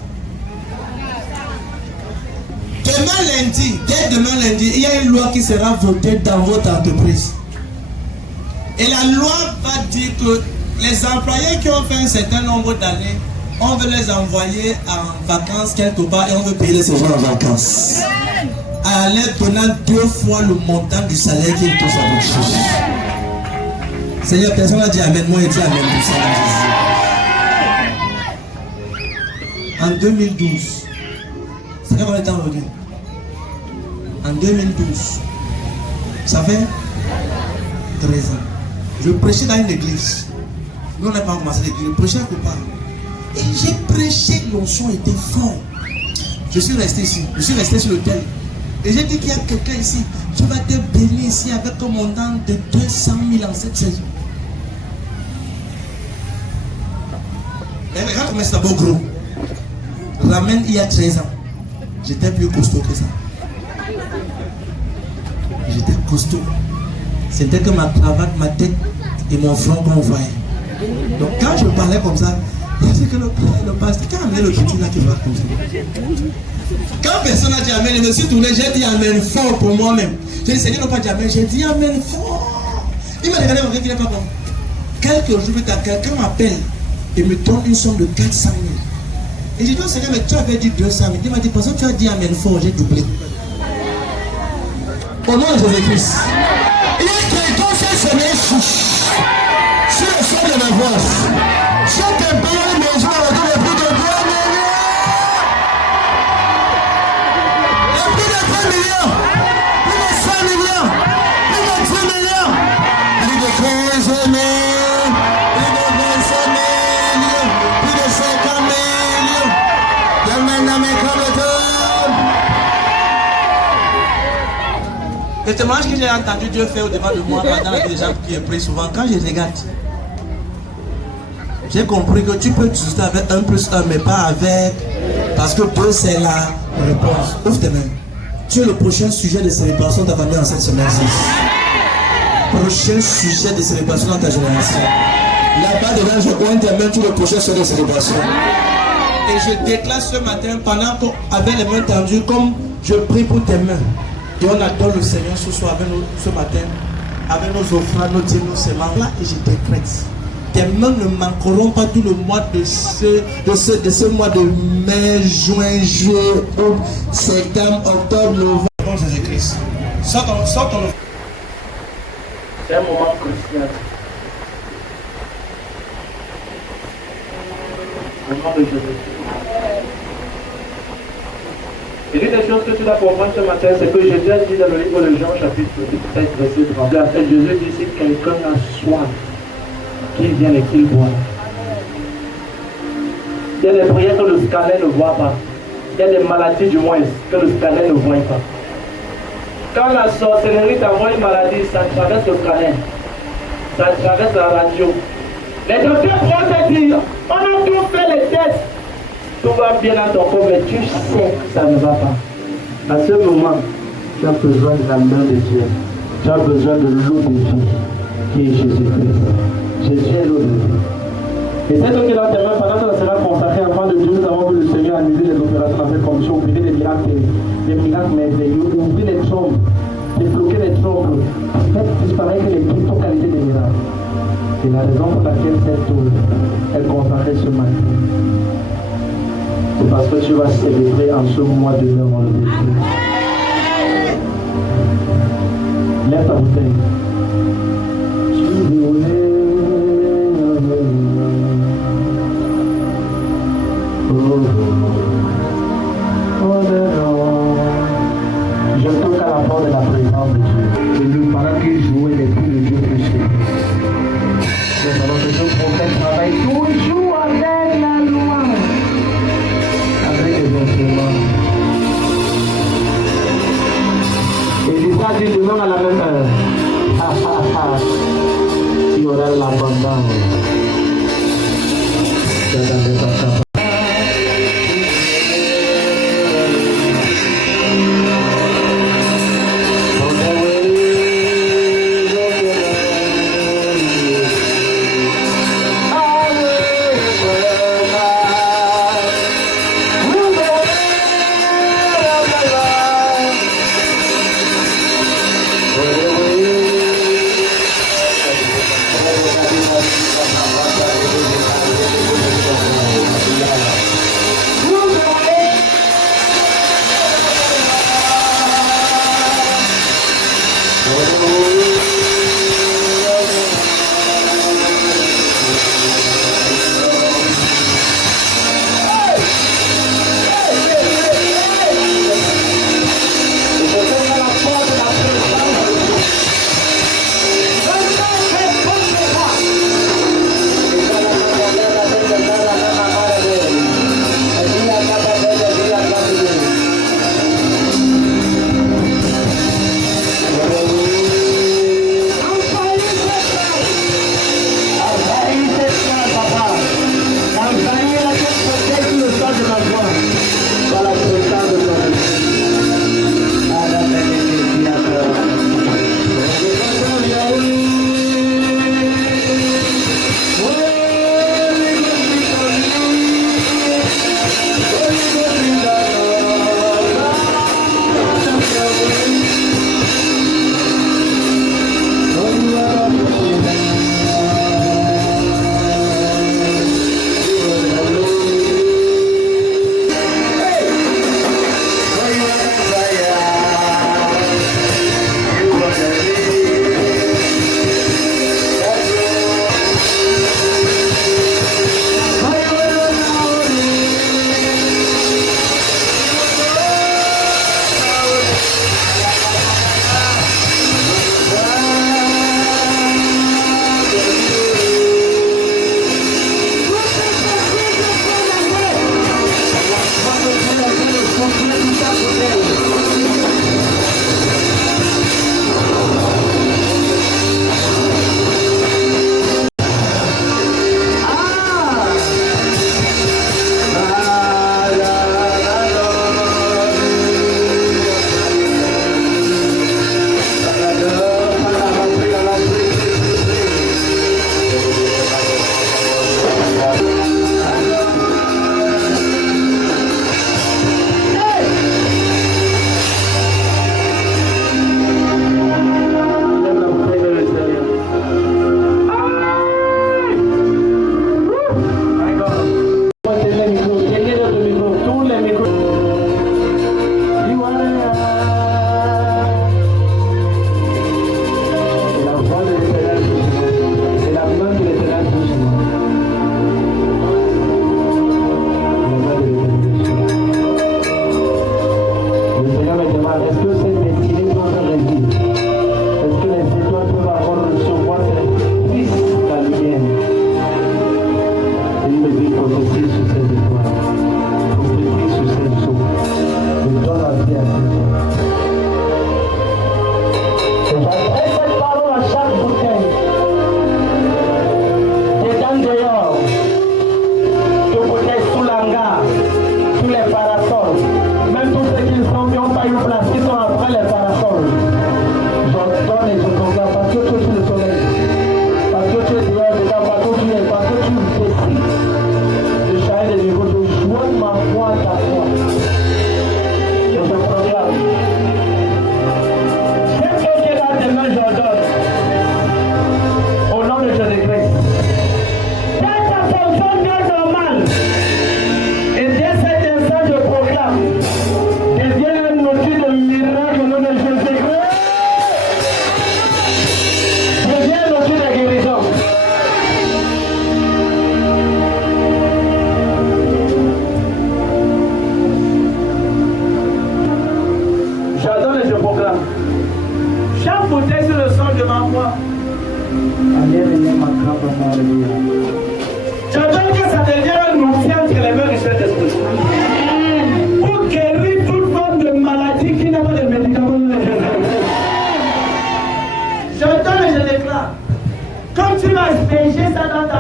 Demain lundi, dès demain lundi, il y a une loi qui sera votée dans votre entreprise. Et la loi va dire que les employés qui ont fait un certain nombre d'années, on veut les envoyer en vacances quelque part et on veut payer les séjours en vacances. À leur donnant 2 fois le montant du salaire qu'ils touchent à votre chose. Seigneur, personne n'a dit Amen. Moi, j'ai dit Amen pour ça. En 2012, c'est quand on est aujourd'hui. En 2012, ça fait 13 ans. Je prêchais dans une église. Nous, on n'a pas commencé l'église. Je prêchais quelque part. Et j'ai prêché, l'onction était fort. Je suis resté ici. Je suis resté sur l'autel. Et j'ai dit qu'il y a quelqu'un ici. Tu vas te bénir ici avec un montant de 200 000 en cette saison. Et regarde comment c'est d'abord gros. Ramène il y a 13 ans. J'étais plus costaud que ça. J'étais costaud. C'était que ma cravate, ma tête et mon front qu'on voyait. Donc quand je parlais comme ça, je dis que le pasteur, quand amené le petit là qui va comme ça. Quand personne n'a dit Amen, je me suis tourné, j'ai dit Amen fort pour moi-même. J'ai dit Seigneur n'a pas dit Amen, j'ai dit Amen fort. Il m'a regardé, il n'est pas bon. Quelques jours plus tard, quelqu'un m'appelle et me donne une somme de 400 000. Et j'ai dit au Seigneur, mais tu avais dit 200 000. Il m'a dit, parce que tu as dit Amen fort, j'ai doublé. Au nom de Jésus-Christ. Il y a quelqu'un qui s'est mis sur le son de ma voix. Chaque pays me joue avec le plus de 2 millions. Et plus de 3 millions. Plus de 5 millions. Plus de 10 millions. Plus de 15 000. Plus de 25 000. Plus de 50 000. Le témoignage que j'ai entendu Dieu faire au devant de moi pendant la vie des gens qui est pris souvent, quand je regarde, j'ai compris que tu peux juste avec 1 plus 1, mais pas avec, parce que 2 c'est la réponse. Ouvre tes mains. Tu es le prochain sujet de célébration de ta famille en cette semaine-ci. Prochain sujet de célébration dans ta génération. Là-bas dedans, je pointe tes mains, tu es le prochain sujet de célébration. Et je déclare ce matin, pendant qu'avec les mains tendues, comme je prie pour tes mains. Et on adore le Seigneur ce soir avec nous, ce matin, avec nos offrandes, nos dîmes, nos semences. Là, et je décrète. Tes mains ne manqueront pas tout le mois de ce mois de mai, juin, juillet, août, septembre, octobre, novembre. Bon Jésus-Christ. Sors ton offrande. C'est un moment crucial. Au nom de Jésus. Et l'une des choses que tu dois comprendre ce matin, c'est que Jésus a dit dans le livre de Jean, chapitre 17, verset 32, Jésus dit, si quelqu'un a soif, qu'il vienne et qu'il boive. Il y a des prières que le scanner ne voit pas. Il y a des maladies du moins que le scanner ne voit pas. Quand la sorcellerie t'envoie une maladie, ça traverse le scanner. Ça traverse la radio. Les docteurs pourront te dire, on a tout fait les tests. Tout va bien dans ton corps, mais tu sais que ça ne va pas. À ce moment, tu as besoin de la main de Dieu. Tu as besoin de l'eau de vie, qui est Jésus-Christ. Jésus est l'eau de vie. Et cette eau qui est dans tes mains, pendant que ça sera consacré avant de Dieu, nous avons vu le Seigneur annuler les opérations dans cette condition, ouvrir des miracles merveilleux, ouvrir les trompes, débloquer les trompes, faire disparaître les totalités des miracles. C'est la raison pour laquelle cette eau est consacrée ce matin. C'est parce que tu vas célébrer en ce mois de mai dans le début. Lève ta bouteille. Je toque à la porte de la présence de Dieu. Et lui, pendant qu'il jouait les coups de Dieu péché. Nous allons que ce prophète travaille toujours avec la loi, avec les instruments. Et l'Israël dit demain à la même heure. Il y aura l'abondance.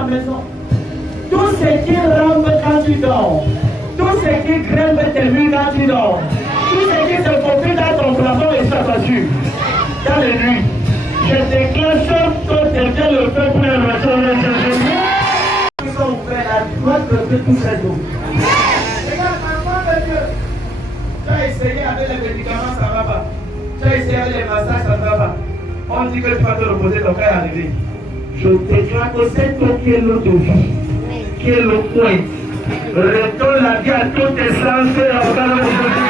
maison. Tout ce qui rampe quand tu dors, tout ce qui grimpe tes murs quand tu dors, tout ce qui se faufile dans ton plafond et sa voiture, dans les nuits, je déclare que devient le feu pour les retourner de Jésus. Ils sont ouverts, la droite de Dieu tous ces jours. Regarde, enfant de Dieu, tu as essayé avec les médicaments, ça ne va pas. Tu as essayé avec les massages, ça ne va pas. On dit que tu vas te reposer, ton frère est arrivé. Je déclare que c'est toi qui es l'eau de vie, qui est le point. Retourne la vie à tous tes sens et organes aujourd'hui.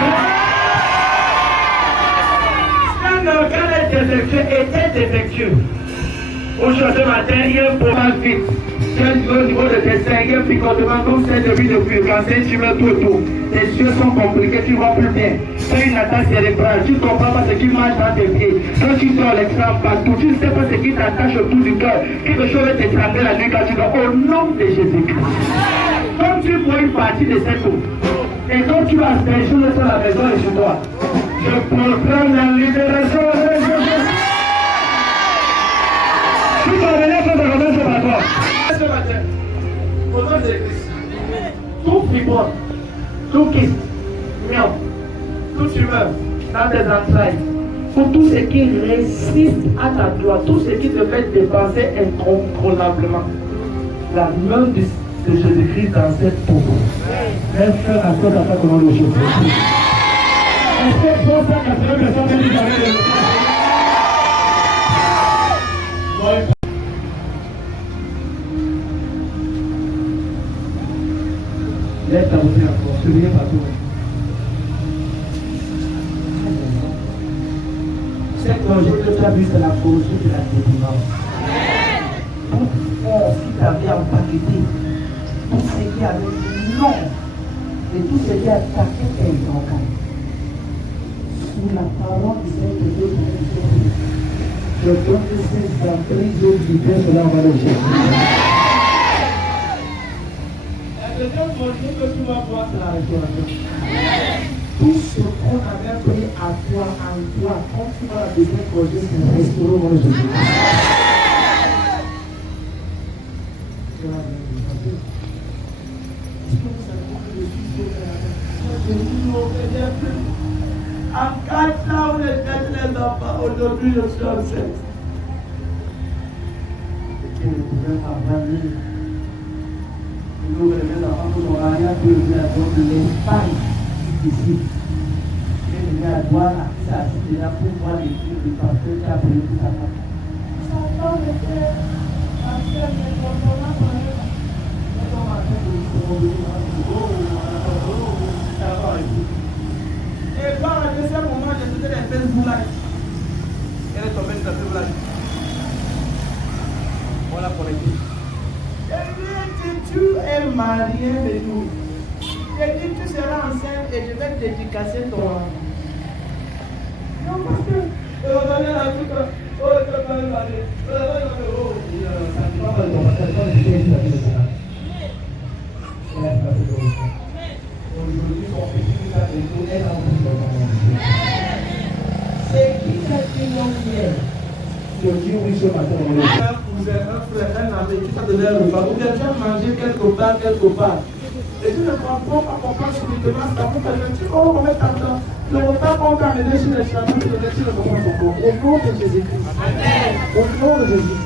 Si un organe est défectueux, était défectueux. Aujourd'hui matin, il y a un problème vite. Au niveau de tes seins, il y a un picotement comme c'est depuis cancer, tu mets tout autour. Tes yeux sont compliqués, tu ne vois plus bien. Tu as une attaque cérébrale, tu ne comprends pas ce qui marche dans tes pieds. Quand tu dors l'extrême partout, tu ne sais pas ce qui t'attache autour du cœur. Quelque chose va t'étrangler la nuit quand tu dors. Au nom de Jésus-Christ. Comme tu vois une partie de cette eau, et quand tu as des choses sur la maison et sur toi, je proclame la libération de Jésus. Tu vas venir faire de commencer par toi. Ce matin, au nom de Christ, tout fibrote, tout kyste, myome, toute tumeur dans tes entrailles, pour tout ce qui résiste à ta gloire, tout ce qui te fait dépenser incontrôlablement, la main de Jésus-Christ dans cette peau. Laisse faire la chose à ta commande de Jésus. Est-ce que pour ça, 80 personnes viennent parler de laisse ta beauté encore, soulignez partout. Cette projet que tu as vu, c'est la cause de la délivrance. Toute force qui t'avait empaqueté, tout ce qui avait dit non, et tout ce qui a attaqué tes organes. Sous la parole du Seigneur Dieu, je donne ces emprises de libérer cela en valeur de Jésus. La deuxième projet que tu vas voir, c'est la restauration. Tout ce qu'on avait pris à toi, en toi, quand tu vas la deuxième projet, c'est restaurer au nom de Jésus. En 4 ans, on était les enfants. Aujourd'hui, je suis enceinte. Et le gouvernement a vendu. Nous, les enfants, nous avons rien pu le dire de l'Espagne ici. Et il y a droit à ça, c'est là pour voir les filles du pasteur qui a pris tout ça. Ça va, le frère. Après, les enfants, et par le deuxième moment, j'ai fait les Facebook Live. Elle est tombée sur la Facebook Live. On l'a connecté. Elle lui a dit, tu es marié de nous. Elle dit, tu seras enceinte et je vais dédicacer ton enfant. Non, parce que, et on allait là, tout le temps. Oh, tu vas pas aller. Oh, ça ne va pas le temps. Ça ne va pas le temps. Aujourd'hui, son petit a été donné dans le monde. C'est qui cette hier? Je dis oui ce matin. Un frère, un ami qui t'a donné un repas. Ou bien tu as mangé quelque part. Et tu ne comprends pas pourquoi spirituellement ça vous fait. Tu dis, oh, on met ta temps. Le repas qu'on t'a amené sur les chemins, tu le mets sur le moment de corps. Au nom de Jésus-Christ. Au nom de Jésus.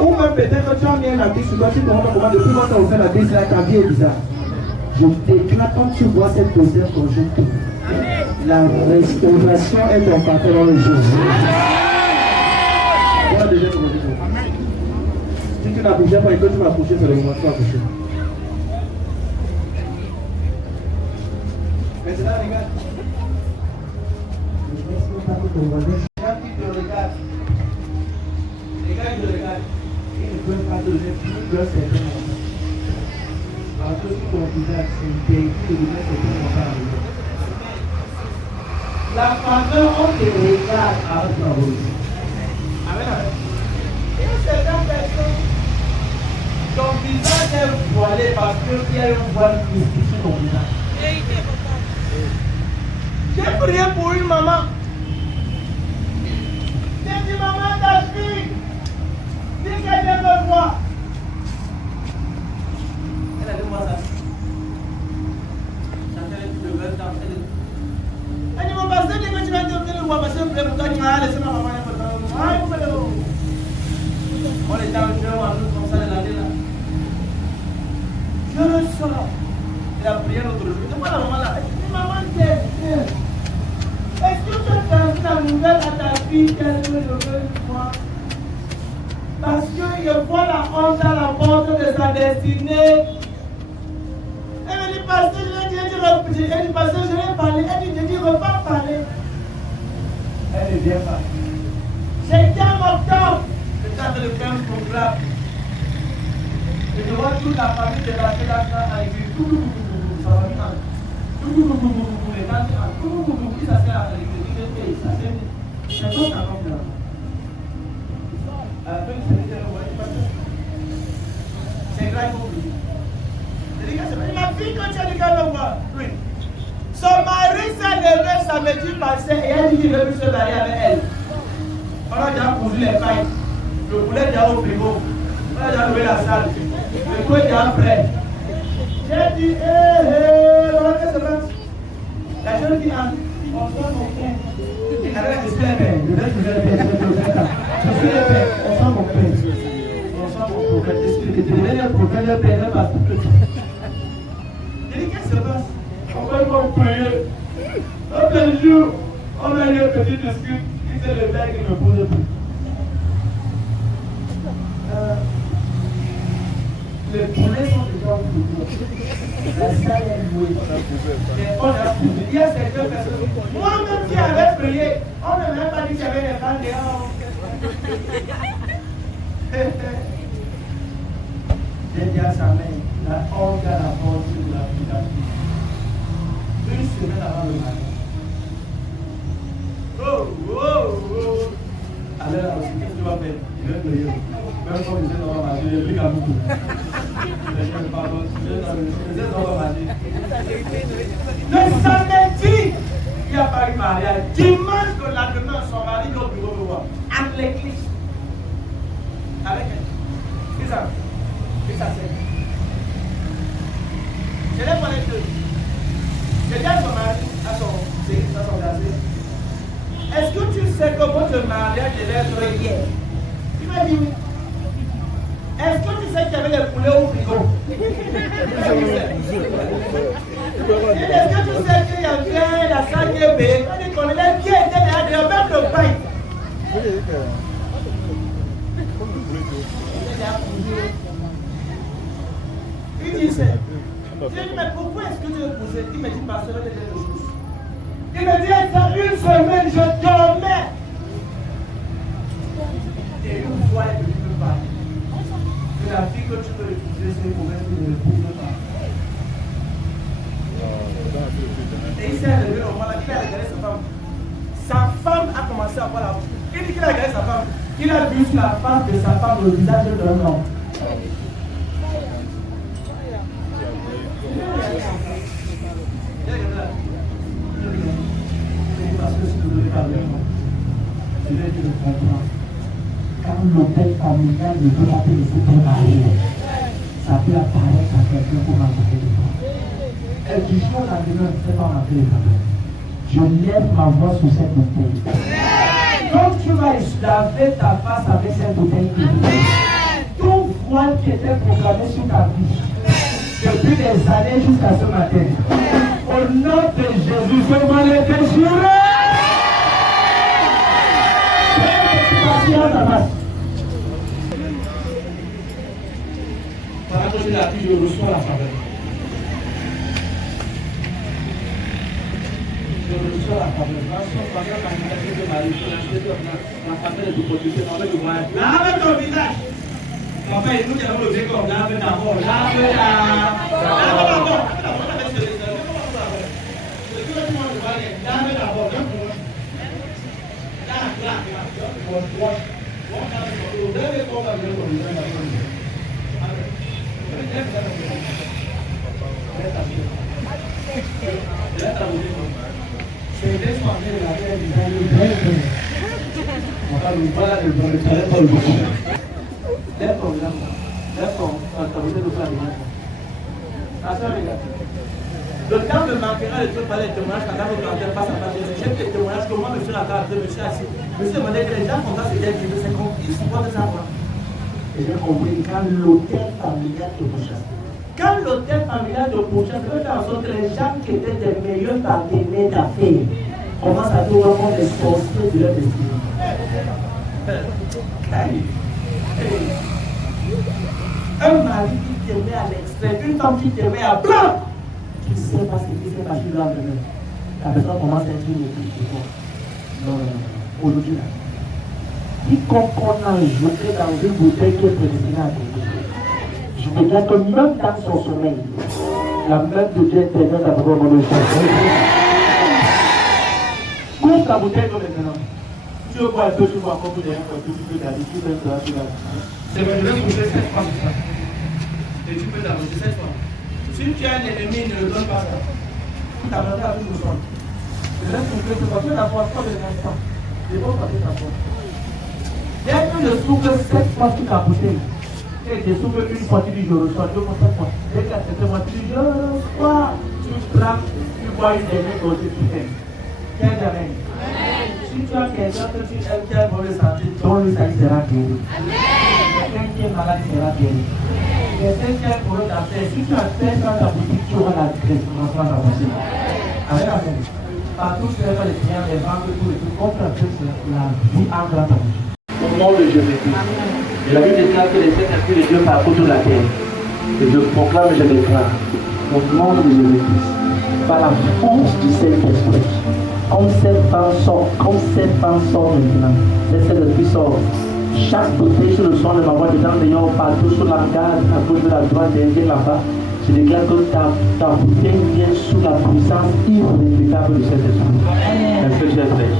Ou même peut-être que tu as mis un habit sur toi, tu te demandes comment depuis quand tu as offert la bise là, ta vie est bizarre. Je déclare quand tu vois cette deuxième conjoncture, la restauration est ton partenaire dans le Jésus. Voilà la deuxième conjoncture. Si tu n'as bougé pas et que tu vas coucher, c'est le moment où tu vas coucher. Maintenant, regarde. Je ne sais pas que ton voisin. Regarde qui te regarde. Regarde, il regarde. Ils ne peuvent pas donner plus de certains moments. Parce que si ton visage s'intègre, tu ne mets pas arriver. La faveur, on te regarde à votre faveur. Amen. Et certaines personnes, ton visage est voilé parce qu'il y a un voile mystique sur ton visage. J'ai prié pour une maman. J'ai dit, maman, ta fille, dis qu'elle vient me voir. sort là. Il a prié l'autre jour. C'est pas la maman là. Elle dit, maman, est-ce que tu as transmis la nouvelle à ta fille qu'elle veut lever une fois? Parce qu'il voit la honte à la porte de sa destinée. Elle me dit, pasteur, je l'ai parlé. Elle dit, je dis, ne pas parler. Elle ne vient pas. J'étais en octobre. J'étais en train de faire un programme. Et je vois toute la famille de la Fédération arriver. Ça va bien. Les gens disent, ça sert à l'église. Ça sert. C'est tout un homme là. C'est grave pour lui. Ma fille, quand tu as dit qu'elle va, oui. Son mari s'est levé samedi passé et elle dit qu'il veut se marier avec elle. On a déjà posé les pailles. Le poulet est déjà au frigo. On a déjà loué la salle. Le coup est déjà prêt. J'ai dit, voilà qu'est-ce que ça passe. La jeune fille a dit, on sort mon pain. Je suis épais. Je suis épais. On sort mon pain. On sort mon prophète. Explique. Tu deviens un prophète, un pain, un pasteur. J'ai dit, qu'est-ce qui se passe? On va prier. Un tel jour, on a eu un petit discute. Il s'est levé et il me pose plus. Les poulets sont déjà au bout. La salle est louée. Il y a certaines personnes. Moi-même qui avais prié, on ne m'a pas dit qu'il y avait des femmes dehors. J'ai dit à sa mère, la honte à la porte de la fille. Une semaine avant le mariage. Allez là aussi, qu'est-ce que tu vas faire? Je vais prier. Même quand je disais on va marcher, j'ai pris qu'à beaucoup. Le samedi, il n'y a pas eu mariage. Dimanche, le lendemain, son mari est au bureau de voir. À l'église. Avec elle. C'est ça. C'est ça, c'est. Je l'ai parlé d'eux. J'ai dit à son mari, à son gazé, est-ce que tu sais que votre mariage devait être hier? Il m'a dit oui. Est-ce que tu sais qu'il y avait des poulets au frigo? Est-ce que tu sais qu'il y avait la salle qui est payée? On dit qu'on est bien été derrière, même le pain. Il dit c'est. Je lui dis, mais pourquoi est-ce que tu veux pousser? Il me dit, parce que j'ai des choses. Il me dit, ça une semaine, je dormais. Et une fois, elle ne peut pas. Et la fille que tu peux épouser, c'est pour mettre une épouse pas. Et il s'est levé au moment là, il a regardé sa femme. Sa femme a commencé à voir la femme. Il dit qu'il a regardé sa femme. Il a vu la face de sa femme le visage d'un homme. Parce que si vous ne voulez pas vraiment, je vais te le comprendre. Quand l'hôtel familial ne veut pas te laisser te marier, ça peut apparaître à quelqu'un pour m'apporter le temps. Et du jour au lendemain, c'est pas m'appeler le problème. Je lève ma voix sur cette bouteille. Quand tu vas laver ta face avec cette bouteille, tout voile qui était programmé sur ta vie, depuis des années jusqu'à ce matin, au nom de Jésus, je m'en ai déchiré. Pendant que je l'appuie, je reçois la faveur. Je reçois la faveur. Parce que quand je suis marié, la faveur est de protéger dans le voyage. Lave ton visage. En fait, nous allons lever comme lave d'abord. Lave d'abord. Le temps me manquera de te parler de témoignages quand vous rentrez face à face. J'ai des témoignages que moi, monsieur Lagarde, monsieur assis. Monsieur demandait que les gens font ça, c'est bien qu'ils c'est qu'on supporte ça. Et j'ai compris quand l'hôtel familial te recherche. Quand Quand l'hôtel familial de Boucher peut faire en sorte que les gens qui étaient des meilleurs partenaires d'affaires commencent à devoir avoir des sorciers de leur destinée. Un mari qui t'aimait à l'extrême, une femme qui t'aimait à blanc, tu ne sais pas ce qui s'est passé dans le même. La personne commence à être une équipe de toi. Non, aujourd'hui là. Quiconque on a jeté dans une bouteille qui est prédestinée à quelque chose, je veux dire que même dans son sommeil, la main de Dieu intervient à travers mon échec. Coupe ta bouteille comme maintenant. Tu veux boire un peu, tu vois encore tout derrière, tu peux garder, tu peux faire tu vas. C'est vrai, je vais couper cette fois. Et tu peux t'avancer cette fois. Si tu as un ennemi, ne le donne pas ça. Tu t'avances à tout le sol. Je laisse couper cette fois, tu la vois pas de l'instant. Je vais passer ta fois. Dès que je souffle cette fois sur la bouteille, et je souffle une fois, tu dis je reçois, deux fois, cette fois. Dès que cette fois, tu dis je reçois, tu prends, tu bois une dernière dose, tu t'aimes. Quel jamais. Si tu as quelqu'un que tu aimes, qui a une mauvaise santé, donne-lui ça, il sera guéri. Quelqu'un qui est malade, il sera guéri. Quelqu'un qui a un problème d'affaires, si tu as fait dans ta boutique, tu auras la graisse, tu auras la boutique. Amen, amen. Partout, tu as les clients, les banques, tout et tout, contre la vie en grande boutique. Au nom de Jésus-Christ. Et la Bible déclare que les Saint-Esprit de Dieu parcourent toute la terre. Et je proclame et je déclare, au nom de Jésus-Christ, par la force du Saint-Esprit, comme cette femme sort maintenant, laissez le Christ sort. Chaque bouteille sur le son de ma voix, dedans, d'ailleurs, partout sur la garde, à gauche de la droite, derrière là-bas, je déclare que ta bouteille vient sous la puissance irréfutable de cet esprit. Est-ce que j'ai fait?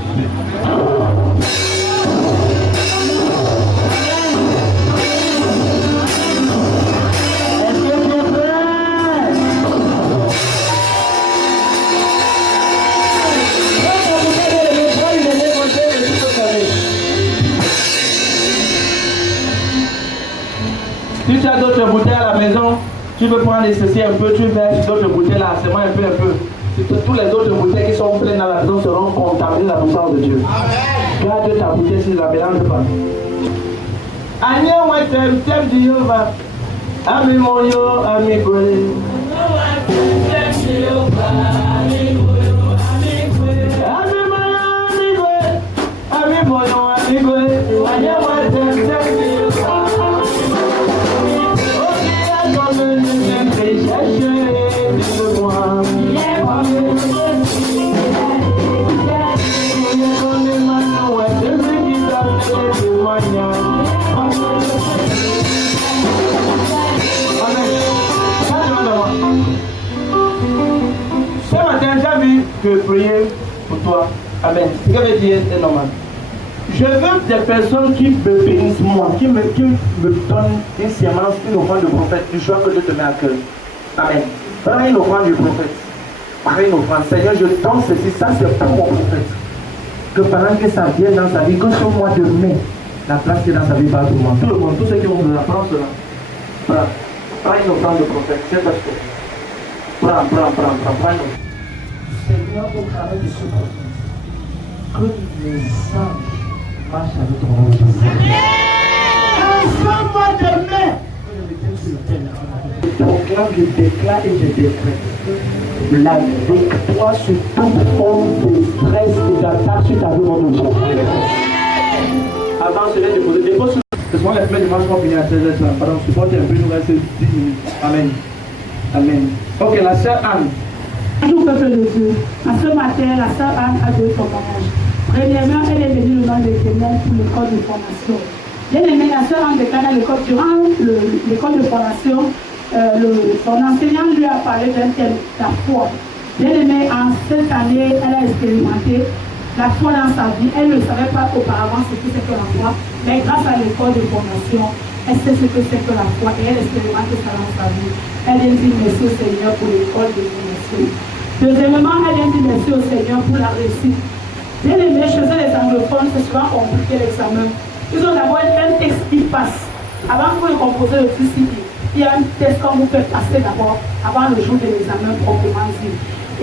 Si tu as d'autres bouteilles à la maison, tu peux prendre ceci un peu, tu verses d'autres bouteilles là, seulement un peu. Tous les autres bouteilles qui sont pleines dans la maison seront contaminées dans la puissance de Dieu. Garde ta bouteille si la mélange pas. Anya wa tem Dieu. Ami moyo, ami boy. Ami moyo, ami boy. Anya wa tem Dieu. Ce matin, j'ai vu que prier pour toi. Amen. Ce que veut dire est normal. Je veux des personnes qui me bénissent moi, qui me donnent une sémence, une offrande de prophète, du choix que Dieu te met à cœur. Amen. Prends une offrande du prophète. Prends une offrande. Seigneur, je donne ceci, ça c'est pour mon prophète. Que pendant que ça vienne dans sa vie, que ce mois de mai, la place qui est dans sa vie par tout le monde. Tout le monde, tous ceux qui vont de la prendre cela. Prends une offrande de prophète. C'est parce que. Prends une offrande. Seigneur, au travers de ce prophète, que les anges marche avec ton nom. Ensemble demain. Je proclame, je déclare et je décrète la victoire sur toute forme de stress et d'attaque sur ta vie au nom de Jésus. Avant cela, dépose sur ce soir, les premiers dimanches vont finir à 13h. Pardon, supportez un peu, nous reste 10 minutes. Amen. Amen. Ok, la sœur Anne. Bonjour peuple de Dieu. À ce matin, la sœur Anne a deux témoignages. Premièrement, elle est venue le nom des témoins pour l'école de formation. Bien aimé, la sœur Anne déclare l'école durant l'école de formation. Son enseignant lui a parlé d'un thème, la foi. Bien aimé, en cette année, elle a expérimenté la foi dans sa vie. Elle ne savait pas auparavant ce que c'est que la foi, mais grâce à l'école de formation, elle sait ce que c'est que la foi et elle expérimente ça dans sa vie. Elle vient dire merci au Seigneur pour l'école de formation. Deuxièmement, elle vient dire merci au Seigneur pour la réussite. Bien aimé, chez les anglophones, c'est souvent compliqué l'examen. Ils ont d'abord un texte qui passe. Avant que vous composez le TCD, il y a un test qu'on vous fait passer d'abord, avant le jour de l'examen proprement dit.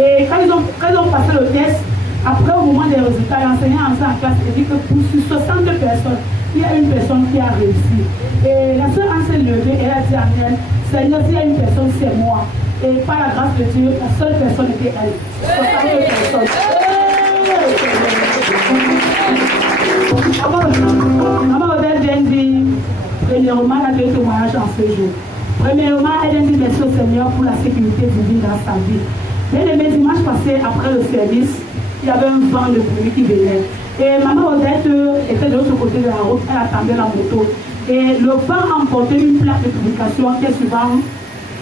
Et quand ils ont passé le test, après au moment des résultats, l'enseignant en classe et dit que pour 60 personnes, il y a une personne qui a réussi. Et la sœur s'est levée et elle a dit à elle, Seigneur, s'il y a une personne, c'est moi. Et par la grâce de Dieu, la seule personne était elle. 62 personnes. Maman Odette vient dire, premièrement, elle a deux témoignages en ce jour. Premièrement, elle vient dire merci au Seigneur pour la sécurité divine dans sa vie. Dès le dimanche passé, après le service, il y avait un vent de pluie qui venait. Et maman Odette était de l'autre côté de la route, elle attendait la moto. Et le vent a emporté une plaque de publication qui est souvent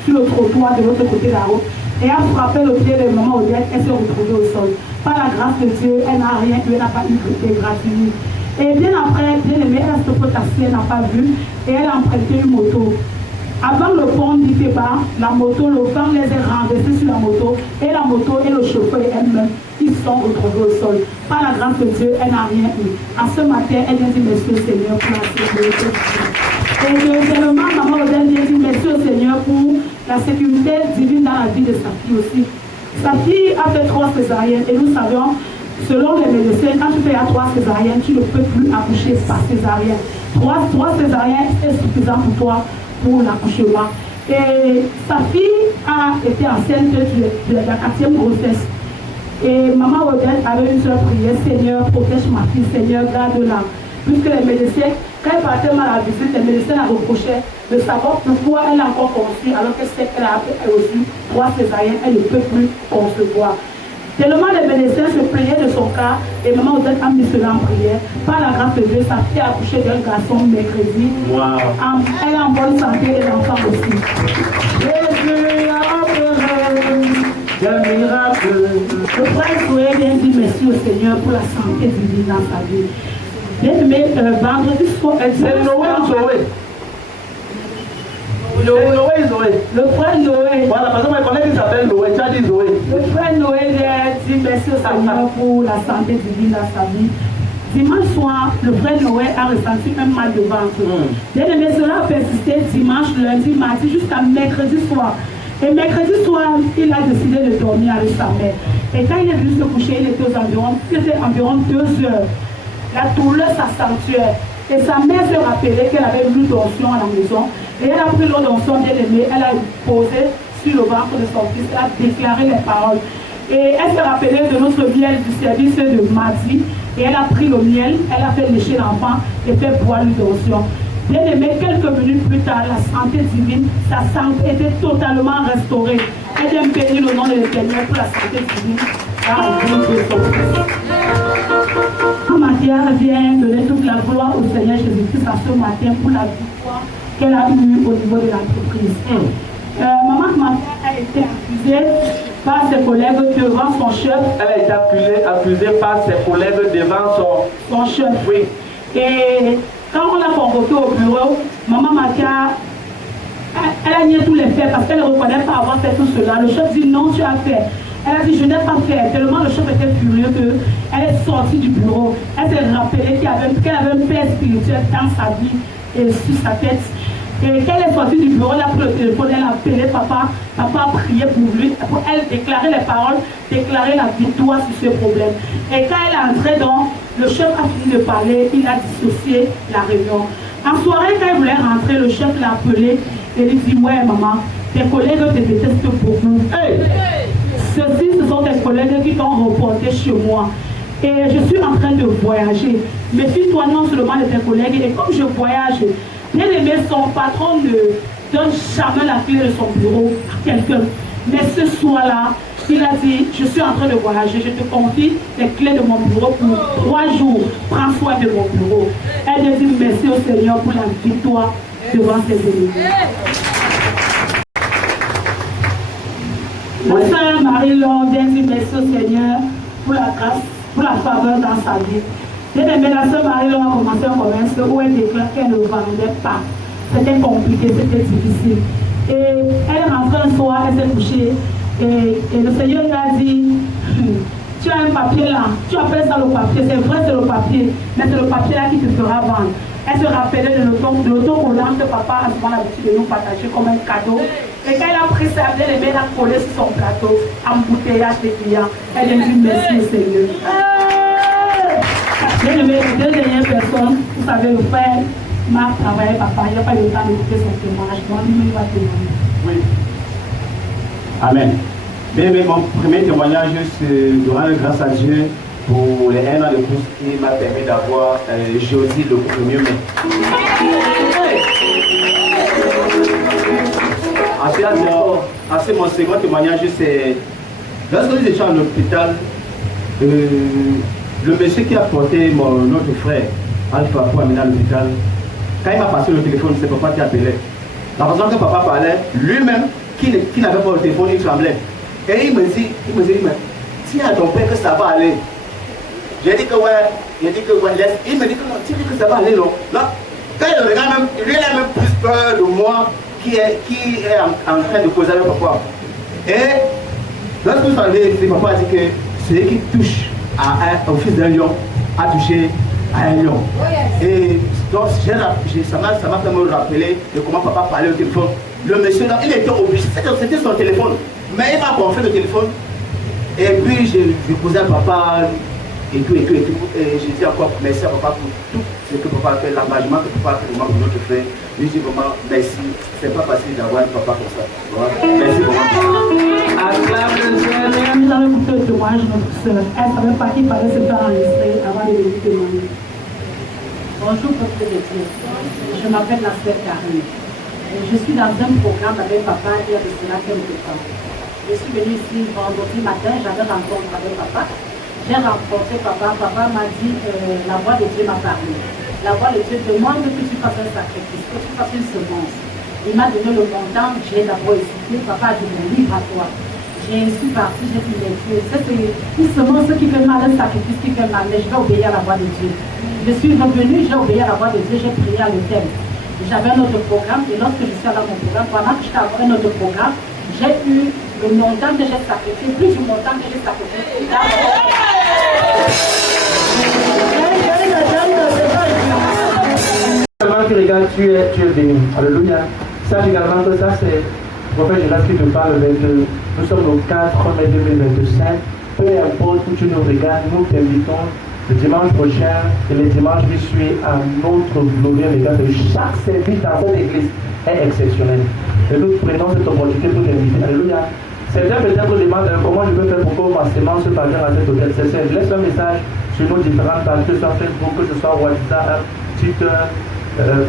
sur le trottoir de l'autre côté de la route. Et a frappé le pied de maman Odette, elle s'est retrouvée au sol. Par la grâce de Dieu, elle n'a rien eu, elle n'a pas eu de gratuit. Et bien après, bien aimée, elle a stoppé taxi, elle n'a pas vu, et elle a emprunté une moto. Avant le pont d'Iteba, la moto, le vent les a renversés sur la moto, et la moto et le chauffeur elle-même, ils sont retrouvés au sol. Par la grâce de Dieu, elle n'a rien eu. À ce matin, elle vient dire merci au Seigneur pour la sécurité. Et deuxièmement, maman Odette vient dire merci au Seigneur pour la sécurité divine dans la vie de sa fille aussi. Sa fille a fait 3 césariennes, et nous savons, selon les médecins, quand tu fais à 3 césariennes, tu ne peux plus accoucher par césarienne. 3 césariennes est suffisant pour toi pour l'accouchement. Et sa fille a été enceinte de la 4e grossesse. Et maman Odette avait une seule prière, Seigneur, protège ma fille, Seigneur, garde-la. Puisque les médecins, quand elle partait mal à la visite, les médecins la reprochaient de savoir pourquoi elle a encore conçu, alors que c'est qu'elle a elle aussi 3 césariennes, elle ne peut plus concevoir. Tellement les médecins se plaignaient de son cas, et maman Odette a mis cela en prière. Par la grâce de Dieu, sa fille a accouché d'un garçon mercredi. Wow. Elle est en bonne santé et l'enfant aussi. Jésus a opéré des miracles. Le frère Zoé vient dire merci au Seigneur pour la santé divine dans sa vie. Bien aimé, vendredi soir, c'est Noé. Le frère Noé. Voilà, parce que ma collègue s'appelle Noé, tu as dit Noé. Le frère Noé dit merci au Seigneur pour la santé divine dans sa vie. Dimanche soir, le frère Noé a ressenti un mal de ventre. Bien aimé, cela a persisté dimanche, lundi, mardi, jusqu'à mercredi soir. Et mercredi soir, il a décidé de dormir avec sa mère. Et quand il est venu se coucher, il était environ 2 heures. La douleur s'accentuait. Et sa mère se rappelait qu'elle avait une d'onction à la maison. Et elle a pris l'eau d'onction bien aimée, elle a posé sur le ventre de son fils, elle a déclaré les paroles. Et elle se rappelait de notre miel du service de mardi. Et elle a pris le miel, elle a fait lécher l'enfant et fait boire l'eau d'onction. Bien aimé, quelques minutes plus tard, la santé divine, sa santé était totalement restaurée. Elle vient bénir le nom de l'Éternel pour la santé divine. Mathia vient donner toute la gloire au Seigneur Jésus-Christ à ce matin pour la victoire qu'elle a eue au niveau de l'entreprise. Maman Mathia a été accusée par ses collègues devant son chef. Elle a été accusée par ses collègues devant son chef. Oui. Et quand on l'a convoquée au bureau, Maman Mathia, elle a nié tous les faits parce qu'elle ne reconnaît pas avoir fait tout cela. Le chef dit non, tu as fait. Elle a dit, je n'ai pas fait. Tellement le chef était furieux qu'elle est sortie du bureau. Elle s'est rappelée qu'elle avait un père spirituel dans sa vie et sur sa tête. Et quand elle est sortie du bureau, elle a pris le téléphone, elle a appelé papa. Papa a prié pour lui, pour elle déclarer les paroles, déclarer la victoire sur ce problème. Et quand elle est entrée dans, le chef a fini de parler, il a dissocié la réunion. En soirée, quand elle voulait rentrer, le chef l'a appelé et lui dit, ouais maman, tes collègues te détestent beaucoup. Hey! Ceux-ci, ce sont des collègues qui t'ont reporté chez moi. Et je suis en train de voyager. Méfie-toi non seulement de tes collègues. Et comme je voyage, bien aimé, son patron ne donne jamais la clé de son bureau à quelqu'un. Mais ce soir-là, il a dit, je suis en train de voyager, je te confie les clés de mon bureau pour 3 jours. Prends soin de mon bureau. Elle a dit merci au Seigneur pour la victoire devant ses ennemis. Ma soeur Marie-Laure vient dire merci au Seigneur pour la grâce, pour la faveur dans sa vie. Bien aimé, la soeur Marie-Laure a commencé un commerce où elle déclare qu'elle ne vendait pas. C'était compliqué, c'était difficile. Et elle est rentrée un soir, elle s'est couchée. Et le Seigneur lui a dit, tu as un papier là, tu appelles ça le papier, c'est vrai c'est le papier, mais c'est le papier là qui te fera vendre. Elle se rappelait de l'autocollant que papa a souvent l'habitude de nous partager comme un cadeau. Et quand elle a pris ça, elle a collé sur son plateau, embouteillage des clients. Elle a dit merci au Seigneur. Bien aimé, les deux dernières personnes, vous savez, le frère Marc travaillait, papa, il n'a pas eu le temps d'écouter son témoignage. Moi, lui-même, il va témoigner. Oui. Amen. Bien aimé, mon premier témoignage, c'est de rendre grâce à Dieu pour les 1 an de course qui m'a permis d'avoir jeudi le 1er mai. Ensuite, mon second témoignage, c'est lorsque nous étions à l'hôpital, le monsieur qui a porté notre frère Alpha pour amener à l'hôpital, quand il m'a passé le téléphone, c'est papa qui appelait. La façon que papa parlait, lui-même, qui n'avait pas le téléphone, il tremblait. Et il me dit, mais tiens à ton père que ça va aller. J'ai dit que ouais, laisse. Il me dit que non, tu dis que ça va aller, non. Là, quand il regarde même, lui il a même plus peur de moi qui est en train de causer avec papa. Et lorsque nous sommes arrivés ici, papa a dit que celui qui touche au fils d'un lion a touché à un lion. Et donc ça m'a fait me rappeler de comment papa parlait au téléphone. Le monsieur là, il était obligé, c'était son téléphone, mais il m'a gonflé le téléphone. Et puis j'ai posé à papa et tout. Et j'ai dit encore merci à papa pour tout ce que papa a fait, l'engagement que papa a fait pour notre frère. Je dis vraiment merci, c'est pas facile d'avoir un papa comme ça. Merci vraiment. Nous avons écouté le témoignage de notre soeur. Elle ne savait pas qu'il fallait se faire enregistrer avant de venir témoigner. Bonjour, peuple de Dieu. Je m'appelle la sœur Karine. Je suis dans un programme avec papa il y a de cela quelques temps. Je suis venue ici vendredi matin, j'avais rencontré avec papa. J'ai rencontré papa. Papa m'a dit la voix de Dieu m'a parlé. La voix de Dieu demande que tu fasses un sacrifice, que tu fasses une semence. Il m'a donné le montant, j'ai d'abord hésité. Papa a dit mon livre à toi. Je suis partie, j'ai dit c'est une semence qui fait mal, un sacrifice qui fait mal, mais je vais obéir à la voix de Dieu. Je suis revenue, j'ai obéi à la voix de Dieu, j'ai prié à l'autel. J'avais un autre programme et lorsque je suis allée à mon programme, pendant que j'étais à un autre programme, j'ai eu le montant que j'ai sacrifié, plus du montant que j'ai sacrifié. Seulement tu regardes, tu es béni. Alléluia. Sache également que ça c'est le prophète Jonas qui te parle nous sommes au 4 mai 2025. Peu importe où tu nous regardes, nous t'invitons le dimanche prochain et le dimanche qui suit à notre glorieux méga. Chaque service dans cette église est exceptionnel. Et nous prenons cette opportunité pour t'inviter. Alléluia. Certains peut-être demandent comment je peux faire pour que ma sémence se parvienne à cet hôtel. C'est simple. Laisse un message sur nos différentes pages, que ce soit Facebook, que ce soit WhatsApp, Twitter,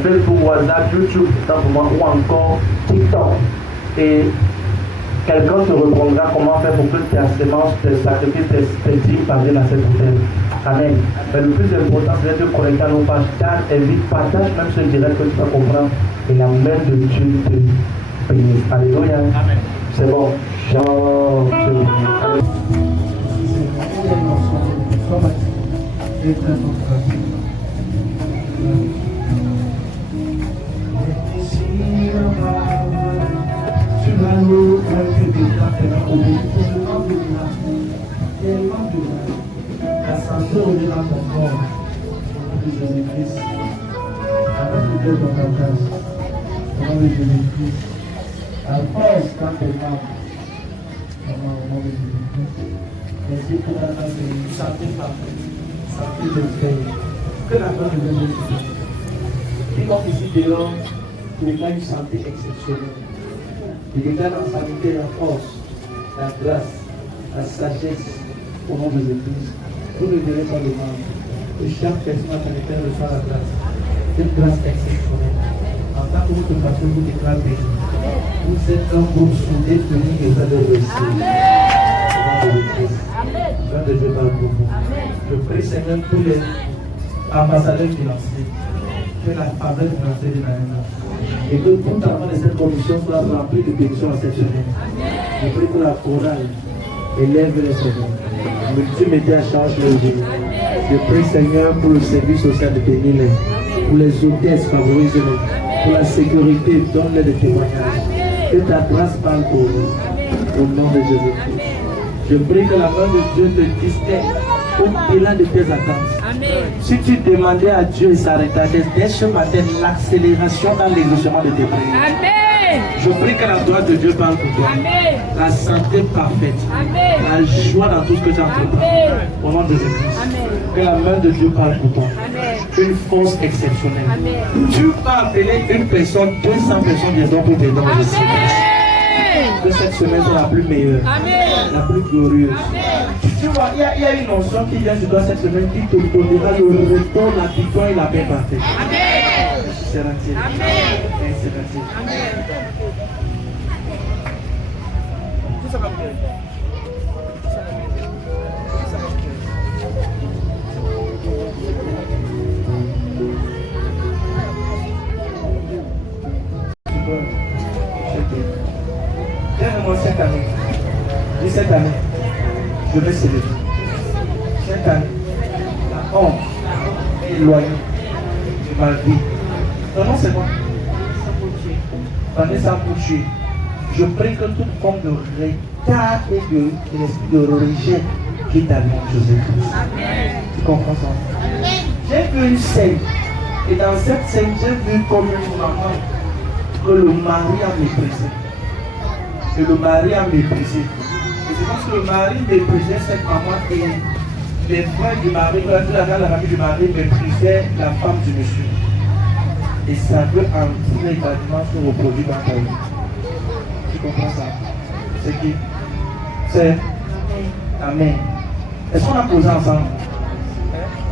Facebook, WhatsApp, YouTube, pour moi, ou encore TikTok. Et quelqu'un te répondra comment faire pour que ta sémence, tes sacrifices, tes dîmes parviennent à cet hôtel. Amen. Mais le plus important, c'est d'être connecté à nos pages. Invite, partage même ce direct que tu vas comprendre. Et la main de Dieu te bénisse. Alléluia. Amen. C'est bon. Ciao. Tu vas nous faire déjà tellement obéir, tellement de la santé au-delà de ton corps, au nom de Jésus-Christ. Avant de Dieu dans ta place, au nom de Jésus-Christ. La force quand tu es femme, au nom de Jésus-Christ. Merci pour la santé parfaite, santé de frère. Que la gloire de Dieu soit. Qui va ici dehors, tu as une santé exceptionnelle. Je déclare la santé, la force, la grâce, la sagesse au nom de Jésus. Vous ne verrez pas le mal. Et chaque personne à l'intérieur reçoit la grâce. Cette grâce exceptionnelle. En tant que votre pasteur vous déclare béni. Vous êtes un groupe soudé, tenu et ça de réussir. Au nom de Jésus. Jean de Dieu parle pour vous. Je prie Seigneur pour les ambassadeurs financiers. Que la faveur financière de l'année. Et que tout avant de cette commission soit rempli de bénédictions à cette semaine. Je prie que la chorale élève les Seigneurs. Multimédia change le vie. Je prie Seigneur pour le service social de bénir-les. Pour les hôtesses, favorise-les. Pour la sécurité, donne-les des témoignages. Que ta grâce parle pour nous. Au nom de Jésus-Christ. Je prie que la main de Dieu te distingue au-delà de tes attentes. Amen. Si tu demandais à Dieu et s'arrêtait dès ce matin, l'accélération dans l'exaucement de tes prières. Amen. Je prie que la gloire de Dieu parle pour toi. Amen. La santé parfaite. Amen. La joie dans tout ce que tu entreprends. Au nom de Jésus-Christ. Que la main de Dieu parle pour toi. Une force exceptionnelle. Tu vas appeler une personne, 200 personnes viendront pour t'aider dans le que cette semaine soit la plus meilleure, la plus glorieuse. Tu vois, il y a une notion qui vient sur toi cette semaine qui te donnera le retour, la victoire et la paix parfaite. C'est rentier. C'est rentier. Tout ça va bien. Donne-moi cette année. Dis cette année, je vais célébrer. Cette année, la honte est éloignée de ma vie. Ton nom c'est quoi? Vanessa Boucher. Je prie que toute forme de retard et de l'esprit de rejet quitte ta vie en Jésus-Christ. Tu comprends ça? J'ai vu une scène. Et dans cette scène, j'ai vu comme une maman que le mari a méprisé. Et le mari a méprisé. Et c'est parce que le mari méprisait cette maman et les frères du mari, la famille du mari méprisait la femme du monsieur. Et ça veut entrer également se reproduire dans ta vie. Tu comprends ça? C'est qui? C'est Amen. Est-ce qu'on a posé ensemble?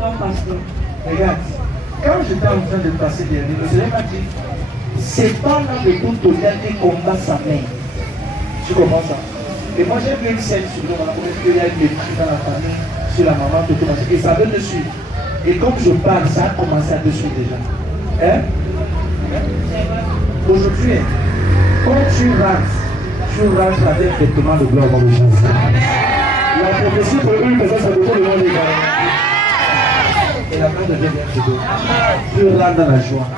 Non, pasteur. Regarde, quand j'étais en train de passer derrière, le Seigneur m'a dit, c'est pas là de tout total qui combat sa mère. Tu comprends ça? Et moi j'ai vu une scène sur le moment où il y a une mépris dans la famille, sur la maman, tout commence. Et ça veut de suite. Et comme je parle, ça a commencé à de suite déjà. Hein? Aujourd'hui, quand tu rentres avec vêtements de gloire dans le Jésus. La prophétie pour une personne, ça dépend du monde des gars. Et la main de Dieu vient te donner. Tu rentres dans la joie.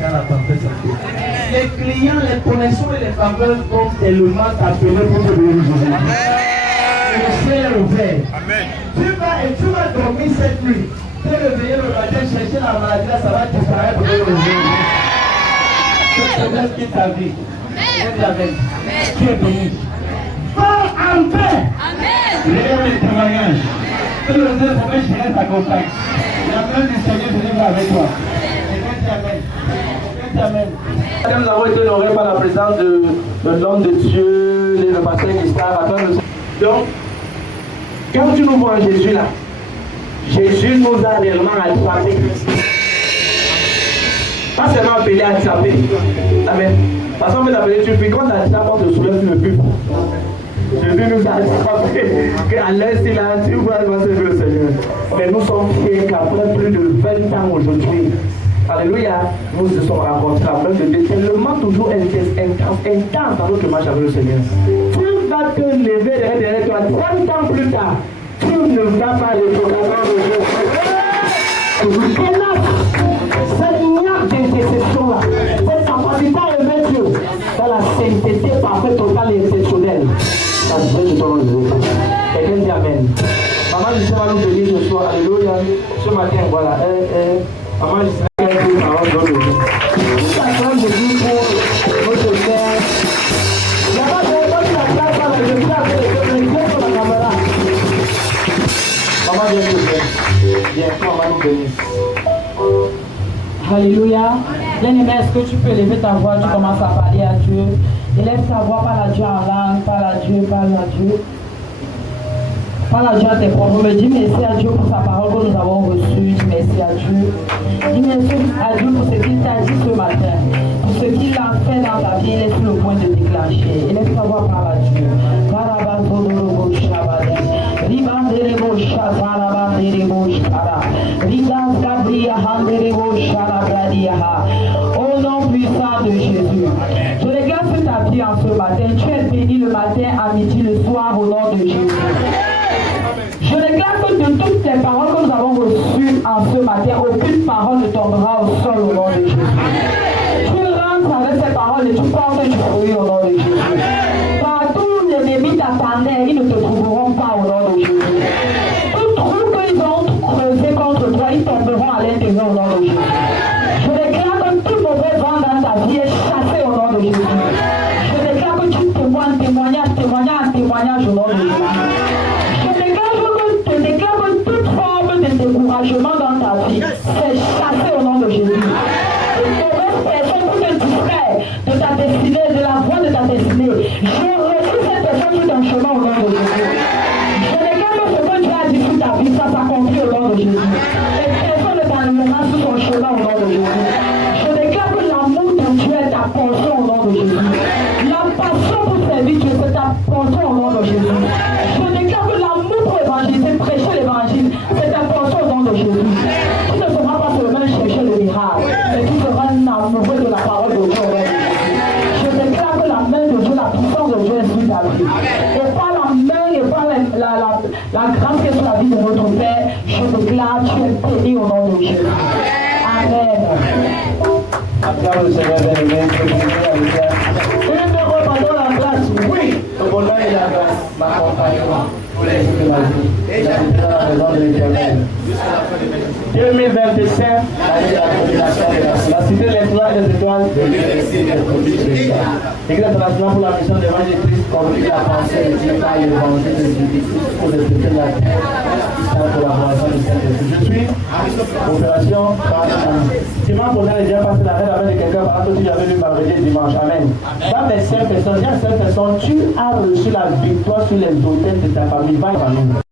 Dans la tempête, ça fait. Les clients, les connexions et les faveurs vont tellement t'appeler pour te bénir Jésus. Le ciel est ouvert. Tu vas dormir cette nuit. Tu vas réveiller le matin, chercher la maladie, là, ça va disparaître pour le jour. C'est peut-être qui ta vie. Amen. Tu es béni. Va en paix. Réveille le témoignage. Que le Dieu de Jésus t'accompagne. La main du Seigneur se lève avec toi. Amen. Nous avons été honorés par la présence de l'homme de Dieu, le pasteur Gustav. Donc, quand tu nous vois en Jésus là, Jésus nous a réellement attrapés. Pas seulement appelé à attraper. Amen. Parce qu'on peut t'appeler tu puis quand tu attrapes, on te soulève sur le pub. Jésus nous a attrapés. Qu'à l'est, là, tu vois le Seigneur. Mais nous sommes fiers qu'après plus de 20 ans aujourd'hui, alléluia, nous se sommes rencontrés à main de Dieu. Tellement toujours intense dans notre marche avec le Seigneur. Tu vas te lever derrière toi 30 ans plus tard. Tu ne vas pas le programme de Dieu. Cette ignorance d'intercession-là, cette capacité à aimer Dieu dans la sainteté parfaite, totale et exceptionnelle. Ça se fait de ton nom. Quelqu'un dit Amen. Maman, je sais pas nous bénir ce soir. Alléluia. Ce matin, voilà. Maman, je sais pas quelle parole dans le Dieu. Tout à l'heure, je dis pour notre Père. Il n'y a pas de temps qui n'a pas à la jeter avec les yeux sur la caméra. Maman, viens te faire. Viens, maman, nous bénir. Alléluia. Bien-aimé, est-ce que tu peux lever ta voix, tu commences à parler à Dieu. Élève ta voix, parle à Dieu en langue, parle à Dieu, parle à Dieu. Parle à Dieu à tes propres mots. Dis merci à Dieu pour sa parole que nous avons reçue. Dis merci à Dieu. Dis merci à Dieu pour ce qu'il t'a dit ce matin. Pour ce qu'il a fait dans ta vie, il est sur le point de déclencher. Élève ta voix, parle à Dieu. Au nom puissant de Jésus. Je regarde sur ta vie en ce matin. Tu es béni le matin, à midi, le soir, au nom de Jésus. Je regarde que de toutes les paroles que nous avons reçues en ce matin, aucune parole ne tombera au sol au nom de Jésus. Tu rentres avec ces paroles et tu portes du fruit au nom de Jésus. Partout où l'ennemi t'attendait, ils ne te trouveront pas au nom de Jésus. Tout trou qu'ils ont creusé contre toi, ils tomberont à l'intérieur au nom de Jésus. Je déclare que tout mauvais vent dans ta vie est chassé au nom de Jésus. Je déclare que tu témoignes, témoignage au nom de Jésus. Je déclare que toute forme de dégoût reçu cette personne sur ton chemin au nom de Jésus. Je déclare que ce que Dieu a dit sur ta vie, ça s'accomplit au nom de Jésus. Et personne ne t'enlèvera sur ton chemin au nom de Jésus. Je déclare que l'amour de Dieu est ta portion au nom de Jésus. La passion pour servir Dieu, c'est ta portion au nom de Jésus. Je déclare que l'amour pour évangéliser, prêcher l'évangile, c'est ta portion au nom de Jésus. Tu ne seras pas seulement chercher le miracle, mais tu seras amoureux de la parole de Dieu au nom de Jésus. Je déclare que la main de Dieu, la puissance de Dieu est sur ta vie. Et par la main et par la grâce qui est sur la vie de notre Père, je déclare tu es béni au nom de Jésus. Amen. Acclame le Seigneur bien-aimé, que Jésus a été. Une de rependant la grâce, oui, Le bonheur et la grâce m'accompagneront tous les jours de ma vie. Et j'habiterai dans la maison de l'Éternel. 2025, L'année de la prédication de la cité de l'étoile des étoiles, L'Église internationale pour la mission de l'évangile Christ conduit la pensée de Dieu par l'évangile de Jésus-Christ pour respecter la terre sans collaboration du Saint-Esprit. Je suis opération par dimanche prochain, j'ai déjà passé la reine avec quelqu'un par exemple si j'avais lu vendredi et dimanche. Amen. Dans mes 5 personnes, il y a 5 personnes, tu as reçu la victoire sur les hôtels de ta famille. Va en famille.